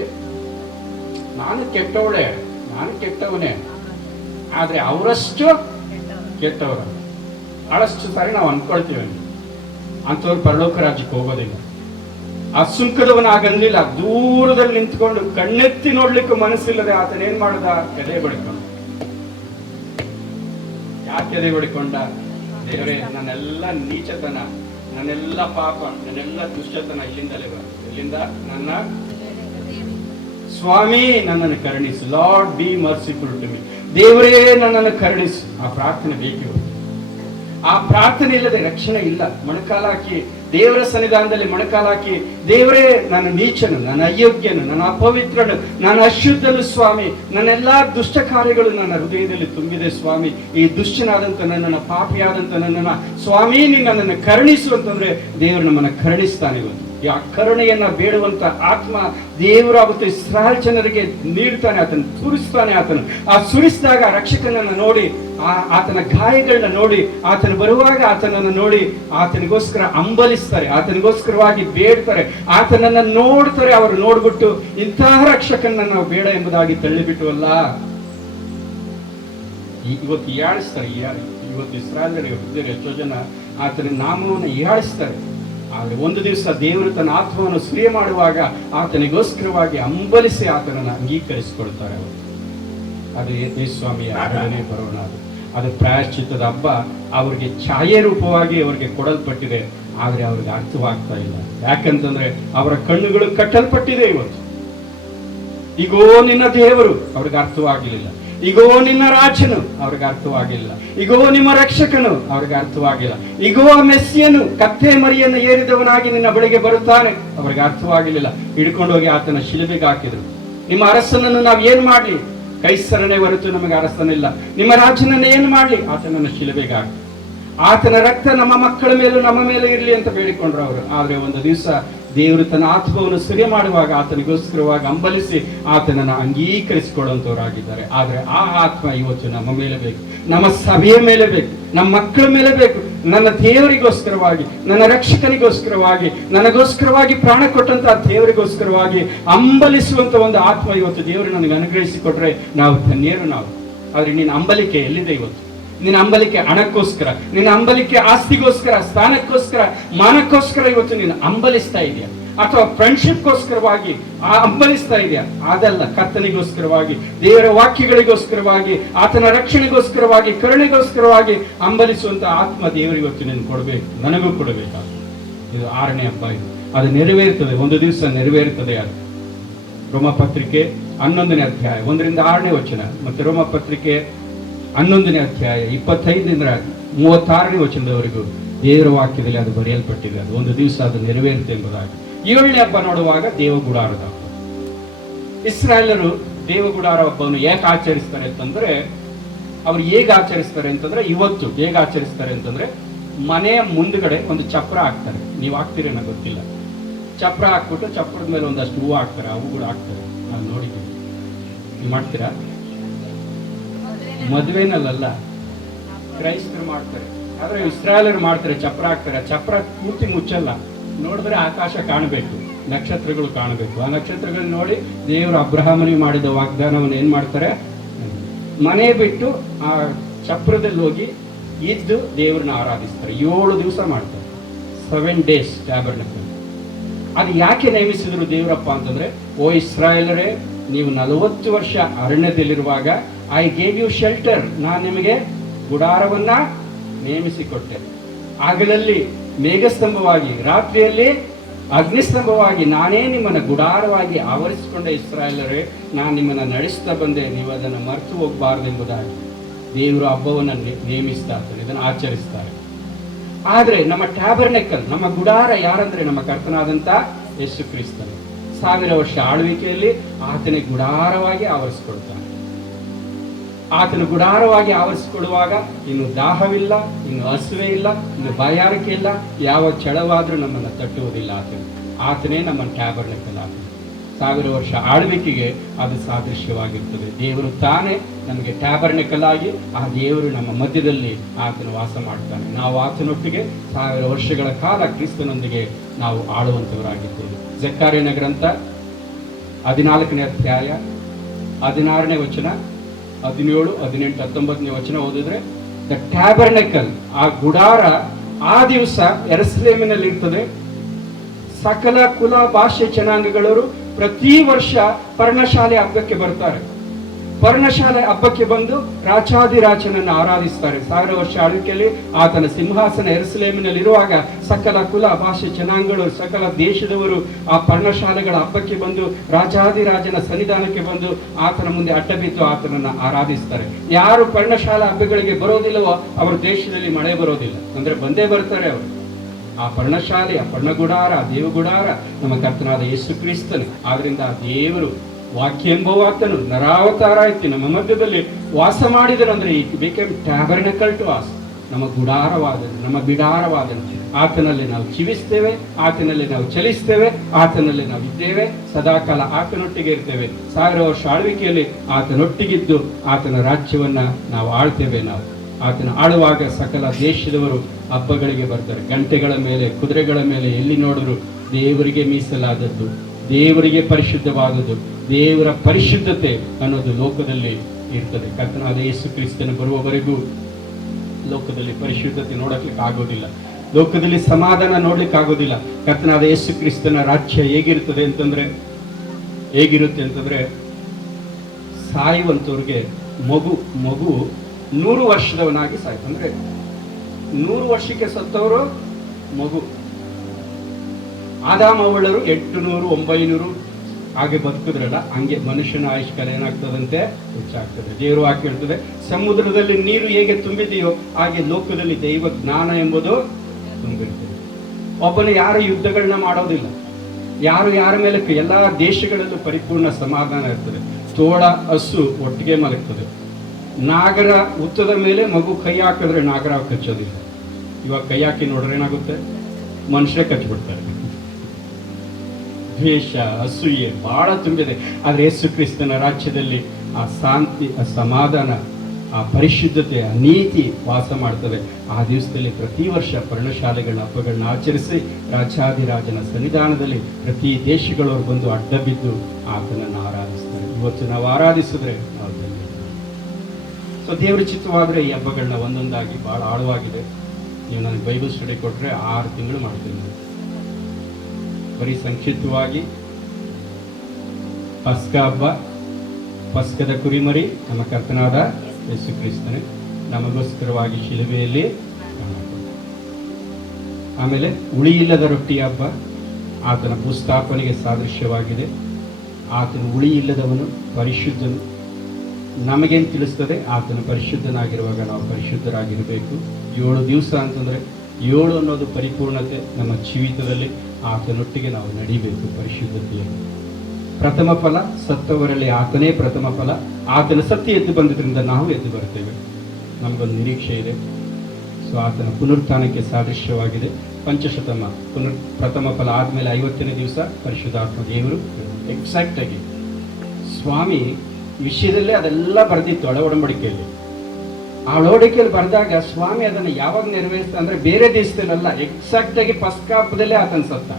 ನಾನು ಕೆಟ್ಟವನೇ, ಆದ್ರೆ ಅವರಷ್ಟು ಕೆಟ್ಟವರ ಬಹಳಷ್ಟು ಸಾರಿ ನಾವು ಅನ್ಕೊಳ್ತೀವಿ. ಅಂಥವ್ರು ಪರಲೋಕ ರಾಜ್ಯಕ್ಕೆ ಹೋಗೋದಿಲ್ಲ. ಆ ಸುಂಕದವನ ಆಗಲಿಲ್ಲ. ದೂರದಲ್ಲಿ ನಿಂತ್ಕೊಂಡು ಕಣ್ಣೆತ್ತಿ ನೋಡ್ಲಿಕ್ಕೆ ಮನಸ್ಸಿಲ್ಲದೆ ಆತನ ಏನ್ ಮಾಡ್ದ? ಎದೆ ಬಡಿಕೊಂಡ. ಯಾಕೆ ಎದೆ ಬಡಿಕೊಂಡ? ದೇವರೇ, ನನ್ನೆಲ್ಲ ನೀಚತನ, ನನ್ನೆಲ್ಲ ಪಾಪ, ನನ್ನೆಲ್ಲ ದುಷ್ಟತನ ಇಲ್ಲಿಂದಲೇ ಬರ್ತದೆ. ಇಲ್ಲಿಂದ ನನ್ನ ಸ್ವಾಮಿ ನನ್ನನ್ನು ಕರುಣಿಸು. Lord be merciful to me. ದೇವರೇ ನನ್ನನ್ನು ಕರುಣಿಸು. ಆ ಪ್ರಾರ್ಥನೆ ಬೇಕಿತ್ತು. ಆ ಪ್ರಾರ್ಥನೆ ಇಲ್ಲದೆ ರಕ್ಷಣೆ ಇಲ್ಲ. ಮೊಣಕಾಲಾಕಿ ದೇವರ ಸನ್ನಿಧಾನದಲ್ಲಿ ಮೊಣಕಾಲಾಕಿ, ದೇವರೇ ನಾನು ನೀಚನು, ನಾನು ಅಯೋಗ್ಯನು, ನಾನು ಅಪವಿತ್ರನು, ನಾನು ಅಶುದ್ಧನು ಸ್ವಾಮಿ, ನನ್ನೆಲ್ಲಾ ದುಷ್ಟ ಕಾರ್ಯಗಳು ನನ್ನ ಹೃದಯದಲ್ಲಿ ತುಂಬಿದೆ ಸ್ವಾಮಿ, ಈ ದುಷ್ಟನಾದಂತ ನನ್ನನ್ನು, ಪಾಪಿಯಾದಂತ ನನ್ನನ್ನು ಸ್ವಾಮಿ ನೀನು ನನ್ನನ್ನು ಕರುಣಿಸು ಅಂತಂದ್ರೆ ದೇವರು ನಮ್ಮನ್ನು ಕರುಣಿಸ್ತಾನೆ. ಇವತ್ತು ಆ ಕರುಣೆಯನ್ನ ಬೇಡುವಂತ ಆತ್ಮ ದೇವರು ಅವತ್ತು ಇಸ್ರಾಯೇಲ್ ಜನರಿಗೆ ನೀಡ್ತಾನೆ. ಆತನ ಸುರಿಸ್ತಾನೆ. ಆ ಸುರಿಸಿದಾಗ ರಕ್ಷಕನನ್ನ ನೋಡಿ, ಆತನ ಗಾಯಗಳನ್ನ ನೋಡಿ, ಆತನ ಬರುವಾಗ ಆತನನ್ನು ನೋಡಿ ಆತನಿಗೋಸ್ಕರ ಅಂಬಲಿಸ್ತಾರೆ, ಆತನಿಗೋಸ್ಕರವಾಗಿ ಬೇಡ್ತಾರೆ, ಆತನನ್ನ ನೋಡ್ತಾರೆ. ಅವರು ನೋಡ್ಬಿಟ್ಟು ಇಂತಹ ರಕ್ಷಕನ ನಾವು ಬೇಡ ಎಂಬುದಾಗಿ ತಳ್ಳಿಬಿಟ್ಟುವಲ್ಲ, ಇವತ್ತು ಹೀಯಾಳಿಸ್ತಾರೆ. ಇವತ್ತು ಇಸ್ರಾಯೇಲರಿಗೆ ಹುಟ್ಟಿದ ಎಷ್ಟೋ ಜನ ಆತನ ನಾಮವನ್ನು ಹೀಯಾಳಿಸ್ತಾರೆ. ಆದರೆ ಒಂದು ದಿವಸ ದೇವರು ತನ್ನ ಆತ್ಮವನ್ನು ಸುರಿಯ ಮಾಡುವಾಗ ಆತನಿಗೋಸ್ಕರವಾಗಿ ಅಂಬಲಿಸಿ ಆತನನ್ನು ಅಂಗೀಕರಿಸಿಕೊಳ್ತಾರೆ. ಅವರು ಅದು ಯೇಸುಸ್ವಾಮಿಯ ಆರಾಧನೆ ಬರೋಣ. ಅದು ಪ್ರಾಯಶ್ಚಿತ್ತದ ಹಬ್ಬ ಅವರಿಗೆ ಛಾಯೆ ರೂಪವಾಗಿ ಅವರಿಗೆ ಕೊಡಲ್ಪಟ್ಟಿದೆ. ಆದರೆ ಅವ್ರಿಗೆ ಅರ್ಥವಾಗ್ತಾ ಇಲ್ಲ. ಯಾಕಂತಂದ್ರೆ ಅವರ ಕಣ್ಣುಗಳು ಕಟ್ಟಲ್ಪಟ್ಟಿದೆ. ಇವತ್ತು ಈಗೋ ನಿನ್ನ ದೇವರು ಅವ್ರಿಗೆ ಅರ್ಥವಾಗಿಲ್ಲ. ಈಗೋ ನಿನ್ನ ರಾಜನು ಅವ್ರಿಗೆ ಅರ್ಥವಾಗಿಲ್ಲ. ಈಗೋ ನಿಮ್ಮ ರಕ್ಷಕನು ಅವ್ರಿಗೆ ಅರ್ಥವಾಗಿಲ್ಲ. ಈಗೋ ಮೆಸ್ಸಿಯನು ಕತ್ತೆ ಮರಿಯನ್ನು ಏರಿದವನಾಗಿ ನಿನ್ನ ಬಳಿಗೆ ಬರುತ್ತಾನೆ, ಅವ್ರಿಗೆ ಅರ್ಥವಾಗಿಲ್ಲ. ಹಿಡ್ಕೊಂಡು ಹೋಗಿ ಆತನ ಶಿಲುಬೆಗೆ ಹಾಕಿದ್ರು. ನಿಮ್ಮ ಅರಸನನ್ನು ನಾವು ಏನ್ ಮಾಡ್ಲಿ? ಕೈಸರನೆ ಹೊರತು ನಮಗೆ ಅರಸನಿಲ್ಲ. ನಿಮ್ಮ ರಾಜನನ್ನು ಏನ್ ಮಾಡ್ಲಿ? ಆತನನ್ನು ಶಿಲುಬೆಗೆ ಹಾಕಿ. ಆತನ ರಕ್ತ ನಮ್ಮ ಮಕ್ಕಳ ಮೇಲೂ ನಮ್ಮ ಮೇಲೆ ಇರಲಿ ಅಂತ ಬೇಡಿಕೊಂಡ್ರು ಅವರು. ಆದ್ರೆ ಒಂದು ದಿವಸ ದೇವರು ತನ್ನ ಆತ್ಮವನ್ನು ಸುರಿಯ ಮಾಡುವಾಗ ಆತನಿಗೋಸ್ಕರವಾಗಿ ಅಂಬಲಿಸಿ ಆತನನ್ನು ಅಂಗೀಕರಿಸಿಕೊಳ್ಳುವಂತವರಾಗಿದ್ದಾರೆ. ಆದ್ರೆ ಆ ಆತ್ಮ ಇವತ್ತು ನಮ್ಮ ಮೇಲೆ ಬೇಕು, ನಮ್ಮ ಸಭೆಯ ಮೇಲೆ ಬೇಕು, ನಮ್ಮ ಮಕ್ಕಳ ಮೇಲೆ ಬೇಕು. ನನ್ನ ದೇವರಿಗೋಸ್ಕರವಾಗಿ, ನನ್ನ ರಕ್ಷಕನಿಗೋಸ್ಕರವಾಗಿ, ನನಗೋಸ್ಕರವಾಗಿ ಪ್ರಾಣ ಕೊಟ್ಟಂತಹ ದೇವರಿಗೋಸ್ಕರವಾಗಿ ಅಂಬಲಿಸುವಂತ ಒಂದು ಆತ್ಮ ಇವತ್ತು ದೇವರು ನನಗೆ ಅನುಗ್ರಹಿಸಿಕೊಟ್ರೆ ನಾವು ಧನ್ಯರು ನಾವು. ಆದ್ರೆ ನಿನ್ನ ಅಂಬಲಿಕೆ ಎಲ್ಲಿದೆ ಇವತ್ತು? ನಿನ್ನ ಅಂಬಲಿಕೆ ಹಣಕ್ಕೋಸ್ಕರ, ನಿನ್ನ ಅಂಬಲಿಕೆ ಆಸ್ತಿಗೋಸ್ಕರ, ಸ್ಥಾನಕ್ಕೋಸ್ಕರ, ಮಾನಕ್ಕೋಸ್ಕರ ಇವತ್ತು ನೀನು ಅಂಬಲಿಸ್ತಾ ಇದೆಯಾ? ಅಥವಾ ಫ್ರೆಂಡ್ಶಿಪ್ಗೋಸ್ಕರವಾಗಿ ಅಂಬಲಿಸ್ತಾ ಇದೆಯಾ? ಅದಲ್ಲ, ಕರ್ತನಿಗೋಸ್ಕರವಾಗಿ, ದೇವರ ವಾಕ್ಯಗಳಿಗೋಸ್ಕರವಾಗಿ, ಆತನ ರಕ್ಷಣೆಗೋಸ್ಕರವಾಗಿ, ಕರುಣೆಗೋಸ್ಕರವಾಗಿ ಅಂಬಲಿಸುವಂತ ಆತ್ಮ ದೇವರು ಇವತ್ತು ನೀನು ಕೊಡಬೇಕು, ನನಗೂ ಕೊಡಬೇಕು. ಇದು 6ನೇ ಹಬ್ಬ. ಇದು ಅದು ನೆರವೇರ್ತದೆ, ಒಂದು ದಿವಸ ನೆರವೇರ್ತದೆ. ಅದು ರೋಮಪತ್ರಿಕೆ 11ನೇ ಅಧ್ಯಾಯ 1ರಿಂದ 6ನೇ ವಚನ, ಮತ್ತೆ ರೋಮಪತ್ರಿಕೆ 11ನೇ ಅಧ್ಯಾಯ 25ರಿಂದ 36ನೇ ವಚನದವರೆಗೂ ದೇವರ ವಾಕ್ಯದಲ್ಲಿ ಅದು ಬರೆಯಲ್ಪಟ್ಟಿದೆ. ಅದು ಒಂದು ದಿವಸ ಅದು ನೆರವೇರುತ್ತೆ ಎಂಬುದಾಗಿ. 7ನೇ ಹಬ್ಬ ನೋಡುವಾಗ ದೇವಗುಡಾರದ ಹಬ್ಬ. ಇಸ್ರಾಯೇಲರು ದೇವಗುಡಾರ ಹಬ್ಬವನ್ನು ಏಕೆ ಆಚರಿಸ್ತಾರೆ ಅಂತಂದ್ರೆ, ಅವ್ರು ಹೇಗೆ ಆಚರಿಸ್ತಾರೆ ಅಂತಂದ್ರೆ, ಇವತ್ತು ಹೇಗೆ ಆಚರಿಸ್ತಾರೆ ಅಂತಂದ್ರೆ, ಮನೆಯ ಮುಂದ್ಗಡೆ ಒಂದು ಚಪ್ರ ಹಾಕ್ತಾರೆ. ನೀವು ಹಾಕ್ತೀರಿ ಅನ್ನೋ ಗೊತ್ತಿಲ್ಲ. ಚಪ್ರ ಹಾಕ್ಬಿಟ್ಟು ಚಪ್ರದ ಮೇಲೆ ಒಂದಷ್ಟು ಹೂವು ಹಾಕ್ತಾರೆ, ಅವು ಕೂಡ ಹಾಕ್ತಾರೆ. ನಾನು ನೋಡಿದ್ದೀನಿ. ನೀವು ಮಾಡ್ತೀರಾ? ಮದುವೆನಲ್ಲ, ಕ್ರೈಸ್ತರು ಮಾಡ್ತಾರೆ. ಆದ್ರೆ ಇಸ್ರಾಯೇಲರು ಮಾಡ್ತಾರೆ, ಚಪ್ರ ಹಾಕ್ತಾರೆ. ಚಪ್ರ ಪೂರ್ತಿ ಮುಚ್ಚಲ್ಲ. ನೋಡಿದ್ರೆ ಆಕಾಶ ಕಾಣಬೇಕು, ನಕ್ಷತ್ರಗಳು ಕಾಣಬೇಕು. ಆ ನಕ್ಷತ್ರಗಳು ನೋಡಿ ದೇವರು ಅಬ್ರಹಾಮನಿಗೆ ಮಾಡಿದ ವಾಗ್ದಾನವನ್ನು ಏನ್ ಮಾಡ್ತಾರೆ? ಮನೆ ಬಿಟ್ಟು ಆ ಚಪ್ರದಲ್ಲಿ ಹೋಗಿ ಇದ್ದು ದೇವ್ರನ್ನ ಆರಾಧಿಸ್ತಾರೆ. 7 ದಿವಸ ಮಾಡ್ತಾರೆ, 7 days ಟ್ಯಾಬರ್ನಕಲ್. ಅದು ಯಾಕೆ ನೇಮಿಸಿದ್ರು ದೇವರಪ್ಪ ಅಂತಂದ್ರೆ, ಓ ಇಸ್ರಾಯೇಲರೇ, ನೀವು 40 ವರ್ಷ ಅರಣ್ಯದಲ್ಲಿರುವಾಗ ಐ ಗೇವ್ ಯು ಶೆಲ್ಟರ್, ನಾನು ನಿಮಗೆ ಗುಡಾರವನ್ನ ನೇಮಿಸಿಕೊಟ್ಟೆ. ಹಗಲಲ್ಲಿ ಮೇಘಸ್ತಂಭವಾಗಿ, ರಾತ್ರಿಯಲ್ಲಿ ಅಗ್ನಿಸ್ತಂಭವಾಗಿ ನಾನೇ ನಿಮ್ಮನ್ನ ಗುಡಾರವಾಗಿ ಆವರಿಸಿಕೊಂಡ ಇಸ್ರಾಯೇಲರೇ, ನಾನು ನಿಮ್ಮನ್ನ ನಡೆಸ್ತಾ ಬಂದೆ, ನೀವು ಅದನ್ನು ಮರೆತು ಹೋಗಬಾರ್ದೆಂಬುದಾಗಿ ದೇವರು ಹಬ್ಬವನ್ನು ನೇಮಿಸ್ತಾ ಇರ್ತಾರೆ, ಇದನ್ನು ಆಚರಿಸ್ತಾರೆ. ಆದ್ರೆ ನಮ್ಮ ಟ್ಯಾಬರ್ನೆಕಲ್, ನಮ್ಮ ಗುಡಾರ ಯಾರಂದ್ರೆ ನಮ್ಮ ಕರ್ತನಾದಂತ ಯೇಸು ಕ್ರಿಸ್ತನು 1000 ವರ್ಷ ಆಳ್ವಿಕೆಯಲ್ಲಿ ಆತನೇ ಗುಡಾರವಾಗಿ ಆವರಿಸಿಕೊಡ್ತಾನೆ. ಆತನು ಗುಡಾರವಾಗಿ ಆವರಿಸಿಕೊಡುವಾಗ ಇನ್ನು ದಾಹವಿಲ್ಲ, ಇನ್ನು ಹಸುವೆ ಇಲ್ಲ, ಇನ್ನು ಬಾಯಾರಿಕೆ ಇಲ್ಲ, ಯಾವ ಚಳವಾದ್ರೂ ನಮ್ಮನ್ನು ತಟ್ಟುವುದಿಲ್ಲ. ಆತನೇ ನಮ್ಮ ಟ್ಯಾಬರ್ನೆಕಲ್. ಆತನು 1000 ವರ್ಷ ಆಳ್ವಿಕೆಗೆ ಅದು ಸಾದೃಶ್ಯವಾಗಿರ್ತದೆ. ದೇವರು ತಾನೇ ನಮಗೆ ಟ್ಯಾಬರ್ನೆಕಲ್ ಆಗಿ ಆ ದೇವರು ನಮ್ಮ ಮಧ್ಯದಲ್ಲಿ ಆತನು ವಾಸ ಮಾಡ್ತಾನೆ. ನಾವು ಆತನೊಟ್ಟಿಗೆ 1000 ವರ್ಷಗಳ ಕಾಲ ಕ್ರಿಸ್ತನೊಂದಿಗೆ ನಾವು ಆಳುವಂಥವರಾಗಿದ್ದೇವೆ. ಜಕರ್ಯನ ಗ್ರಂಥ 14ನೇ ಅಧ್ಯಾಯ 16ನೇ ವಚನ, 17, 18, 19ನೇ ವಚನ ಓದಿದ್ರೆ, ದ ಟ್ಯಾಬರ್ನೆಕಲ್, ಆ ಗುಡಾರ ಆ ದಿವಸ ಯೆರೂಸಲೇಮಿನಲ್ಲಿ ಇರ್ತದೆ. ಸಕಲ ಕುಲ ಭಾಷೆ ಜನಾಂಗಗಳವರು ಪ್ರತಿ ವರ್ಷ ಪರ್ಣಶಾಲೆ ಹಬ್ಬಕ್ಕೆ ಬರ್ತಾರೆ. ಪರ್ಣಶಾಲೆ ಹಬ್ಬಕ್ಕೆ ಬಂದು ರಾಜಾದಿರಾಜನನ್ನು ಆರಾಧಿಸ್ತಾರೆ. 1000 ವರ್ಷ ಆಳ್ವಿಕೆಯಲ್ಲಿ ಆತನ ಸಿಂಹಾಸನ ಯೆರೂಸಲೇಮಿನಲ್ಲಿ ಇರುವಾಗ ಸಕಲ ಕುಲ ಭಾಷೆ ಜನಾಂಗಗಳು, ಸಕಲ ದೇಶದವರು ಆ ಪರ್ಣಶಾಲೆಗಳ ಹಬ್ಬಕ್ಕೆ ಬಂದು ರಾಜಾದಿರಾಜನ ಸನ್ನಿಧಾನಕ್ಕೆ ಬಂದು ಆತನ ಮುಂದೆ ಅಡ್ಡ ಬಿದ್ದು ಆತನನ್ನು ಆರಾಧಿಸ್ತಾರೆ. ಯಾರು ಪರ್ಣಶಾಲಾ ಹಬ್ಬಗಳಿಗೆ ಬರೋದಿಲ್ಲವೋ ಅವರ ದೇಶದಲ್ಲಿ ಮಳೆ ಬರೋದಿಲ್ಲ. ಅಂದ್ರೆ ಬಂದೇ ಬರ್ತಾರೆ ಅವರು. ಆ ಪರ್ಣಶಾಲೆ, ಆ ಪರ್ಣಗುಡಾರ, ಆ ದೇವಗುಡಾರ ನಮ್ಮ ಕರ್ತನಾದ ಯೇಸು ಕ್ರಿಸ್ತನು. ಆದ್ರಿಂದ ಆ ದೇವರು ವಾಕ್ಯ ಎಂಬುವಾತನು ನರಾವತಾರ ಆಯ್ತು ನಮ್ಮ ಮಧ್ಯದಲ್ಲಿ ವಾಸ ಮಾಡಿದನು. ಅಂದ್ರೆ ಈ ಬಿಕೇಮ್ ಟ್ಯಾಬರ್ನೆಕಲ್ ಟು ಅಸ್, ನಮ್ಮ ಗುಡಾರವಾದನು, ನಮ್ಮ ಬಿಡಾರವಾದನು. ಆತನಲ್ಲಿ ನಾವು ಜೀವಿಸ್ತೇವೆ, ಆತನಲ್ಲಿ ನಾವು ಚಲಿಸ್ತೇವೆ, ಆತನಲ್ಲಿ ನಾವು ಇದ್ದೇವೆ, ಸದಾಕಾಲ ಆತನೊಟ್ಟಿಗೆ ಇರ್ತೇವೆ. 1000 ವರ್ಷ ಆಳ್ವಿಕೆಯಲ್ಲಿ ಆತನೊಟ್ಟಿಗಿದ್ದು ಆತನ ರಾಜ್ಯವನ್ನ ನಾವು ಆಳ್ತೇವೆ. ನಾವು ಆತನ ಆಳುವಾಗ ಸಕಲ ದೇಶದವರು ಹಬ್ಬಗಳಿಗೆ ಬರ್ತಾರೆ. ಗಂಟೆಗಳ ಮೇಲೆ, ಕುದುರೆಗಳ ಮೇಲೆ ಎಲ್ಲಿ ನೋಡಿದ್ರು ದೇವರಿಗೆ ಮೀಸಲಾದದ್ದು, ದೇವರಿಗೆ ಪರಿಶುದ್ಧವಾದದ್ದು, ದೇವರ ಪರಿಶುದ್ಧತೆ ಅನ್ನೋದು ಲೋಕದಲ್ಲಿ ಇರ್ತದೆ. ಕರ್ತನಾದ ಯೇಸು ಕ್ರಿಸ್ತನ ಬರುವವರೆಗೂ ಲೋಕದಲ್ಲಿ ಪರಿಶುದ್ಧತೆ ನೋಡಲಿಕ್ಕೆ ಆಗೋದಿಲ್ಲ, ಲೋಕದಲ್ಲಿ ಸಮಾಧಾನ ನೋಡ್ಲಿಕ್ಕೆ ಆಗೋದಿಲ್ಲ. ಕರ್ತನಾದ ಯೇಸು ಕ್ರಿಸ್ತನ ರಾಜ್ಯ ಹೇಗಿರುತ್ತೆ ಅಂತಂದ್ರೆ ಸಾಯುವಂತವ್ರಿಗೆ ಮಗು 100 ವರ್ಷದವನಾಗಿ ಸಾಯ್ತು. ಅಂದ್ರೆ 100 ವರ್ಷಕ್ಕೆ ಸತ್ತವರು ಮಗು. ಆದಾಮವಳರು 800 900 ಹಾಗೆ ಬದುಕಿದ್ರಲ್ಲ, ಹಂಗೆ ಮನುಷ್ಯನ ಆಯುಷ್ಕಾಲ ಏನಾಗ್ತದಂತೆ ಹೆಚ್ಚಾಗ್ತದೆ. ದೇವರು ವಾಕ್ಯ ಹೇಳ್ತದೆ, ಸಮುದ್ರದಲ್ಲಿ ನೀರು ಹೇಗೆ ತುಂಬಿದೆಯೋ ಹಾಗೆ ಲೋಕದಲ್ಲಿ ದೈವ ಜ್ಞಾನ ಎಂಬುದು ತುಂಬಿರ್ತದೆ. ಒಬ್ಬನು ಯಾರು ಯುದ್ಧಗಳನ್ನ ಮಾಡೋದಿಲ್ಲ, ಯಾರು ಯಾರ ಮೇಲೆ ಎಲ್ಲಾ ದೇಶಗಳಲ್ಲೂ ಪರಿಪೂರ್ಣ ಸಮಾಧಾನ ಇರ್ತದೆ. ತೋಳ ಹಸು ಒಟ್ಟಿಗೆ ಮಲಗ್ತದೆ. ನಾಗರ ಹುತ್ತದ ಮೇಲೆ ಮಗು ಕೈ ಹಾಕಿದ್ರೆ ನಾಗರ ಕಚ್ಚೋದಿಲ್ಲ. ಇವಾಗ ಕೈ ಹಾಕಿ ನೋಡ್ರೆ ಏನಾಗುತ್ತೆ, ಮನುಷ್ಯ ಕಚ್ಚಿಬಿಡ್ತಾರೆ. ದ್ವೇಷ, ಅಸೂಯೆ ಬಹಳ ತುಂಬಿದೆ. ಆದರೆ ಯೇಸು ಕ್ರಿಸ್ತನ ರಾಜ್ಯದಲ್ಲಿ ಆ ಶಾಂತಿ, ಆ ಸಮಾಧಾನ, ಆ ಪರಿಶುದ್ಧತೆ, ಆ ನೀತಿ ವಾಸ ಮಾಡ್ತದೆ. ಆ ದಿವಸದಲ್ಲಿ ಪ್ರತಿ ವರ್ಷ ಪರ್ಣಶಾಲೆಗಳನ್ನ ಹಬ್ಬಗಳನ್ನ ಆಚರಿಸಿ ರಾಜಾಧಿರಾಜನ ಸನ್ನಿಧಾನದಲ್ಲಿ ಪ್ರತಿ ದೇಶಗಳವರು ಬಂದು ಅಡ್ಡ ಬಿದ್ದು ಆತನನ್ನು ಆರಾಧಿಸ್ತಾರೆ. ಇವತ್ತು ನಾವು ಆರಾಧಿಸಿದ್ರೆ ನಾವು ಸೊ ದೇವರ ಚಿತ್ತವಾದರೆ ಈ ಹಬ್ಬಗಳನ್ನ ಒಂದೊಂದಾಗಿ ಬಹಳ ಆಳವಾಗಿದೆ. ನೀವು ನನಗೆ ಬೈಬಲ್ ಸ್ಟಡಿ ಕೊಟ್ಟರೆ 6 ತಿಂಗಳು ಮಾಡ್ತೀನಿ. ಬರೀ ಸಂಕ್ಷಿಪ್ತವಾಗಿ ಪಸ್ಕ ಹಬ್ಬ, ಪಸ್ಕದ ಕುರಿಮರಿ ನಮ್ಮ ಕರ್ತನಾದ ಯೇಸು ಕ್ರಿಸ್ತನೇ ನಮಗೋಸ್ಕರವಾಗಿ ಶಿಲುಬೆಯಲ್ಲಿ. ಆಮೇಲೆ ಹುಳಿಯಿಲ್ಲದ ರೊಟ್ಟಿ ಹಬ್ಬ ಆತನ ಭೂಸ್ಥಾಪನೆಗೆ ಸಾದೃಶ್ಯವಾಗಿದೆ. ಆತನು ಹುಳಿಯಿಲ್ಲದವನು, ಪರಿಶುದ್ಧನು. ನಮಗೇನು ತಿಳಿಸ್ತದೆ, ಆತನ ಪರಿಶುದ್ಧನಾಗಿರುವಾಗ ನಾವು ಪರಿಶುದ್ಧರಾಗಿರಬೇಕು. 7 ದಿವಸ ಅಂತಂದರೆ 7 ಅನ್ನೋದು ಪರಿಪೂರ್ಣತೆ. ನಮ್ಮ ಜೀವಿತದಲ್ಲಿ ಆತನೊಟ್ಟಿಗೆ ನಾವು ನಡಿಬೇಕು ಪರಿಶುದ್ಧತೆಯಲ್ಲಿ. ಪ್ರಥಮ ಫಲ ಸತ್ತವರಲ್ಲಿ ಆತನೇ ಪ್ರಥಮ ಫಲ. ಆತನ ಸತ್ಯ ಎದ್ದು ಬಂದಿದ್ದರಿಂದ ನಾವು ಎದ್ದು ಬರ್ತೇವೆ. ನಮಗೊಂದು ನಿರೀಕ್ಷೆ ಇದೆ. ಸೊ ಆತನ ಪುನರುತ್ಥಾನಕ್ಕೆ ಸಾದೃಶ್ಯವಾಗಿದೆ. ಪಂಚಶತಮ ಪ್ರಥಮ ಫಲ ಆದಮೇಲೆ 50ನೇ ದಿವಸ ಪರಿಶುದ್ಧಾತ್ಮ ದೇವರು. ಎಕ್ಸಾಕ್ಟ್ ಆಗಿ ಸ್ವಾಮಿ ವಿಷಯದಲ್ಲೇ ಅದೆಲ್ಲ ಬರೆದಿತ್ತು ಒಡಂಬಡಿಕೆಯಲ್ಲಿ. ಆ ಒಡಂಬಡಿಕೆಯಲ್ಲಿ ಬರೆದಾಗ ಸ್ವಾಮಿ ಅದನ್ನು ಯಾವಾಗ ನೆರವೇರಿಸ್ತಾ ಅಂದ್ರೆ ಬೇರೆ ದೇಶದಲ್ಲ, ಎಕ್ಸಾಕ್ಟ್ ಆಗಿ ಪಸ್ಕ ಹಬ್ಬದಲ್ಲೇ ಆತನ ಸತ್ತ.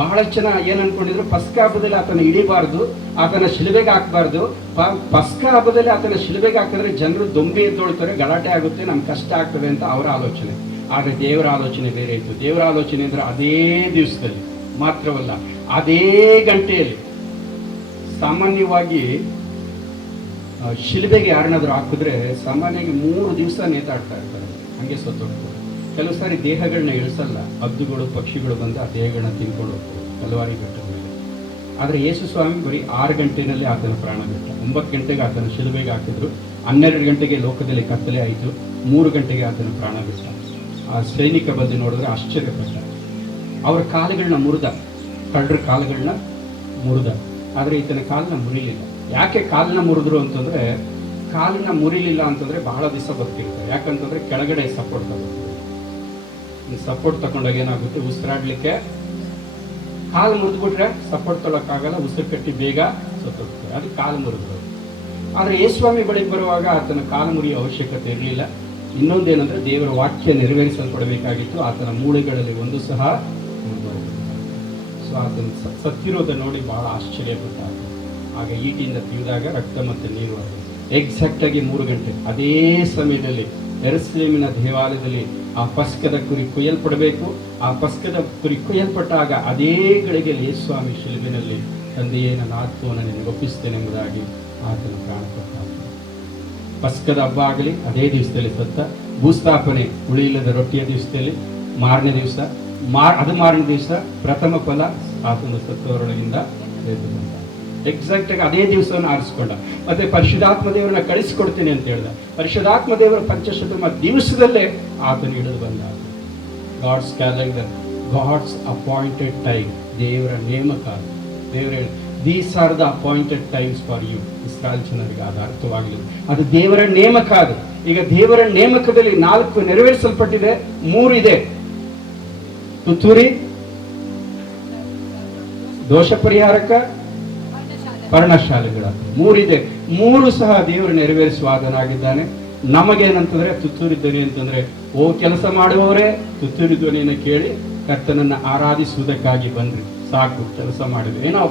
ಬಹಳ ಜನ ಏನ್ ಅನ್ಕೊಂಡಿದ್ರು, ಪಸ್ಕ ಹಬ್ಬದಲ್ಲಿ ಆತನ ಹಿಡಿಬಾರ್ದು, ಆತನ ಶಿಲುಬೆಗೆ ಹಾಕಬಾರ್ದು. ಪಸ್ಕ ಹಬ್ಬದಲ್ಲಿ ಆತನ ಶಿಲುಬೆಗೆ ಹಾಕಿದ್ರೆ ಜನರು ದೊಂಬಿ ಎದ್ದೊಳ್ತಾರೆ, ಗಲಾಟೆ ಆಗುತ್ತೆ, ನಮ್ಗೆ ಕಷ್ಟ ಆಗ್ತದೆ ಅಂತ ಅವರ ಆಲೋಚನೆ. ಆದರೆ ದೇವರ ಆಲೋಚನೆ ಬೇರೆ ಇತ್ತು. ದೇವರ ಆಲೋಚನೆ ಅಂದ್ರೆ ಅದೇ ದಿವಸದಲ್ಲಿ ಮಾತ್ರವಲ್ಲ, ಅದೇ ಗಂಟೆಯಲ್ಲಿ. ಸಾಮಾನ್ಯವಾಗಿ ಶಿಲುಬೆಗೆ ಯಾರನ್ನಾದ್ರೂ ಹಾಕಿದ್ರೆ ಸಾಮಾನ್ಯವಾಗಿ 3 ದಿವಸ ನೇತಾಡ್ತಾ ಇರ್ತಾರೆ, ಹಂಗೆ ಸತ್ತೋಗ್ತಾರೆ. ಕೆಲವು ಸಾರಿ ದೇಹಗಳನ್ನ ಇಳಿಸಲ್ಲ, ಹದ್ದುಗಳು ಪಕ್ಷಿಗಳು ಬಂದು ಆ ದೇಹಗಳನ್ನ ತಿನ್ಕೊಂಡು ಹೋಗ್ತವೆ ಕಲ್ವಾರಿ ಬೆಟ್ಟದ ಮೇಲೆ. ಆದರೆ ಯೇಸು ಸ್ವಾಮಿ ಬರೀ 6 ಗಂಟೆಯಲ್ಲಿ ಆತನ ಪ್ರಾಣ ಬಿಟ್ಟ. 9 ಗಂಟೆಗೆ ಆತನ ಶಿಲುಬೆಗೆ ಹಾಕಿದ್ರು, 12 ಗಂಟೆಗೆ ಲೋಕದಲ್ಲಿ ಕತ್ತಲೆ ಆಯಿತು, 3 ಗಂಟೆಗೆ ಆತನ ಪ್ರಾಣ ಬಿಟ್ಟ. ಆ ಸೈನಿಕ ಬಂದು ನೋಡಿದ್ರೆ ಆಶ್ಚರ್ಯಪಟ್ಟ. ಅವರ ಕಾಲುಗಳನ್ನ ಮುರಿದ, ಕಳ್ಳರ ಕಾಲುಗಳನ್ನ ಮುರಿದ. ಆದರೆ ಈತನ ಕಾಲನ್ನ ಮುರಿಲಿಲ್ಲ. ಯಾಕೆ ಕಾಲನ್ನ ಮುರಿದ್ರು ಅಂತಂದ್ರೆ, ಕಾಲನ್ನ ಮುರಿಲಿಲ್ಲ ಅಂತಂದ್ರೆ ಬಹಳ ದಿವಸ ಬದುಕಿರ್ತಾರೆ. ಯಾಕಂತಂದ್ರೆ ಕೆಳಗಡೆ ಸಪೋರ್ಟ್ ತಗೋತಾರೆ. ಈ ಸಪೋರ್ಟ್ ತಗೊಂಡಾಗ ಏನಾಗುತ್ತೆ, ಉಸಿರಾಡ್ಲಿಕ್ಕೆ ಕಾಲು ಮುರಿದ್ಬಿಟ್ರೆ ಸಪೋರ್ಟ್ ತೊಗೊಳಕ್ಕಾಗಲ್ಲ, ಉಸಿರು ಕಟ್ಟಿ ಬೇಗ ಸತ್ತೋಗ್ತಾರೆ. ಅದು ಕಾಲು ಮುರಿದ್ರು. ಆದರೆ ಯೇಸುಸ್ವಾಮಿ ಬಳಿಗೆ ಬರುವಾಗ ಆತನ ಕಾಲು ಮುರಿಯೋ ಅವಶ್ಯಕತೆ ಇರಲಿಲ್ಲ. ಇನ್ನೊಂದೇನಂದ್ರೆ ದೇವರ ವಾಕ್ಯ ನೆರವೇರಿಸಲ್ಪಡಬೇಕಾಗಿತ್ತು. ಆತನ ಮೂಳೆಗಳಲ್ಲಿ ಒಂದು ಸಹ ಸೊ ಆತನ ಸತ್ತಿರೋದ ನೋಡಿ ಬಹಳ ಆಶ್ಚರ್ಯಪಟ್ಟ. ಆಗ ಈಟಿಯಿಂದ ತಿವಿದಾಗ ರಕ್ತ ಮತ್ತು ನೀರು. ಎಕ್ಸಾಕ್ಟ್ ಆಗಿ 3 ಗಂಟೆ ಅದೇ ಸಮಯದಲ್ಲಿ ಯೆರೂಸಲೇಮಿನ ದೇವಾಲಯದಲ್ಲಿ ಆ ಪಸ್ಕದ ಕುರಿ ಕೊಯ್ಯಲ್ಪಡಬೇಕು. ಆ ಪಸ್ಕದ ಕುರಿ ಕೊಯ್ಯಲ್ಪಟ್ಟಾಗ ಅದೇ ಗಳಿಗೆಯಲ್ಲಿ ಯೇಸುಸ್ವಾಮಿ ಶಿಲುಬೆಯಲ್ಲಿ ತಂದೆಯೇ ನನ್ನ ಆತ್ಮವನ್ನು ನಿನಗೆ ಒಪ್ಪಿಸ್ತೇನೆ ಎಂಬುದಾಗಿ ಆತನ ಪ್ರಾಣ ಕೊಟ್ಟ. ಪಸ್ಕದ ಹಬ್ಬ ಆಗಲಿ ಅದೇ ದಿವಸದಲ್ಲಿ ಸತ್ತ. ಭೂಸ್ಥಾಪನೆ ಹುಳಿಯಿಲ್ಲದ ರೊಟ್ಟಿಯ ದಿವಸದಲ್ಲಿ ಮಾರನೇ ದಿವಸ, ಮಾರನೇ ದಿವಸ ಪ್ರಥಮ ಫಲ ಆತನ ಸತ್ತವರೊಳಗಿಂದ ಎದ್ದು ಬಂದ. ಎಕ್ಸಾಕ್ಟ್ ಆಗಿ ಅದೇ ದಿವಸವನ್ನು ಆರಿಸ್ಕೊಂಡ. ಮತ್ತೆ ಪರಿಶುದ್ಧಾತ್ಮ ದೇವರನ್ನ ಕಳಿಸಿಕೊಡ್ತೀನಿ ಅಂತ ಹೇಳ್ದ. ಪರಿಶುದ್ಧಾತ್ಮ ದೇವರ ಪಂಚಶತಮ ದಿವಸದಲ್ಲೇ ಆತನು ಇಳಿದು ಬಂದ. God's calendar, God's appointed time, ದೇವರ ನೇಮಕಾಲ. These are the appointed times for you. ಇಸ್ರಾಯೇಲ್ ಜನರಿಗೆ ಅದು ಅರ್ಥವಾಗಲಿಲ್ಲ. ಅದು ದೇವರ ನೇಮಕ. ಅದು ಈಗ ದೇವರ ನೇಮಕದಲ್ಲಿ 4 ನೆರವೇರಿಸಲ್ಪಟ್ಟಿದೆ, 3 ಇದೆ. ತುತ್ತೂರಿ, ದೋಷ ಪರಿಹಾರಕ, ಪರ್ಣಶಾಲೆಗಳ 3 ಇದೆ. 3 ಸಹ ದೇವರು ನೆರವೇರಿಸುವ ಆತನಾಗಿದ್ದಾನೆ. ನಮಗೇನಂತಂದ್ರೆ ತುತ್ತೂರಿ ಧ್ವನಿ ಅಂತಂದ್ರೆ, ಓ ಕೆಲಸ ಮಾಡುವವರೇ ತುತ್ತೂರಿ ಧ್ವನಿಯನ್ನು ಕೇಳಿ ಕರ್ತನನ್ನ ಆರಾಧಿಸುವುದಕ್ಕಾಗಿ ಬಂದ್ರಿ, ಸಾಕು ಕೆಲಸ ಮಾಡಿದ್ವಿ, ಏನೋ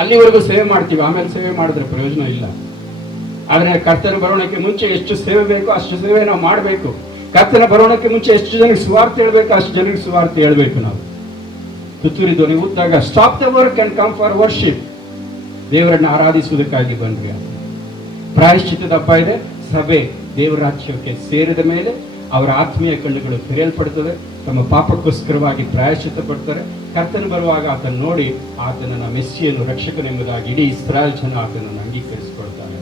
ಅಲ್ಲಿವರೆಗೂ ಸೇವೆ ಮಾಡ್ತೀವಿ, ಆಮೇಲೆ ಸೇವೆ ಮಾಡಿದ್ರೆ ಪ್ರಯೋಜನ ಇಲ್ಲ. ಆದ್ರೆ ಕರ್ತನ ಬರೋಣಕ್ಕೆ ಮುಂಚೆ ಎಷ್ಟು ಸೇವೆ ಬೇಕೋ ಅಷ್ಟು ಸೇವೆ ನಾವು ಮಾಡಬೇಕು. ಕರ್ತನ ಬರೋಣಕ್ಕೆ ಮುಂಚೆ ಎಷ್ಟು ಜನಕ್ಕೆ ಸುವಾರ್ತೆ ಹೇಳ್ಬೇಕು ಅಷ್ಟು ಜನಕ್ಕೆ ಸುವಾರ್ತೆ ಹೇಳ್ಬೇಕು. ನಾವು ತುತ್ತೂರಿ ಧ್ವನಿ ಊದಿದಾಗ stop the work and come for worship, ದೇವರನ್ನ ಆರಾಧಿಸುವುದಕ್ಕಾಗಿ ಬಂದ್ವಿ. ಪ್ರಾಯಶ್ಚಿತ್ತದ ಹಬ್ಬ ಇದೆ. ಸಭೆ ದೇವರ ರಾಜ್ಯಕ್ಕೆ ಸೇರಿದ ಮೇಲೆ ಅವರ ಆತ್ಮೀಯ ಕಣ್ಣುಗಳು ತೆರೆಯಲ್ಪಡ್ತದೆ, ತಮ್ಮ ಪಾಪಕ್ಕೋಸ್ಕರವಾಗಿ ಪ್ರಾಯಶ್ಚಿತ್ತ ಪಡ್ತಾರೆ. ಕರ್ತನ ಬರುವಾಗ ಆತನ ನೋಡಿ ಆತನನ್ನ ಮೆಸ್ಸಿಯನ್ನು ರಕ್ಷಕನೆಂಬುದಾಗಿ ಇಡೀ ಇಸ್ರಾಯೇಲ್ ಜನ ಆತನನ್ನು ಅಂಗೀಕರಿಸಿಕೊಳ್ತಾರೆ.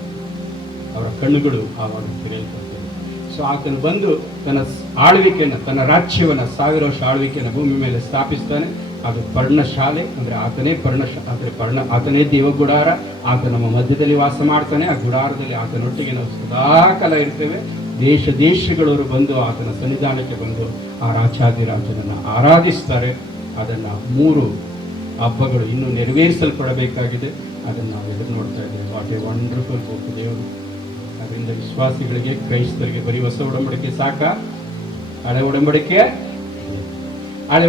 ಅವರ ಕಣ್ಣುಗಳು ಆವಾಗ ತೆರೆಯಲ್ಪಡ್ತವೆ. ಸೊ ಆತನು ಬಂದು ತನ್ನ ಆಳ್ವಿಕೆಯನ್ನು, ತನ್ನ ರಾಜ್ಯವನ್ನು, 1000 ವರ್ಷ ಆಳ್ವಿಕೆಯನ್ನು ಭೂಮಿ ಮೇಲೆ ಸ್ಥಾಪಿಸ್ತಾನೆ. ಅದು ಪರ್ಣಶಾಲೆ ಅಂದ್ರೆ ಆತನೇ ದೇವ ಗುಡಾರ. ಆತ ನಮ್ಮ ಮಧ್ಯದಲ್ಲಿ ವಾಸ ಮಾಡ್ತಾನೆ. ಆ ಗುಡಾರದಲ್ಲಿ ಆತನೊಟ್ಟಿಗೆ ನಾವು ಸದಾಕಾಲ ಇರ್ತೇವೆ. ದೇಶಗಳವರು ಬಂದು ಆತನ ಸನ್ನಿಧಾನಕ್ಕೆ ಬಂದು ಆ ರಾಜಾದಿರಾಜನನ್ನು ಆರಾಧಿಸ್ತಾರೆ. ಅದನ್ನ 3 ಹಬ್ಬಗಳು ಇನ್ನೂ ನೆರವೇರಿಸಲ್ಪಡಬೇಕಾಗಿದೆ. ಅದನ್ನು ನಾವು ಎದುರು ನೋಡ್ತಾ ಇದ್ದೇವೆ. ವಾಟ್ ಎ ವಂಡರ್ಫುಲ್ ಬುಕ್ ದೇವರು. ಅದರಿಂದ ವಿಶ್ವಾಸಿಗಳಿಗೆ, ಕ್ರೈಸ್ತರಿಗೆ ಬರೀ ಹೊಸ ಒಡಂಬಡಿಕೆ ಸಾಕ? ಹಳೆ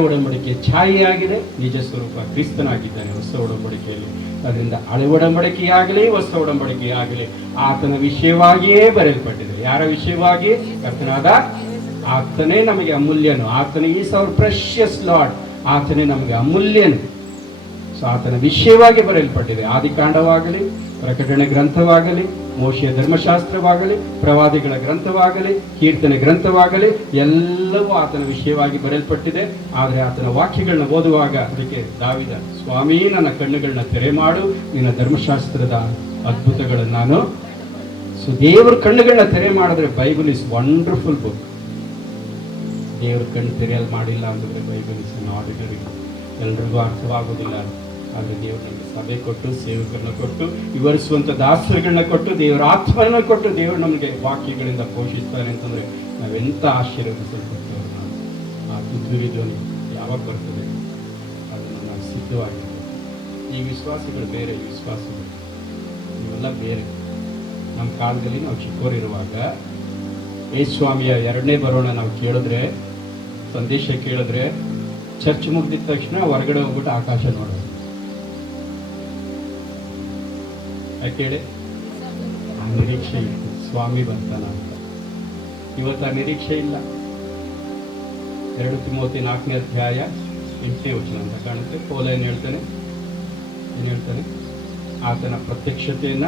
ಒಡಂಬಡಿಕೆ ಛಾಯೆಯಾಗಿದೆ, ನಿಜ ಸ್ವರೂಪ ಕ್ರಿಸ್ತನಾಗಿದ್ದಾನೆ ಹೊಸ ಒಡಂಬಡಿಕೆಯಲ್ಲಿ. ಅದರಿಂದ ಹಳೆ ಒಡಂಬಡಿಕೆಯಾಗಲಿ ಹೊಸ ಒಡಂಬಡಿಕೆಯಾಗಲಿ ಆತನ ವಿಷಯವಾಗಿಯೇ ಬರೆಯಲ್ಪಟ್ಟಿದೆ. ಯಾರ ವಿಷಯವಾಗಿ? ಕರ್ತನಾದ ಆತನೇ ನಮಗೆ ಅಮೂಲ್ಯನು. ಆತನ ಈಸ್ ಅವರ್ ಪ್ರೆಷಿಯಸ್ ಲಾರ್ಡ್. ಆತನೇ ನಮಗೆ ಅಮೂಲ್ಯನು. ಸೊ ಆತನ ವಿಷಯವಾಗಿ ಬರೆಯಲ್ಪಟ್ಟಿದೆ. ಆದಿಕಾಂಡವಾಗಲಿ, ಪ್ರಕಟಣೆ ಗ್ರಂಥವಾಗಲಿ, ಮೋಶೆಯ ಧರ್ಮಶಾಸ್ತ್ರವಾಗಲಿ, ಪ್ರವಾದಿಗಳ ಗ್ರಂಥವಾಗಲಿ, ಕೀರ್ತನೆ ಗ್ರಂಥವಾಗಲಿ ಎಲ್ಲವೂ ಆತನ ವಿಷಯವಾಗಿ ಬರೆಯಲ್ಪಟ್ಟಿದೆ. ಆದರೆ ಆತನ ವಾಕ್ಯಗಳನ್ನ ಓದುವಾಗ ಅದಕ್ಕೆ ದಾವಿದ, ಸ್ವಾಮಿ ನನ್ನ ಕಣ್ಣುಗಳನ್ನ ತೆರೆ ಮಾಡು, ನಿನ್ನ ಧರ್ಮಶಾಸ್ತ್ರದ ಅದ್ಭುತಗಳನ್ನು ನಾನು. ಸೊ ದೇವರ ಕಣ್ಣುಗಳನ್ನ ತೆರೆ ಮಾಡಿದ್ರೆ ಬೈಬಲ್ ಇಸ್ ವಂಡರ್ಫುಲ್ ಬುಕ್. ದೇವ್ರ ಕಣ್ಣು ತೆರೆಯಲು ಮಾಡಿಲ್ಲ ಅಂತಂದ್ರೆ ಬೈಬಲ್ ಇಸ್ ಆರ್ಡಿನರಿ, ಎಲ್ರಿಗೂ ಅರ್ಥವಾಗುವುದಿಲ್ಲ. ಆದರೆ ದೇವರು ನಮಗೆ ಸಭೆ ಕೊಟ್ಟು, ಸೇವಕರನ್ನ ಕೊಟ್ಟು, ವಿವರಿಸುವಂಥ ದಾಸರುಗಳನ್ನ ಕೊಟ್ಟು, ದೇವರ ಆತ್ಮನ ಕೊಟ್ಟು ದೇವರು ನಮಗೆ ವಾಕ್ಯಗಳಿಂದ ಪೋಷಿಸ್ತಾರೆ ಅಂತಂದ್ರೆ ನಾವೆಂಥ ಆಶೀರ್ವದಿಸಲ್ಪಡ್ತೇವೆ. ನಾವು ಆ ತುತ್ತೂರಿ ಧ್ವನಿ ಯಾವಾಗ ಬರ್ತದೆ ಅದನ್ನು ನಾವು ಸಿದ್ಧವಾಗಿರ್ತೇವೆ. ಈ ವಿಶ್ವಾಸಗಳು ಬೇರೆ, ಈ ವಿಶ್ವಾಸಗಳು ಇವೆಲ್ಲ ಬೇರೆ. ನಮ್ಮ ಕಾಲದಲ್ಲಿ ನಾವು ಚಿಕ್ಕವರಿರುವಾಗ ಯೇಸುಸ್ವಾಮಿಯ 2ನೇ ಬರೋಣ ನಾವು ಕೇಳಿದ್ರೆ, ಸಂದೇಶ ಕೇಳಿದ್ರೆ, ಚರ್ಚ್ ಮುಗಿದ ತಕ್ಷಣ ಹೊರಗಡೆ ಹೋಗ್ಬಿಟ್ಟು ಆಕಾಶ ನೋಡೋದು. ಯಾಕೇಳಿ? ಆ ನಿರೀಕ್ಷೆ ಇತ್ತು, ಸ್ವಾಮಿ ಬರ್ತಾನ ಅಂತ. ಇವತ್ತು ಆ ನಿರೀಕ್ಷೆ ಇಲ್ಲ. 2 ತಿಮೋಥಿ 4ನೇ ಅಧ್ಯಾಯ 8ನೇ ವಚನ ಅಂತ ಕಾಣುತ್ತೆ. ಪೌಲ ಏನು ಹೇಳ್ತಾನೆ? ಆತನ ಪ್ರತ್ಯಕ್ಷತೆಯನ್ನ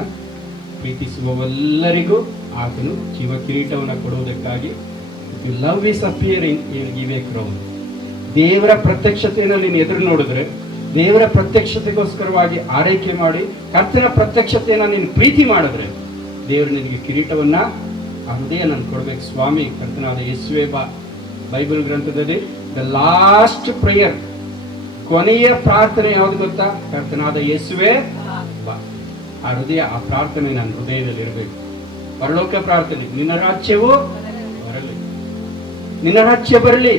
ಪ್ರೀತಿಸುವವರೆಲ್ಲರಿಗೂ ಆತನು ಜೀವ ಕಿರೀಟವನ್ನು ಕೊಡುವುದಕ್ಕಾಗಿ, love is appearing, give a crown. ದೇವರ ಪ್ರತ್ಯಕ್ಷತೆಯನ್ನು ನೀನು ಎದುರು ನೋಡಿದ್ರೆ, ದೇವರ ಪ್ರತ್ಯಕ್ಷತೆಗೋಸ್ಕರವಾಗಿ ಆರೈಕೆ ಮಾಡಿ, ಕರ್ತನ ಪ್ರತ್ಯಕ್ಷತೆಯನ್ನು ನೀನು ಪ್ರೀತಿ ಮಾಡಿದ್ರೆ, ದೇವರು ನಿನಗೆ ಕಿರೀಟವನ್ನ ಹೃದಯ ನಾನು ಕೊಡ್ಬೇಕು. ಸ್ವಾಮಿ ಕರ್ತನಾದ ಯೇಸುವೆ ಬಾ. ಬೈಬಲ್ ಗ್ರಂಥದಲ್ಲಿ ದ ಲಾಸ್ಟ್ ಪ್ರೇಯರ್, ಕೊನೆಯ ಪ್ರಾರ್ಥನೆ ಯಾವುದು ಗೊತ್ತಾ? ಕರ್ತನಾದ ಯೇಸುವೆ ಬಾ. ಆ ಹೃದಯ, ಆ ಪ್ರಾರ್ಥನೆ ನನ್ನ ಹೃದಯದಲ್ಲಿ ಇರಬೇಕು. ಪರಲೋಕ ಪ್ರಾರ್ಥನೆ, ನಿನ್ನ ರಾಜ್ಯವು ಬರಲಿ, ನಿನ್ನ ರಾಜ್ಯ ಬರಲಿ.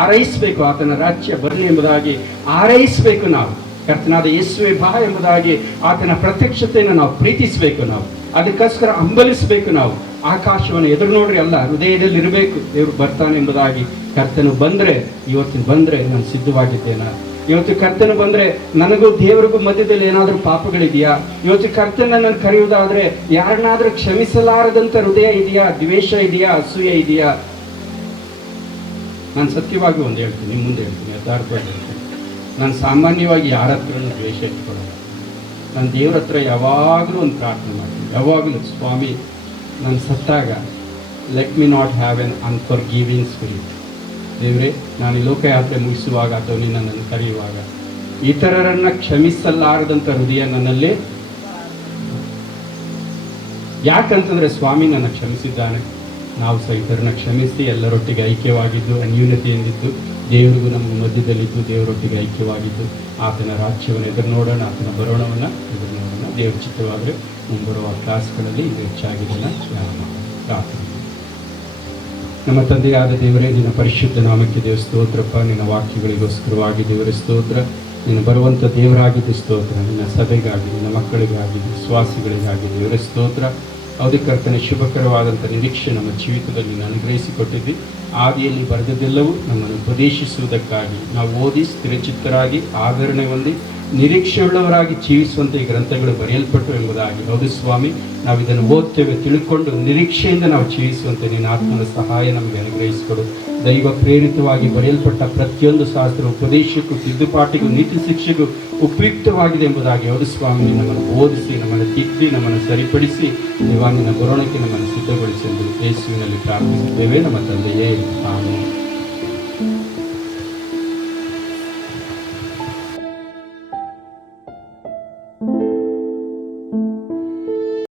ಆರೈಸಬೇಕು, ಆತನ ರಾಜ್ಯ ಬರಲಿ ಎಂಬುದಾಗಿ ಆರೈಸಬೇಕು. ನಾವು ಕರ್ತನಾದ ಯೇಸುವೆ ಬಾ ಎಂಬುದಾಗಿ ಆತನ ಪ್ರತ್ಯಕ್ಷತೆಯನ್ನು ನಾವು ಪ್ರೀತಿಸಬೇಕು. ನಾವು ಅದಕ್ಕೋಸ್ಕರ ಹಂಬಲಿಸಬೇಕು. ನಾವು ಆಕಾಶವನ್ನು ಎದುರು ನೋಡ್ರಿ ಅಲ್ಲ, ಹೃದಯದಲ್ಲಿ ಇರಬೇಕು. ದೇವರು ಬರ್ತಾನೆ ಎಂಬುದಾಗಿ. ಕರ್ತನು ಬಂದ್ರೆ, ಇವತ್ತು ಬಂದ್ರೆ ನಾನು ಸಿದ್ಧವಾಗಿದ್ದೇನೆ. ಇವತ್ತು ಕರ್ತನು ಬಂದ್ರೆ ನನಗೂ ದೇವರಿಗೂ ಮಧ್ಯದಲ್ಲಿ ಏನಾದರೂ ಪಾಪಗಳಿದೆಯಾ? ಇವತ್ತು ಕರ್ತನನ್ನು ಕರೆಯುವುದಾದ್ರೆ ಯಾರನ್ನಾದ್ರೂ ಕ್ಷಮಿಸಲಾರದಂತ ಹೃದಯ ಇದೆಯಾ? ದ್ವೇಷ ಇದೆಯಾ? ಅಸೂಯೆ ಇದೆಯಾ? ನಾನು ಸತ್ಯವಾಗಿ ಒಂದು ಹೇಳ್ತೀನಿ, ನಿಮ್ಮ ಮುಂದೆ ಹೇಳ್ತೀನಿ, ಯಥಾರ್ಥವಾಗಿ ಹೇಳ್ತೀನಿ. ನಾನು ಸಾಮಾನ್ಯವಾಗಿ ಯಾರ ಹತ್ರನೂ ದ್ವೇಷ ಇಟ್ಕೊಳ್ಳಲ್ಲ. ನಾನು ದೇವ್ರ ಹತ್ರ ಯಾವಾಗಲೂ ಒಂದು ಪ್ರಾರ್ಥನೆ ಮಾಡ್ತೀನಿ. ಯಾವಾಗಲೂ, ಸ್ವಾಮಿ ನಾನು ಸತ್ತಾಗ let me not have an unforgiving spirit. ದೇವರೇ, ನಾನು ಈ ಲೋಕಯಾತ್ರೆ ಮುಗಿಸುವಾಗ ಅಥವಾ ನನ್ನನ್ನು ಕರೆಯುವಾಗ ಇತರರನ್ನ ಕ್ಷಮಿಸಲಾರದಂಥ ಹೃದಯ ನನ್ನಲ್ಲಿ. ಯಾಕಂತಂದ್ರೆ ಸ್ವಾಮಿ ನನ್ನ ಕ್ಷಮಿಸಿದ್ದಾನೆ. ನಾವು ಸಹ ಇತರನ್ನ ಕ್ಷಮಿಸಿ ಎಲ್ಲರೊಟ್ಟಿಗೆ ಐಕ್ಯವಾಗಿದ್ದು ಅನ್ಯೂನ್ಯತೆಯಿಂದಿದ್ದು ದೇವರಿಗೂ ನಮ್ಮ ಮಧ್ಯದಲ್ಲಿದ್ದು ದೇವರೊಟ್ಟಿಗೆ ಐಕ್ಯವಾಗಿದ್ದು ಆತನ ರಾಜ್ಯವನ್ನು ಎದುರು ನೋಡೋಣ, ಆತನ ಬರೋಣವನ್ನು ಎದುರು ನೋಡೋಣ. ದೇವರ ಚಿತ್ತವಾದರೆ ಮುಂಬರುವ ಕ್ಲಾಸ್ಗಳಲ್ಲಿ ಇದು ಹೆಚ್ಚಾಗಿ ಇದನ್ನು ಧ್ಯಾನ ಮಾಡೋಣ. ಪ್ರಾರ್ಥನೆ. ನಮ್ಮ ತಂದೆಯಾದ ದೇವರೇ, ನಿನ್ನ ಪರಿಶುದ್ಧ ನಾಮಕ್ಕೆ ದೇವ ಸ್ತೋತ್ರಪ್ಪ. ನಿನ್ನ ವಾಕ್ಯಗಳಿಗೋಸ್ಕರವಾಗಿ ದೇವರ ಸ್ತೋತ್ರ. ನೀನು ಬರುವಂಥ ದೇವರಾಗಿದ್ದು ಸ್ತೋತ್ರ. ನಿನ್ನ ಸಭೆಗಾಗಿ, ನಿನ್ನ ಮಕ್ಕಳಿಗಾಗಿ, ವಿಶ್ವಾಸಿಗಳಿಗಾಗಿ ದೇವರ ಸ್ತೋತ್ರ. ಹೌದು ಕರ್ತನೆ, ಶುಭಕರವಾದಂಥ ನಿರೀಕ್ಷೆ ನಮ್ಮ ಜೀವಿತದಲ್ಲಿ ನೀನು ಅನುಗ್ರಹಿಸಿಕೊಟ್ಟಿದ್ದಿ. ಆದಿಯಲ್ಲಿ ಬರೆದದ್ದೆಲ್ಲವೂ ನಮ್ಮನ್ನು ಉಪದೇಶಿಸುವುದಕ್ಕಾಗಿ ನಾವು ಓದಿ ಸ್ಥಿರಚಿತ್ತರಾಗಿ ಆವರಣೆ ಹೊಂದಿ ನಿರೀಕ್ಷೆಯುಳ್ಳವರಾಗಿ ಜೀವಿಸುವಂತೆ ಈ ಗ್ರಂಥಗಳು ಬರೆಯಲ್ಪಟ್ಟು ಎಂಬುದಾಗಿ. ಹೌದು ಸ್ವಾಮಿ, ನಾವು ಇದನ್ನು ಓದ್ತೇವೆ, ತಿಳ್ಕೊಂಡು ನಿರೀಕ್ಷೆಯಿಂದ ನಾವು ಜೀವಿಸುವಂತೆ ನಿನ್ನ ಆತ್ಮನ ಸಹಾಯ ನಮಗೆ ಅನುಗ್ರಹಿಸಿಕೊಡು. ದೈವ ಪ್ರೇರಿತವಾಗಿ ಬರೆಯಲ್ಪಟ್ಟ ಪ್ರತಿಯೊಂದು ಶಾಸ್ತ್ರ ಉಪದೇಶಕ್ಕೂ, ತಿದ್ದುಪಾಟಿಗೂ, ನೀತಿ ಶಿಕ್ಷೆಗೂ ಉಪಯುಕ್ತವಾಗಿದೆ ಎಂಬುದಾಗಿ. ಹೌದು ಸ್ವಾಮಿ, ನಮ್ಮನ್ನು ಬೋಧಿಸಿ, ನಮ್ಮನ್ನು ತಿದ್ದಿ, ನಮ್ಮನ್ನು ಸರಿಪಡಿಸಿ ನಿನ್ನ ಬರೋಣಕ್ಕೆ ನಮ್ಮನ್ನು ಸಿದ್ಧಗೊಳಿಸಿ ಎಂದು ಯೇಸುವಿನಲ್ಲಿ ಪ್ರಾರ್ಥಿಸುತ್ತೇವೆ ನಮ್ಮ ತಂದೆಯೇ. ಆಮೆನ್.